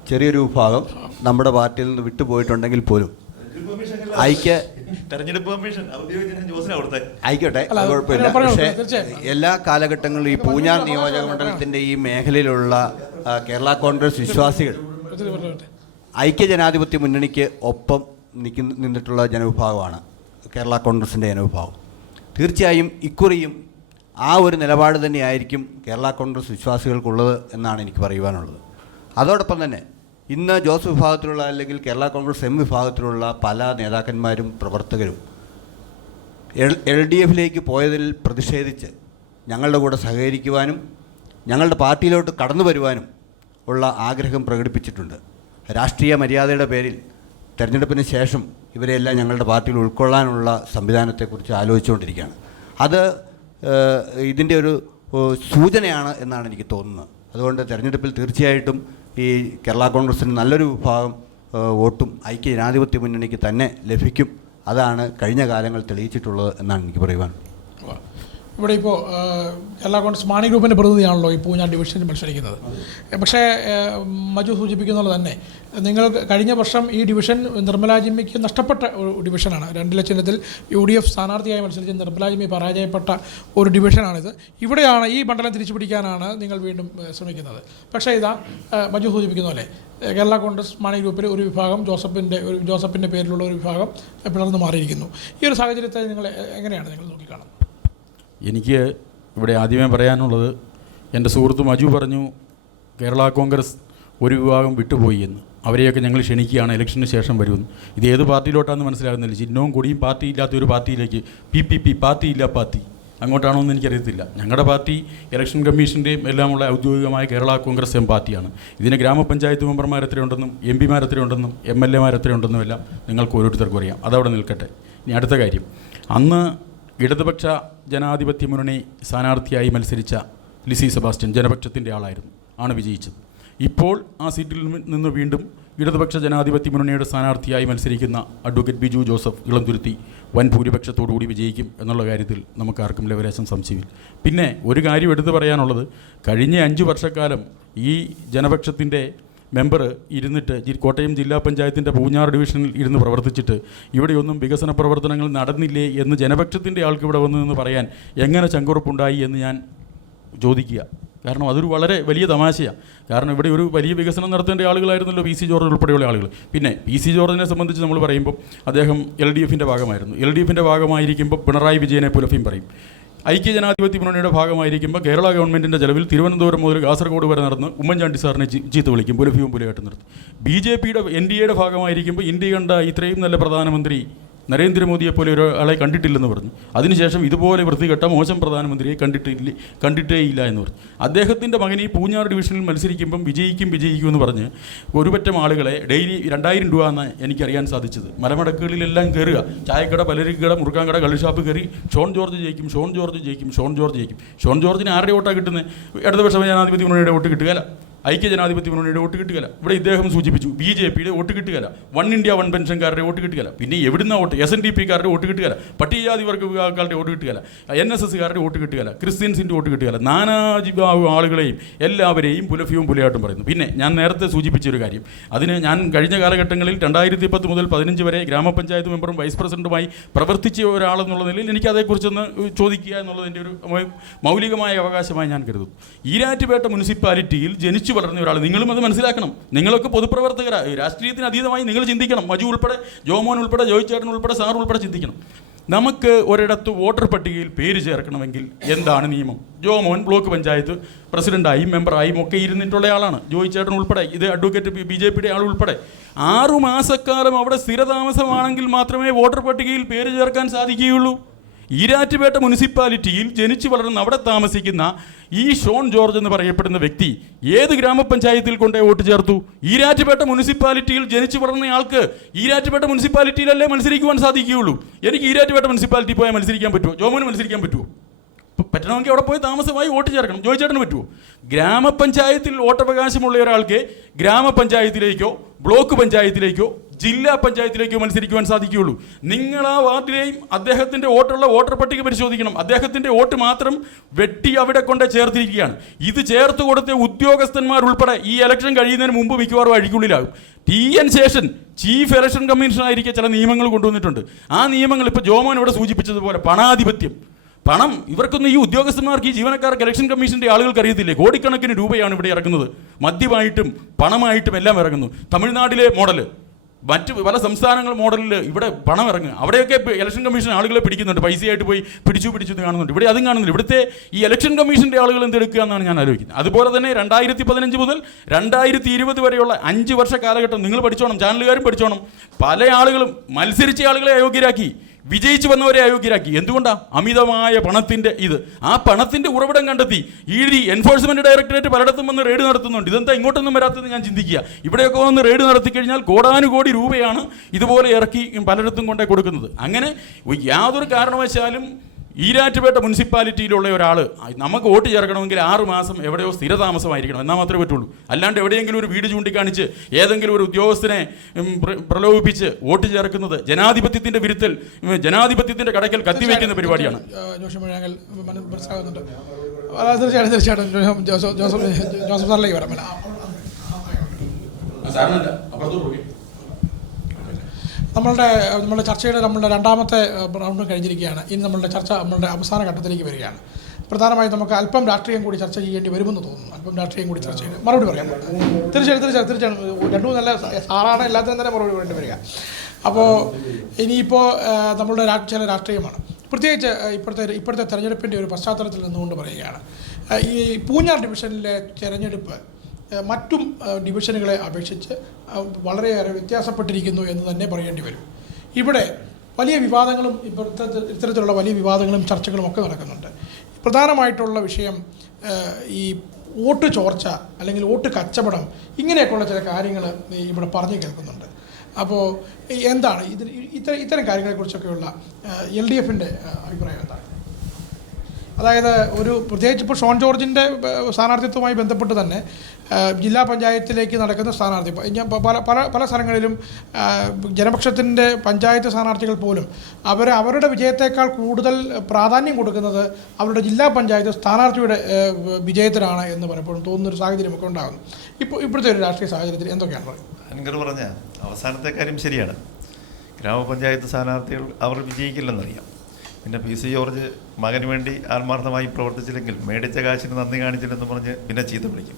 ചെറിയൊരു വിഭാഗം നമ്മുടെ പാർട്ടിയിൽ നിന്ന് വിട്ടുപോയിട്ടുണ്ടെങ്കിൽ പോലും തെരഞ്ഞെടുപ്പ് കമ്മീഷൻ ആയിക്കോട്ടെ, കുഴപ്പമില്ല. പക്ഷേ എല്ലാ കാലഘട്ടങ്ങളിലും ഈ പൂഞ്ഞാർ നിയോജക മണ്ഡലത്തിൻ്റെ ഈ മേഖലയിലുള്ള കേരള കോൺഗ്രസ് വിശ്വാസികൾ ഐക്യജനാധിപത്യ മുന്നണിക്ക് ഒപ്പം നിന്നിട്ടുള്ള ജനവിഭാഗമാണ് കേരള കോൺഗ്രസിൻ്റെ ജനവിഭാഗം. തീർച്ചയായും ഇക്കുറിയും ആ ഒരു നിലപാട് തന്നെയായിരിക്കും കേരള കോൺഗ്രസ് വിശ്വാസികൾക്കുള്ളത് എന്നാണ് എനിക്ക് പറയുവാനുള്ളത്. അതോടൊപ്പം തന്നെ ഇന്ന് ജോസ് വിഭാഗത്തിലുള്ള അല്ലെങ്കിൽ കേരള കോൺഗ്രസ് M വിഭാഗത്തിലുള്ള പല നേതാക്കന്മാരും പ്രവർത്തകരും LDFിലേക്ക് പോയതിൽ പ്രതിഷേധിച്ച് ഞങ്ങളുടെ കൂടെ സഹകരിക്കുവാനും ഞങ്ങളുടെ പാർട്ടിയിലോട്ട് കടന്നു വരുവാനും ഉള്ള ആഗ്രഹം പ്രകടിപ്പിച്ചിട്ടുണ്ട്. രാഷ്ട്രീയ മര്യാദയുടെ പേരിൽ തെരഞ്ഞെടുപ്പിന് ശേഷം ഇവരെല്ലാം ഞങ്ങളുടെ പാർട്ടിയിൽ ഉൾക്കൊള്ളാനുള്ള സംവിധാനത്തെക്കുറിച്ച് ആലോചിച്ചുകൊണ്ടിരിക്കുകയാണ്. അത് ഇതിൻ്റെ ഒരു സൂചനയാണ് എന്നാണ് എനിക്ക് തോന്നുന്നത്. അതുകൊണ്ട് തെരഞ്ഞെടുപ്പിൽ തീർച്ചയായിട്ടും ഈ കേരള കോൺഗ്രസിന് നല്ലൊരു വിഭാഗം വോട്ടും ഐക്യ ജനാധിപത്യ മുന്നണിക്ക് തന്നെ ലഭിക്കും. അതാണ് കഴിഞ്ഞ കാലങ്ങൾ തെളിയിച്ചിട്ടുള്ളത് എന്നാണ് എനിക്ക് പറയുവാൻ. ഇവിടെ ഇപ്പോൾ കേരള കോൺഗ്രസ് മാണി ഗ്രൂപ്പിൻ്റെ പ്രതിനിധിയാണല്ലോ ഈ പൂഞ്ഞാർ ഡിവിഷനിൽ മത്സരിക്കുന്നത്. പക്ഷേ മജു സൂചിപ്പിക്കുന്നത് തന്നെ നിങ്ങൾ കഴിഞ്ഞ വർഷം ഈ ഡിവിഷൻ നിർമ്മലാ ജിമ്മിക്ക് നഷ്ടപ്പെട്ട ഒരു ഡിവിഷനാണ്. 2 ചിഹ്നത്തിൽ UDF സ്ഥാനാർത്ഥിയായി മത്സരിച്ച് നിർമ്മലാ ജിമ്മി പരാജയപ്പെട്ട ഒരു ഡിവിഷനാണിത്. ഇവിടെയാണ് ഈ മണ്ഡലം തിരിച്ചു പിടിക്കാനാണ് നിങ്ങൾ വീണ്ടും ശ്രമിക്കുന്നത്. പക്ഷേ ഇതാ മജു സൂചിപ്പിക്കുന്ന പോലെ കേരള കോൺഗ്രസ് മാണി ഗ്രൂപ്പിൽ ഒരു വിഭാഗം ജോസഫിൻ്റെ പേരിലുള്ള ഒരു വിഭാഗം പിളർന്നു മാറിയിരിക്കുന്നു. ഈ ഒരു സാഹചര്യത്തെ നിങ്ങൾ എങ്ങനെയാണ് നിങ്ങൾ നോക്കിക്കാണുന്നത്? എനിക്ക് ഇവിടെ ആദ്യമേ പറയാനുള്ളത്, എൻ്റെ സുഹൃത്ത് മജു പറഞ്ഞു കേരള കോൺഗ്രസ് ഒരു വിഭാഗം വിട്ടുപോയി എന്ന്. അവരെയൊക്കെ ഞങ്ങൾ ക്ഷണിക്കുകയാണ്, ഇലക്ഷന് ശേഷം വരുമെന്ന്. ഇത് ഏത് പാർട്ടിയിലോട്ടാണെന്ന് മനസ്സിലാകുന്നില്ല. ചിഹ്നവും കൊടിയും പാർട്ടി ഇല്ലാത്ത ഒരു പാർട്ടിയിലേക്ക് PPP പാർട്ടിയില്ല പാർട്ടി അങ്ങോട്ടാണോ എന്ന് എനിക്കറിയത്തില്ല. ഞങ്ങളുടെ പാർട്ടി ഇലക്ഷൻ കമ്മീഷൻ്റെയും എല്ലാമുള്ള ഔദ്യോഗികമായ കേരള കോൺഗ്രസ് എം പാർട്ടിയാണ്. ഇതിന് ഗ്രാമപഞ്ചായത്ത് മെമ്പർമാർ എത്രയുണ്ടെന്നും MPമാർ എത്രയുണ്ടെന്നും MLAമാർ എത്രയുണ്ടെന്നും എല്ലാം നിങ്ങൾക്ക് ഓരോരുത്തർക്കും അറിയാം. അതവിടെ നിൽക്കട്ടെ. ഇനി അടുത്ത കാര്യം, അന്ന് ഇടതുപക്ഷ ജനാധിപത്യ മുന്നണി സ്ഥാനാർത്ഥിയായി മത്സരിച്ച ലിസി സെബാസ്റ്റ്യൻ ജനപക്ഷത്തിൻ്റെ ആളായിരുന്നു, ആണ് വിജയിച്ചത്. ഇപ്പോൾ ആ സീറ്റിൽ നിന്ന് വീണ്ടും ഇടതുപക്ഷ ജനാധിപത്യ മുന്നണിയുടെ സ്ഥാനാർത്ഥിയായി മത്സരിക്കുന്ന അഡ്വക്കേറ്റ് ബിജു ജോസഫ് ഇളംതുരുത്തി വൻ ഭൂരിപക്ഷത്തോടുകൂടി വിജയിക്കും എന്നുള്ള കാര്യത്തിൽ നമുക്കാർക്കും ലെവലേശം സംശയമില്ല. പിന്നെ ഒരു കാര്യം എടുത്തു പറയാനുള്ളത്, കഴിഞ്ഞ 5 വർഷക്കാലം ഈ ജനപക്ഷത്തിൻ്റെ മെമ്പർ ഇരുന്നിട്ട് കോട്ടയം ജില്ലാ പഞ്ചായത്തിൻ്റെ പൂഞ്ഞാർ ഡിവിഷനിൽ ഇരുന്ന് പ്രവർത്തിച്ചിട്ട് ഇവിടെയൊന്നും വികസന പ്രവർത്തനങ്ങൾ നടന്നില്ലേ എന്ന് ജനപക്ഷത്തിൻ്റെ ആൾക്ക് ഇവിടെ വന്നു എന്ന് പറയാൻ എങ്ങനെ ചങ്കുറപ്പുണ്ടായി എന്ന് ഞാൻ ചോദിക്കുക. കാരണം അതൊരു വളരെ വലിയ തമാശയാണ്. കാരണം ഇവിടെ ഒരു വലിയ വികസനം നടത്തേണ്ട ആളുകളായിരുന്നല്ലോ PC ജോർജ് ഉൾപ്പെടെയുള്ള ആളുകൾ. പിന്നെ PC ജോർജിനെ സംബന്ധിച്ച് നമ്മൾ പറയുമ്പോൾ അദ്ദേഹം LDFൻ്റെ ഭാഗമായിരുന്നു. LDFൻ്റെ ഭാഗമായിരിക്കുമ്പോൾ പിണറായി വിജയനെ പുലഫിയും പറയും. ഐക്യജനാധിപത്യ മുന്നണിയുടെ ഭാഗമായിരിക്കുമ്പോൾ കേരള ഗവൺമെൻറ്റിൻ്റെ ചെലവിൽ തിരുവനന്തപുരം മുതൽ കാസർഗോഡ് വരെ നടന്ന് ഉമ്മൻചാണ്ടി സാറിനെ ചീത്ത വിളിക്കും, പുലഫിയും പുലയായിട്ട് നിർത്തും. BJPയുടെ NDAയുടെ ഭാഗമായിരിക്കുമ്പോൾ ഇന്ത്യ കണ്ട ഇത്രയും നല്ല പ്രധാനമന്ത്രി നരേന്ദ്രമോദിയെപ്പോലെ ഒരാളെ കണ്ടിട്ടില്ലെന്ന് പറഞ്ഞു. അതിനുശേഷം ഇതുപോലെ വൃത്തികെട്ട മോശം പ്രധാനമന്ത്രിയെ കണ്ടിട്ടേ ഇല്ല എന്ന് പറഞ്ഞു. അദ്ദേഹത്തിൻ്റെ മകൻ ഈ പൂഞ്ഞാർ ഡിവിഷനിൽ മത്സരിക്കുമ്പം വിജയിക്കുമെന്ന് പറഞ്ഞ് ഒരുപറ്റം ആളുകളെ ഡെയിലി 2000 രൂപ എന്ന് എനിക്കറിയാൻ സാധിച്ചത്. മലമടക്കുകളിലെല്ലാം കയറുക, ചായക്കട, പലരിക്കട, മുറുക്കാൻകട, കള്ളുഷാപ്പ് കയറി ഷോൺ ജോർജ് ജയിക്കും. ഷോൺ ജോർജിന് ആരുടെ വോട്ടാണ് കിട്ടുന്നത്? ഇടതുപക്ഷ ജനാധിപത്യ മുന്നണിയുടെ വോട്ട് കിട്ടുകയില്ല, ഐക്യജനാധിപത്യ മുന്നണിയുടെ വോട്ട് കിട്ടുകയില്ല. ഇവിടെ ഇദ്ദേഹം സൂചിപ്പിച്ചു BJPയുടെ വോട്ട് കിട്ടുകയില്ല, വൺ ഇന്ത്യ വൺ പെൻഷൻകാരുടെ വോട്ട് കിട്ടുകയില്ല. പിന്നെ എവിടുന്ന വോട്ട്? SNDPക്കാരുടെ വോട്ട് കിട്ടുകയില്ല, പട്ടികജാതി വർഗ്ഗ വിഭാഗക്കാരുടെ വോട്ട് കിട്ടുകയില്ല, NSSകാരുടെ വോട്ട് കിട്ടുകയില്ല, ക്രിസ്ത്യൻസിൻ്റെ വോട്ട് കിട്ടുകയില്ല. നാനാജിഭാവ ആളുകളെയും എല്ലാവരെയും പുലഫിയും പുലയാട്ടും പറയുന്നു. പിന്നെ ഞാൻ നേരത്തെ സൂചിപ്പിച്ചൊരു കാര്യം, അതിന് ഞാൻ കഴിഞ്ഞ കാലഘട്ടങ്ങളിൽ 2010 മുതൽ 15 വരെ ഗ്രാമപഞ്ചായത്ത് മെമ്പറും വൈസ് പ്രസിഡൻറ്റുമായി പ്രവർത്തിച്ച ഒരാളെന്നുള്ള നിലയിൽ എനിക്ക് അതേക്കുറിച്ചൊന്ന് ചോദിക്കുക എന്നുള്ളതിൻ്റെ ഒരു മൗലികമായ അവകാശമായി ഞാൻ കരുതുന്നു. ഈരാറ്റുപേട്ട മുനിസിപ്പാലിറ്റിയിൽ ജനിച്ചു വളർന്ന ഒരാൾ, നിങ്ങളും അത് മനസ്സിലാക്കണം. നിങ്ങളൊക്കെ പൊതുപ്രവർത്തകരാണ്, രാഷ്ട്രീയത്തിന് അതീതമായി നിങ്ങൾ ചിന്തിക്കണം. മജു ഉൾപ്പെടെ, ജോമോൻ ഉൾപ്പെടെ, ജോയിച്ചേട്ടൻ ഉൾപ്പെടെ, സാർ ഉൾപ്പെടെ ചിന്തിക്കണം. നമുക്ക് ഒരിടത്ത് വോട്ടർ പട്ടികയിൽ പേര് ചേർക്കണമെങ്കിൽ എന്താണ് നിയമം? ജോമോൻ ബ്ലോക്ക് പഞ്ചായത്ത് പ്രസിഡൻ്റായും മെമ്പറായും ഒക്കെ ഇരുന്നിട്ടുള്ള ആളാണ്, ജോയിച്ചേട്ടൻ ഉൾപ്പെടെ, ഇത് അഡ്വക്കേറ്റ് BJPയുടെ ആൾ ഉൾപ്പെടെ. 6 മാസക്കാലം അവിടെ സ്ഥിരതാമസമാണെങ്കിൽ മാത്രമേ വോട്ടർ പട്ടികയിൽ പേര് ചേർക്കാൻ സാധിക്കുകയുള്ളൂ. ഈരാറ്റുപേട്ട മുനിസിപ്പാലിറ്റിയിൽ ജനിച്ചു വളർന്ന് അവിടെ താമസിക്കുന്ന ഈ ഷോൺ ജോർജ് എന്ന് പറയപ്പെടുന്ന വ്യക്തി ഏത് ഗ്രാമപഞ്ചായത്തിൽ കൊണ്ടേ വോട്ട് ചേർത്തു? ഈരാറ്റുപേട്ട മുനിസിപ്പാലിറ്റിയിൽ ജനിച്ചു വളർന്ന ആൾക്ക് ഈരാറ്റുപേട്ട മുനിസിപ്പാലിറ്റിയിലല്ലേ മത്സരിക്കുവാൻ സാധിക്കുകയുള്ളൂ. എനിക്ക് ഈരാറ്റുപേട്ട മുനിസിപ്പാലിറ്റി പോയാൽ മത്സരിക്കാൻ പറ്റുമോ? ജോമോന് മത്സരിക്കാൻ പറ്റുമോ? പറ്റണമെങ്കിൽ അവിടെ പോയി താമസമായി വോട്ട് ചേർക്കണം. ജോയിച്ചേട്ടന് പറ്റുമോ? ഗ്രാമപഞ്ചായത്തിൽ വോട്ടവകാശമുള്ള ഒരാൾക്ക് ഗ്രാമപഞ്ചായത്തിലേക്കോ ബ്ലോക്ക് പഞ്ചായത്തിലേക്കോ ജില്ലാ പഞ്ചായത്തിലേക്കോ മത്സരിക്കുവാൻ സാധിക്കുകയുള്ളൂ. നിങ്ങൾ ആ വാർഡിലെയും അദ്ദേഹത്തിൻ്റെ വോട്ടുള്ള വോട്ടർ പട്ടിക പരിശോധിക്കണം. അദ്ദേഹത്തിൻ്റെ വോട്ട് മാത്രം വെട്ടി അവിടെ കൊണ്ട് ചേർത്തിരിക്കുകയാണ്. ഇത് ചേർത്ത് കൊടുത്ത ഉദ്യോഗസ്ഥന്മാർ ഉൾപ്പെടെ ഈ ഇലക്ഷൻ കഴിയുന്നതിന് മുമ്പ് മിക്കവാറും അഴിക്കുള്ളിലാകും. TN ശേഷൻ ചീഫ് ഇലക്ഷൻ കമ്മീഷണറായിരിക്കെ ചില നിയമങ്ങൾ കൊണ്ടുവന്നിട്ടുണ്ട്. ആ നിയമങ്ങൾ ഇപ്പോൾ ജോമോൻ ഇവിടെ സൂചിപ്പിച്ചതുപോലെ പണാധിപത്യം, പണം ഇവർക്കൊന്നും ഈ ഉദ്യോഗസ്ഥന്മാർക്ക്, ഈ ജീവനക്കാർക്ക്, ഇലക്ഷൻ കമ്മീഷൻ്റെ ആളുകൾക്ക് അറിയത്തില്ലേ? കോടിക്കണക്കിന് രൂപയാണ് ഇവിടെ ഇറക്കുന്നത്, മദ്യമായിട്ടും പണമായിട്ടും എല്ലാം ഇറങ്ങുന്നു. തമിഴ്നാട്ടിലെ മോഡൽ, മറ്റ് പല സംസ്ഥാനങ്ങൾ മോഡലിൽ ഇവിടെ പണം ഇറങ്ങുക. അവിടെയൊക്കെ ഇലക്ഷൻ കമ്മീഷൻ ആളുകളെ പിടിക്കുന്നുണ്ട്, പൈസയായിട്ട് പോയി പിടിച്ചു കാണുന്നുണ്ട്. ഇവിടെ അതും കാണുന്നില്ല. ഇവിടുത്തെ ഈ ഇലക്ഷൻ കമ്മീഷൻ്റെ ആളുകൾ എന്തെടുക്കുക എന്നാണ് ഞാൻ ആലോചിക്കുന്നത്. അതുപോലെ തന്നെ 2015 മുതൽ 2020 വരെയുള്ള 5 വർഷ കാലഘട്ടം നിങ്ങൾ പഠിച്ചോണം, ചാനലുകാരും പഠിച്ചോണം. പല ആളുകളും മത്സരിച്ച ആളുകളെ അയോഗ്യരാക്കി, വിജയിച്ചു വന്നവരെ അയോഗ്യരാക്കി. എന്തുകൊണ്ടാണ്? അമിതമായ പണത്തിൻ്റെ ആ പണത്തിൻ്റെ ഉറവിടം കണ്ടെത്തി ED എൻഫോഴ്സ്മെൻറ്റ് ഡയറക്ടറേറ്റ് പലയിടത്തും വന്ന് റെയ്ഡ് നടത്തുന്നുണ്ട്. ഇതെന്താ ഇങ്ങോട്ടൊന്നും വരാത്തത് ഞാൻ ചിന്തിക്കുക. ഇവിടെയൊക്കെ വന്ന് റെയ്ഡ് നടത്തി കഴിഞ്ഞാൽ കോടാനുകോടി രൂപയാണ് ഇതുപോലെ ഇറക്കി പലയിടത്തും കൊണ്ടേ കൊടുക്കുന്നത്. അങ്ങനെ യാതൊരു കാരണവശാലും ഈരാറ്റുപേട്ട മുനിസിപ്പാലിറ്റിയിലുള്ള ഒരാൾ നമുക്ക് വോട്ട് ചേർക്കണമെങ്കിൽ 6 മാസം എവിടെയോ സ്ഥിരതാമസമായിരിക്കണം, എന്നാൽ മാത്രമേ പറ്റുള്ളൂ. അല്ലാണ്ട് എവിടെയെങ്കിലും ഒരു വീട് ചൂണ്ടിക്കാണിച്ച് ഏതെങ്കിലും ഒരു ഉദ്യോഗസ്ഥനെ പ്രലോഭിപ്പിച്ച് വോട്ട് ചേർക്കുന്നത് ജനാധിപത്യത്തിൻ്റെ വിരുദ്ധൽ, ജനാധിപത്യത്തിൻ്റെ കടയ്ക്കൽ കത്തിവയ്ക്കുന്ന പരിപാടിയാണ്. തീർച്ചയായിട്ടും ജോസഫ് സാറിലേക്ക് വരാം. നമ്മളുടെ ചർച്ചയുടെ രണ്ടാമത്തെ റൗണ്ട് കഴിഞ്ഞിരിക്കുകയാണ്. ഇനി നമ്മളുടെ ചർച്ച അവസാന ഘട്ടത്തിലേക്ക് വരികയാണ്. പ്രധാനമായും നമുക്ക് അല്പം രാഷ്ട്രീയം കൂടി ചർച്ച ചെയ്യേണ്ടി വരുമെന്ന് തോന്നുന്നു. അല്പം രാഷ്ട്രീയം കൂടി ചർച്ച ചെയ്ത് മറുപടി പറയാം. തീർച്ചയായിട്ടും 2 നല്ല സാറാണ്, എല്ലാത്തിനും തന്നെ മറുപടി വേണ്ടി വരിക. അപ്പോൾ ഇനിയിപ്പോൾ നമ്മളുടെ ചില രാഷ്ട്രീയമാണ്, പ്രത്യേകിച്ച് ഇപ്പോഴത്തെ തെരഞ്ഞെടുപ്പിൻ്റെ ഒരു പശ്ചാത്തലത്തിൽ നിന്നുകൊണ്ട് പറയുകയാണ്. ഈ പൂഞ്ഞാർ ഡിവിഷനിലെ തെരഞ്ഞെടുപ്പ് മറ്റും ഡിവിഷനുകളെ അപേക്ഷിച്ച് വളരെയേറെ വ്യത്യാസപ്പെട്ടിരിക്കുന്നു എന്ന് തന്നെ പറയേണ്ടി വരും. ഇവിടെ വലിയ വിവാദങ്ങളും ഇത്തരത്തിലുള്ള വലിയ വിവാദങ്ങളും ചർച്ചകളും ഒക്കെ നടക്കുന്നുണ്ട്. പ്രധാനമായിട്ടുള്ള വിഷയം ഈ വോട്ട് ചോർച്ച അല്ലെങ്കിൽ വോട്ട് കച്ചവടം ഇങ്ങനെയൊക്കെയുള്ള ചില കാര്യങ്ങൾ ഇവിടെ പറഞ്ഞു കേൾക്കുന്നുണ്ട്. അപ്പോൾ എന്താണ് ഇത്തരം കാര്യങ്ങളെക്കുറിച്ചൊക്കെയുള്ള LDFിൻ്റെ അഭിപ്രായം എന്താണ്? അതായത് പ്രത്യേകിച്ച് ഇപ്പോൾ ഷോൺ ജോർജിൻ്റെ സ്ഥാനാർത്ഥിത്വവുമായി ബന്ധപ്പെട്ട് തന്നെ ജില്ലാ പഞ്ചായത്തിലേക്ക് നടക്കുന്ന സ്ഥാനാർത്ഥി പല സ്ഥലങ്ങളിലും ജനപക്ഷത്തിൻ്റെ പഞ്ചായത്ത് സ്ഥാനാർത്ഥികൾ പോലും അവരുടെ വിജയത്തേക്കാൾ കൂടുതൽ പ്രാധാന്യം കൊടുക്കുന്നത് അവരുടെ ജില്ലാ പഞ്ചായത്ത് സ്ഥാനാർത്ഥിയുടെ വിജയത്തിനാണ് എന്ന് പലപ്പോഴും തോന്നുന്നൊരു സാഹചര്യമൊക്കെ ഉണ്ടാകുന്നു. ഇപ്പോഴത്തെ ഒരു രാഷ്ട്രീയ സാഹചര്യത്തിൽ എന്തൊക്കെയാണ് പറയുന്നത്? അൻകർ പറഞ്ഞ അവസാനത്തെ കാര്യം ശരിയാണ്. ഗ്രാമപഞ്ചായത്ത് സ്ഥാനാർത്ഥികൾ അവർ വിജയിക്കില്ലെന്നറിയാം. പിന്നെ PC ജോർജ് മകന് വേണ്ടി ആത്മാർത്ഥമായി പ്രവർത്തിച്ചില്ലെങ്കിൽ മേടിച്ച കാശിന് നന്ദി കാണിച്ചില്ലെന്ന് പറഞ്ഞ് പിന്നെ ചീത്ത വിളിക്കും.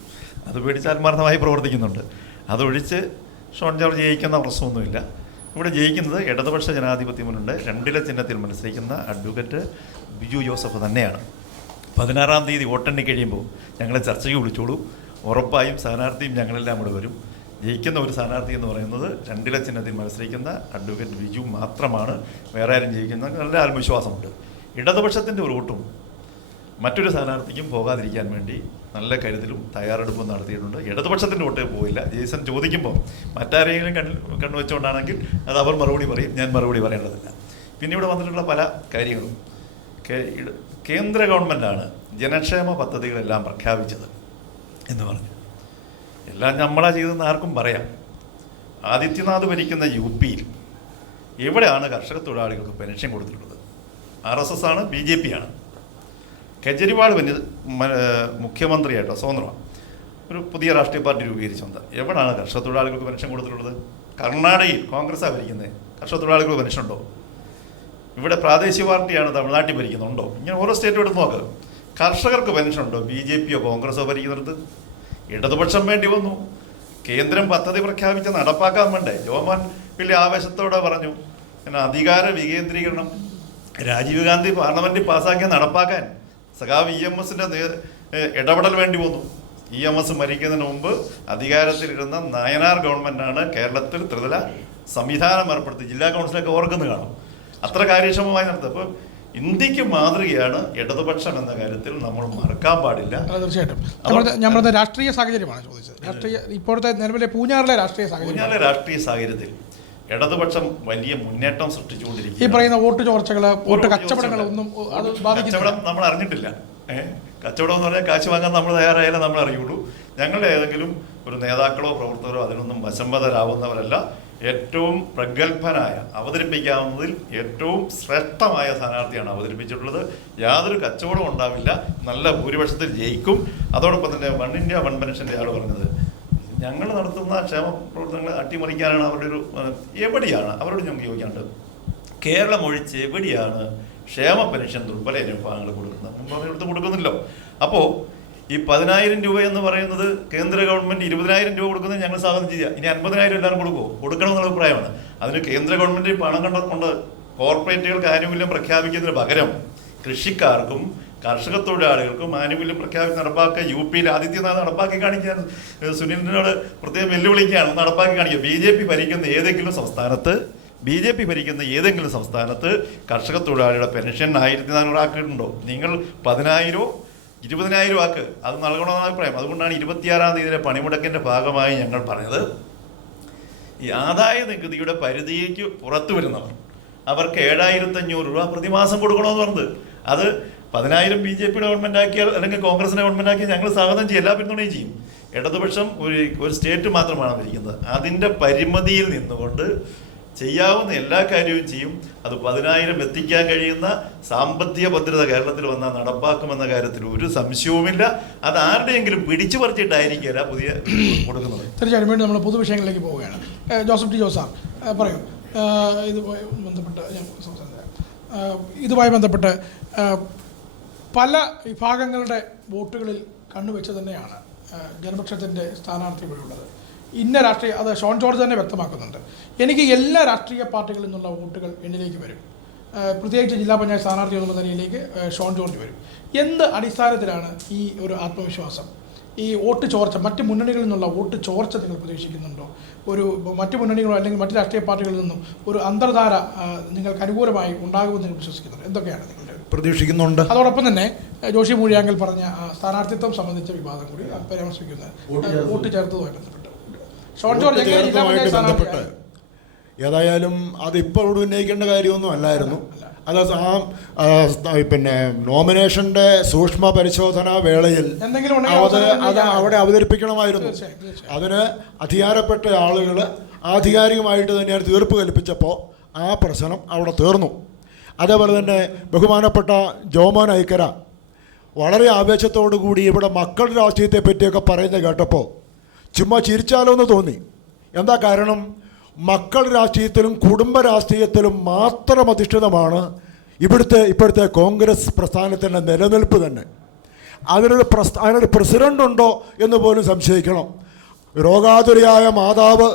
അത് പേടിച്ച് ആത്മാർത്ഥമായി പ്രവർത്തിക്കുന്നുണ്ട്. അതൊഴിച്ച് ഷോൺ ജോർജ് ജയിക്കുന്ന പ്രശ്നമൊന്നുമില്ല. ഇവിടെ ജയിക്കുന്നത് ഇടതുപക്ഷ ജനാധിപത്യ മുന്നണിയുടെ 2 ചിഹ്നത്തിൽ മത്സരിക്കുന്ന അഡ്വക്കേറ്റ് ബിജു ജോസഫ് തന്നെയാണ്. 16-ാം തീയതി വോട്ടെണ്ണി കഴിയുമ്പോൾ ഞങ്ങളെ ചർച്ചയ്ക്ക് വിളിച്ചോളൂ. ഉറപ്പായും സ്ഥാനാർത്ഥിയും ഞങ്ങളെല്ലാം കൂടെ വരും. ജയിക്കുന്ന ഒരു സ്ഥാനാർത്ഥി എന്ന് പറയുന്നത് 2 ചിഹ്നത്തിൽ മത്സരിക്കുന്ന അഡ്വക്കേറ്റ് ബിജു മാത്രമാണ്. വേറെ ആരും ജയിക്കുന്ന നല്ല ആത്മവിശ്വാസമുണ്ട്. ഇടതുപക്ഷത്തിൻ്റെ ഒരു വോട്ടും മറ്റൊരു സ്ഥാനാർത്ഥിക്കും പോകാതിരിക്കാൻ വേണ്ടി നല്ല കരുതലും തയ്യാറെടുപ്പും നടത്തിയിട്ടുണ്ട്. ഇടതുപക്ഷത്തിൻ്റെ വോട്ടേ പോയില്ല. ജെയ്സൺ ചോദിക്കുമ്പോൾ മറ്റാരെങ്കിലും കണ്ണുവെച്ചുകൊണ്ടാണെങ്കിൽ അത് അവർ മറുപടി പറയും, ഞാൻ മറുപടി പറയേണ്ടതില്ല. പിന്നെ ഇവിടെ വന്നിട്ടുള്ള പല കാര്യങ്ങളും കേന്ദ്ര ഗവൺമെൻറ്റാണ് ജനക്ഷേമ പദ്ധതികളെല്ലാം പ്രഖ്യാപിച്ചത് എന്ന് പറഞ്ഞു. എല്ലാം നമ്മളാ ചെയ്തതെന്ന് ആർക്കും പറയാം. ആദിത്യനാഥ് ഭരിക്കുന്ന UPയിൽ എവിടെയാണ് കർഷക തൊഴിലാളികൾക്ക് പെൻഷൻ കൊടുത്തിട്ടുള്ളത്? RSS ആണ്, BJP ആണ്. കെജ്രിവാൾ മുഖ്യമന്ത്രിയായിട്ടോ സ്വതന്ത്രമാണ് ഒരു പുതിയ രാഷ്ട്രീയ പാർട്ടി രൂപീകരിച്ചുകൊണ്ട് എവിടെയാണ് കർഷക തൊഴിലാളികൾക്ക് പെൻഷൻ കൊടുത്തിട്ടുള്ളത്? കർണാടകയിൽ കോൺഗ്രസ്സാണ് ഭരിക്കുന്നത്. കർഷക തൊഴിലാളികൾക്ക് പെൻഷൻ ഉണ്ടോ? ഇവിടെ പ്രാദേശിക പാർട്ടിയാണ് തമിഴ്നാട്ടിൽ ഭരിക്കുന്നുണ്ടോ? ഇങ്ങനെ ഓരോ സ്റ്റേറ്റും എടുത്ത് നോക്ക്. കർഷകർക്ക് പെൻഷൻ ഉണ്ടോ? BJPയോ കോൺഗ്രസ്സോ ഭരിക്കുന്നിടത്ത്? ഇടതുപക്ഷം വേണ്ടി വന്നു. കേന്ദ്രം പദ്ധതി പ്രഖ്യാപിച്ച് നടപ്പാക്കാൻ വേണ്ടേ? ജോമോൻ വലിയ ആവേശത്തോടെ പറഞ്ഞു പിന്നെ അധികാര വികേന്ദ്രീകരണം. രാജീവ് ഗാന്ധി പാർലമെൻറ്റിൽ പാസ്സാക്കിയ നടപ്പാക്കാൻ സഖാവ് EMSൻ്റെ ഇടപെടൽ വേണ്ടി വന്നു. EMS മരിക്കുന്നതിന് മുമ്പ് അധികാരത്തിലിരുന്ന നായനാർ ഗവൺമെൻറ്റാണ് കേരളത്തിൽ ത്രിതല സംവിധാനം ഏർപ്പെടുത്തി. ജില്ലാ കൗൺസിലൊക്കെ ഓർക്കുന്നു കാണും. അത്ര കാര്യക്ഷമമായി നടത്തുക. അപ്പോൾ ഇന്ത്യക്ക് മാതൃകയാണ് ഇടതുപക്ഷം എന്ന കാര്യത്തിൽ നമ്മൾ മറക്കാൻ പാടില്ല. തീർച്ചയായിട്ടും നമ്മുടെ രാഷ്ട്രീയ സാഹചര്യമാണ് ചോദിച്ചത്. ഇപ്പോഴത്തെ നിലവിലെ പൂഞ്ഞാറിലെ രാഷ്ട്രീയ സാഹചര്യത്തിൽ ഇടതുപക്ഷം വലിയ മുന്നേറ്റം സൃഷ്ടിച്ചുകൊണ്ടിരിക്കും. ഈ പറയുന്ന വോട്ട് ചോർച്ചകൾ, വോട്ട് കച്ചവടങ്ങളൊന്നും കച്ചവടം നമ്മൾ അറിഞ്ഞിട്ടില്ല. കച്ചവടം എന്ന് പറഞ്ഞാൽ കാശ് വാങ്ങാൻ നമ്മൾ തയ്യാറായാലേ നമ്മൾ അറിയുള്ളൂ. ഞങ്ങളുടെ ഏതെങ്കിലും ഒരു നേതാക്കളോ പ്രവർത്തകരോ അതിനൊന്നും വശംവദരാകുന്നവരല്ല. ഏറ്റവും പ്രഗത്ഭനായ, അവതരിപ്പിക്കാവുന്നതിൽ ഏറ്റവും ശ്രേഷ്ഠമായ സ്ഥാനാർത്ഥിയാണ് അവതരിപ്പിച്ചിട്ടുള്ളത്. യാതൊരു കച്ചവടവും ഉണ്ടാവില്ല. നല്ല ഭൂരിപക്ഷത്തിൽ ജയിക്കും. അതോടൊപ്പം തന്നെ വൺ ഇന്ത്യ വൺ പെൻഷൻ്റെ ആൾ പറഞ്ഞത് ഞങ്ങൾ നടത്തുന്ന ക്ഷേമ പ്രവർത്തനങ്ങൾ അട്ടിമറിക്കാനാണ് അവരുടെ ഒരു എവിടെയാണ് അവരോട് ഞങ്ങൾക്ക് ചോദിക്കാനുണ്ട്. കേരളം ഒഴിച്ച് എവിടെയാണ് ക്ഷേമ പെൻഷൻ ദുർബല വിഭാഗങ്ങൾ കൊടുക്കുന്നത്? മുമ്പ് എടുത്ത് കൊടുക്കുന്നില്ലോ. അപ്പോൾ ഈ 10,000 രൂപ എന്ന് പറയുന്നത് കേന്ദ്ര ഗവൺമെൻറ് 20,000 രൂപ കൊടുക്കുന്നത് ഞങ്ങൾ സ്വാഗതം ചെയ്യുക. ഇനി 50,000 എല്ലാവരും കൊടുക്കണമെന്നുള്ള അഭിപ്രായമാണ്. അതിന് കേന്ദ്ര ഗവൺമെൻറ് പണം കൊണ്ട് കോർപ്പറേറ്റുകൾക്ക് ആനുകൂല്യം പ്രഖ്യാപിക്കുന്നതിന് പകരം കൃഷിക്കാർക്കും കർഷക തൊഴിലാളികൾക്കും ആനുകൂല്യം പ്രഖ്യാപിച്ച് നടപ്പാക്കുക. UPയിൽ ആദിത്യനാഥ് നടപ്പാക്കി കാണിക്കാൻ സുനിലിനോട് പ്രത്യേകം വെല്ലുവിളിക്കുകയാണ്. നടപ്പാക്കി കാണിക്കുക. BJP ഭരിക്കുന്ന ഏതെങ്കിലും സംസ്ഥാനത്ത് കർഷക തൊഴിലാളിയുടെ പെൻഷൻ 1,400 ആക്കിയിട്ടുണ്ടോ? നിങ്ങൾ 10,000 20,000 ആക്ക്. അത് നൽകണമെന്ന അഭിപ്രായം. അതുകൊണ്ടാണ് 26-ാം തീയതിയിലെ പണിമുടക്കിൻ്റെ ഭാഗമായി ഞങ്ങൾ പറഞ്ഞത് ഈ ആദായ നികുതിയുടെ പരിധിക്ക് പുറത്തു വരുന്നവർ അവർക്ക് 7,500 രൂപ പ്രതിമാസം കൊടുക്കണമെന്ന് പറഞ്ഞത്. അത് 10,000 BJPയുടെ ഗവൺമെൻറ് ആക്കിയാൽ അല്ലെങ്കിൽ കോൺഗ്രസിൻ്റെ ഗവൺമെൻറ് ആക്കിയാൽ ഞങ്ങൾ സ്വാഗതം ചെയ്യും, എല്ലാ പിന്തുണയും ചെയ്യും. ഇടതുപക്ഷം ഒരു സ്റ്റേറ്റ് മാത്രമാണ് ഭരിക്കുന്നത്. അതിൻ്റെ പരിമിതിയിൽ നിന്നുകൊണ്ട് ചെയ്യാവുന്ന എല്ലാ കാര്യവും ചെയ്യും. അത് 10,000 എത്തിക്കാൻ കഴിയുന്ന സാമ്പത്തിക ഭദ്രത കേരളത്തിൽ വന്നാൽ നടപ്പാക്കുമെന്ന കാര്യത്തിൽ ഒരു സംശയവുമില്ല. അത് ആരുടെയെങ്കിലും പിടിച്ചു പറിച്ചിട്ടായിരിക്കില്ല പുതിയ കൊടുക്കുന്നത്. തീർച്ചയായും വീണ്ടും നമ്മൾ പൊതുവിഷയങ്ങളിലേക്ക് പോവുകയാണ്. Joseph T. ജോസ് സാർ പറയൂ. ഇതുമായി ബന്ധപ്പെട്ട് പല വിഭാഗങ്ങളുടെ വോട്ടുകളിൽ കണ്ണുവെച്ച് തന്നെയാണ് ജനപക്ഷത്തിൻ്റെ സ്ഥാനാർത്ഥി ഇവിടെ ഉള്ളത്. ഇന്ന അത് ഷോൺ ജോർജ് തന്നെ വ്യക്തമാക്കുന്നുണ്ട്. എനിക്ക് എല്ലാ രാഷ്ട്രീയ പാർട്ടികളിൽ നിന്നുള്ള വോട്ടുകൾ എന്നിലേക്ക് വരും. പ്രത്യേകിച്ച് ജില്ലാ പഞ്ചായത്ത് സ്ഥാനാർത്ഥി എന്നുള്ള നിലയിലേക്ക് ഷോൺ ജോർജ് വരും. എന്ത് അടിസ്ഥാനത്തിലാണ് ഈ ഒരു ആത്മവിശ്വാസം? ഈ വോട്ട് ചോർച്ച, മറ്റ് മുന്നണികളിൽ നിന്നുള്ള വോട്ട് ചോർച്ച നിങ്ങൾ പ്രതീക്ഷിക്കുന്നുണ്ടോ? ഒരു മറ്റ് മുന്നണികളോ അല്ലെങ്കിൽ മറ്റ് രാഷ്ട്രീയ പാർട്ടികളിൽ നിന്നും ഒരു അന്തർധാര നിങ്ങൾക്ക് അനുകൂലമായി ഉണ്ടാകുമെന്ന് നിങ്ങൾ വിശ്വസിക്കുന്നുണ്ട്? എന്തൊക്കെയാണ് നിങ്ങളുടെ പ്രതീക്ഷിക്കുന്നുണ്ട്? അതോടൊപ്പം തന്നെ ജോഷി മൂഴിയാങ്കൽ പറഞ്ഞ സ്ഥാനാർത്ഥിത്വം സംബന്ധിച്ച വിവാദം കൂടി പരാമർശിക്കുന്നത് വോട്ട് ചേർത്തതുമായി ബന്ധപ്പെട്ട് ഷോൺ ജോർജ് ബന്ധപ്പെട്ട് ഏതായാലും അത് ഇപ്പോൾ ഉന്നയിക്കേണ്ട കാര്യമൊന്നും അല്ലായിരുന്നു. അത് പിന്നെ നോമിനേഷൻ്റെ സൂക്ഷ്മ പരിശോധനാ വേളയിൽ അത് അവിടെ അവതരിപ്പിക്കണമായിരുന്നു. അതിന് അധികാരപ്പെട്ട ആളുകൾ ആധികാരികമായിട്ട് തന്നെയാണ് തീർപ്പ് കൽപ്പിച്ചപ്പോൾ ആ പ്രശ്നം അവിടെ തീർന്നു. അതേപോലെ തന്നെ ബഹുമാനപ്പെട്ട ജോമോൻ ഐക്കര വളരെ ആവേശത്തോടു കൂടി ഇവിടെ മക്കളുടെ രാഷ്ട്രീയത്തെ പറ്റിയൊക്കെ പറയുന്നത് കേട്ടപ്പോൾ ചുമ്മാ ചിരിച്ചാലോ എന്ന് തോന്നി. എന്താ കാരണം? മക്കൾ രാഷ്ട്രീയത്തിലും കുടുംബ രാഷ്ട്രീയത്തിലും മാത്രം അധിഷ്ഠിതമാണ് ഇപ്പോഴത്തെ കോൺഗ്രസ് പ്രസ്ഥാനത്തിൻ്റെ നിലനിൽപ്പ് തന്നെ. അതിനൊരു പ്രസിഡൻ്റ് ഉണ്ടോ എന്ന് പോലും സംശയിക്കണം. രോഗാതുരയായ മാതാവ്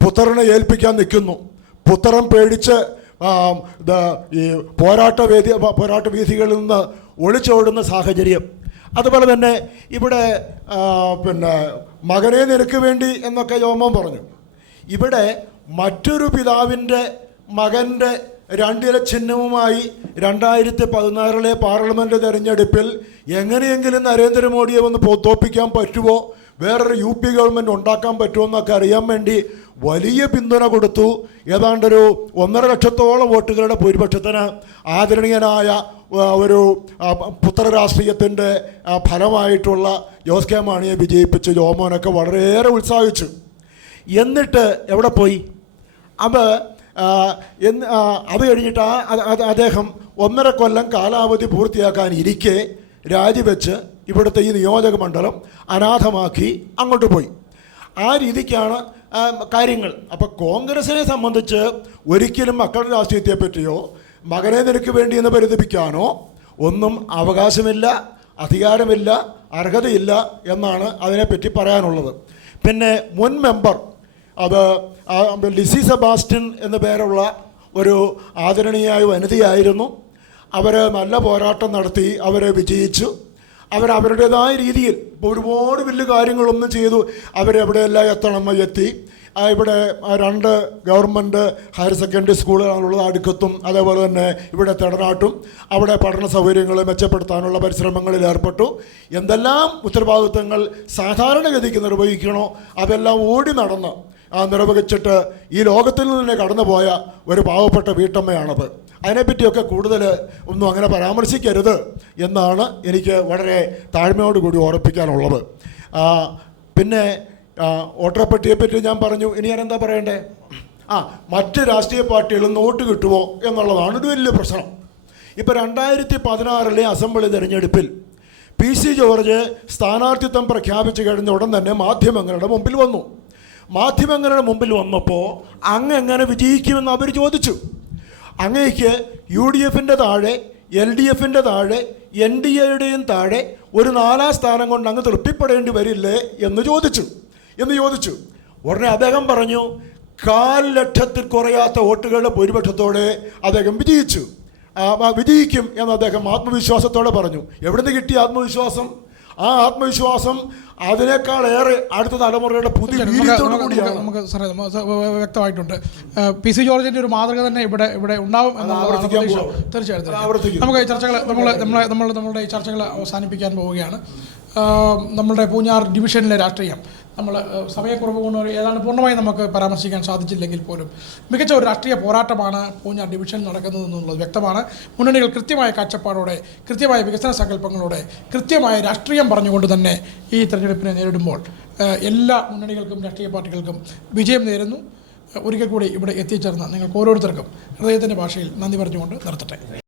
പുത്രനെ ഏൽപ്പിക്കാൻ നിൽക്കുന്നു. പുത്രൻ പേടിച്ച് ഈ പോരാട്ട വീഥികളിൽ നിന്ന് ഒളിച്ചോടുന്ന സാഹചര്യം. അതുപോലെ തന്നെ ഇവിടെ പിന്നെ മകനെ നിനക്ക് വേണ്ടി എന്നൊക്കെ ജോമോൻ പറഞ്ഞു. ഇവിടെ മറ്റൊരു പിതാവിൻ്റെ മകൻ്റെ 2 ഇല ചിഹ്നവുമായി 2016 പാർലമെൻറ്റ് തെരഞ്ഞെടുപ്പിൽ എങ്ങനെയെങ്കിലും നരേന്ദ്രമോദിയെ ഒന്ന് തോൽപ്പിക്കാൻ പറ്റുമോ, വേറൊരു UP ഗവൺമെൻറ് ഉണ്ടാക്കാൻ പറ്റുമോ എന്നൊക്കെ അറിയാൻ വേണ്ടി വലിയ പിന്തുണ കൊടുത്തു. ഏതാണ്ടൊരു 1.5 ലക്ഷത്തോളം വോട്ടുകളുടെ ഭൂരിപക്ഷത്തിന് ആദരണീയനായ ഒരു പുത്രരാഷ്ട്രീയത്തിൻ്റെ ഫലമായിട്ടുള്ള ജോസ് കെ മാണിയെ വിജയിപ്പിച്ച് ജോമോനൊക്കെ വളരെയേറെ ഉത്സാഹിച്ചു. എന്നിട്ട് എവിടെ പോയി? അത് കഴിഞ്ഞിട്ട് അദ്ദേഹം 1.5 കൊല്ലം കാലാവധി പൂർത്തിയാക്കാനിരിക്കെ രാജിവെച്ച് ഇവിടുത്തെ ഈ നിയോജക മണ്ഡലം അനാഥമാക്കി അങ്ങോട്ട് പോയി. ആ രീതിക്കാണ് കാര്യങ്ങൾ. അപ്പോൾ കോൺഗ്രസിനെ സംബന്ധിച്ച് ഒരിക്കലും മക്കളുടെ രാഷ്ട്രീയത്തെ പറ്റിയോ മകനെ നിനക്ക് വേണ്ടി എന്ന് പരിതപിക്കാനോ ഒന്നും അവകാശമില്ല, അധികാരമില്ല, അർഹതയില്ല എന്നാണ് അതിനെപ്പറ്റി പറയാനുള്ളത്. പിന്നെ മുൻ മെമ്പർ ലിസി സെബാസ്റ്റ്യൻ എന്ന പേരുള്ള ഒരു ആദരണീയായ വനിതയായിരുന്നു. അവർ നല്ല പോരാട്ടം നടത്തി, അവരെ വിജയിച്ചു. അവരവരുടേതായ രീതിയിൽ ഒരുപാട് വലിയ കാര്യങ്ങളൊന്നും ചെയ്തു. അവരെവിടെയെല്ലാം എത്തി. ഇവിടെ 2 ഗവൺമെൻറ് ഹയർ സെക്കൻഡറി സ്കൂളുകളുള്ളത് അടുക്കത്തും അതേപോലെ തന്നെ ഇവിടെ തെടനാട്ടും അവിടെ പഠന സൗകര്യങ്ങൾ മെച്ചപ്പെടുത്താനുള്ള പരിശ്രമങ്ങളിൽ ഏർപ്പെട്ടു. എന്തെല്ലാം ഉത്തരവാദിത്വങ്ങൾ സാധാരണഗതിക്ക് നിർവഹിക്കണോ അതെല്ലാം ഓടി നടന്ന് നിർവഹിച്ചിട്ട് ഈ ലോകത്തിൽ നിന്ന് തന്നെ കടന്നുപോയ ഒരു പാവപ്പെട്ട വീട്ടമ്മയാണത്. അതിനെപ്പറ്റിയൊക്കെ കൂടുതൽ ഒന്നും അങ്ങനെ പരാമർശിക്കരുത് എന്നാണ് എനിക്ക് വളരെ താഴ്മയോടുകൂടി ഓർപ്പിക്കാനുള്ളത്. പിന്നെ വോട്ടർപട്ടിയെപ്പറ്റി ഞാൻ പറഞ്ഞു. ഇനി ഞാൻ എന്താ പറയണ്ടേ? മറ്റ് രാഷ്ട്രീയ പാർട്ടികളും വോട്ട് കിട്ടുമോ എന്നുള്ളതാണ് ഒരു വലിയ പ്രശ്നം. ഇപ്പോൾ 2016 അസംബ്ലി തെരഞ്ഞെടുപ്പിൽ PC ജോർജ് സ്ഥാനാർത്ഥിത്വം പ്രഖ്യാപിച്ചു കഴിഞ്ഞ ഉടൻ തന്നെ മാധ്യമങ്ങളുടെ മുമ്പിൽ വന്നു. മാധ്യമങ്ങളുടെ മുമ്പിൽ വന്നപ്പോൾ അങ്ങ് എങ്ങനെ വിജയിക്കുമെന്ന് അവർ ചോദിച്ചു. അങ്ങേക്ക് UDFൻ്റെ താഴെ LDFൻ്റെ താഴെ NDAയുടെയും താഴെ ഒരു 4ാം സ്ഥാനം കൊണ്ട് അങ്ങ് തൃപ്തിപ്പെടേണ്ടി വരില്ലേ എന്ന് ചോദിച്ചു. ഉടനെ അദ്ദേഹം പറഞ്ഞു 4 ലക്ഷത്തിൽ കുറയാത്ത വോട്ടുകളുടെ ഭൂരിപക്ഷത്തോടെ അദ്ദേഹം വിജയിക്കും എന്ന് അദ്ദേഹം ആത്മവിശ്വാസത്തോടെ പറഞ്ഞു. എവിടുന്ന് കിട്ടിയ ആത്മവിശ്വാസം? ആ ആത്മവിശ്വാസം അതിനേക്കാളേറെ അടുത്ത തലമുറയുടെ പുതിയ കൂടിയാണ്. നമുക്ക് വ്യക്തമായിട്ടുണ്ട്. PC ജോർജിന്റെ ഒരു മാതൃക തന്നെ ഇവിടെ ഉണ്ടാവും എന്നുള്ളത് തീർച്ചയായിട്ടും. നമുക്ക് ഈ ചർച്ചകൾ നമ്മളുടെ ഈ ചർച്ചകൾ അവസാനിപ്പിക്കാൻ പോവുകയാണ്. നമ്മളുടെ പൂഞ്ഞാർ ഡിവിഷനിലെ രാഷ്ട്രീയം നമ്മൾ സമയക്കുറവ് കൊണ്ട് ഏതാണ്ട് പൂർണ്ണമായി നമുക്ക് പരാമർശിക്കാൻ സാധിച്ചില്ലെങ്കിൽ പോലും മികച്ച ഒരു രാഷ്ട്രീയ പോരാട്ടമാണ് പൂഞ്ഞാർ ഡിവിഷൻ നടക്കുന്നതെന്നുള്ളത് വ്യക്തമാണ്. മുന്നണികൾ കൃത്യമായ കാഴ്ചപ്പാടോടെ, കൃത്യമായ വികസന സങ്കല്പങ്ങളോടെ, കൃത്യമായ രാഷ്ട്രീയം പറഞ്ഞുകൊണ്ട് തന്നെ ഈ തെരഞ്ഞെടുപ്പിനെ നേരിടുമ്പോൾ എല്ലാ മുന്നണികൾക്കും രാഷ്ട്രീയ പാർട്ടികൾക്കും വിജയം നേരുന്നു. ഒരിക്കൽ കൂടി ഇവിടെ എത്തിച്ചേർന്ന നിങ്ങൾക്ക് ഓരോരുത്തർക്കും ഹൃദയത്തിൻ്റെ ഭാഷയിൽ നന്ദി പറഞ്ഞുകൊണ്ട് നിർത്തട്ടെ.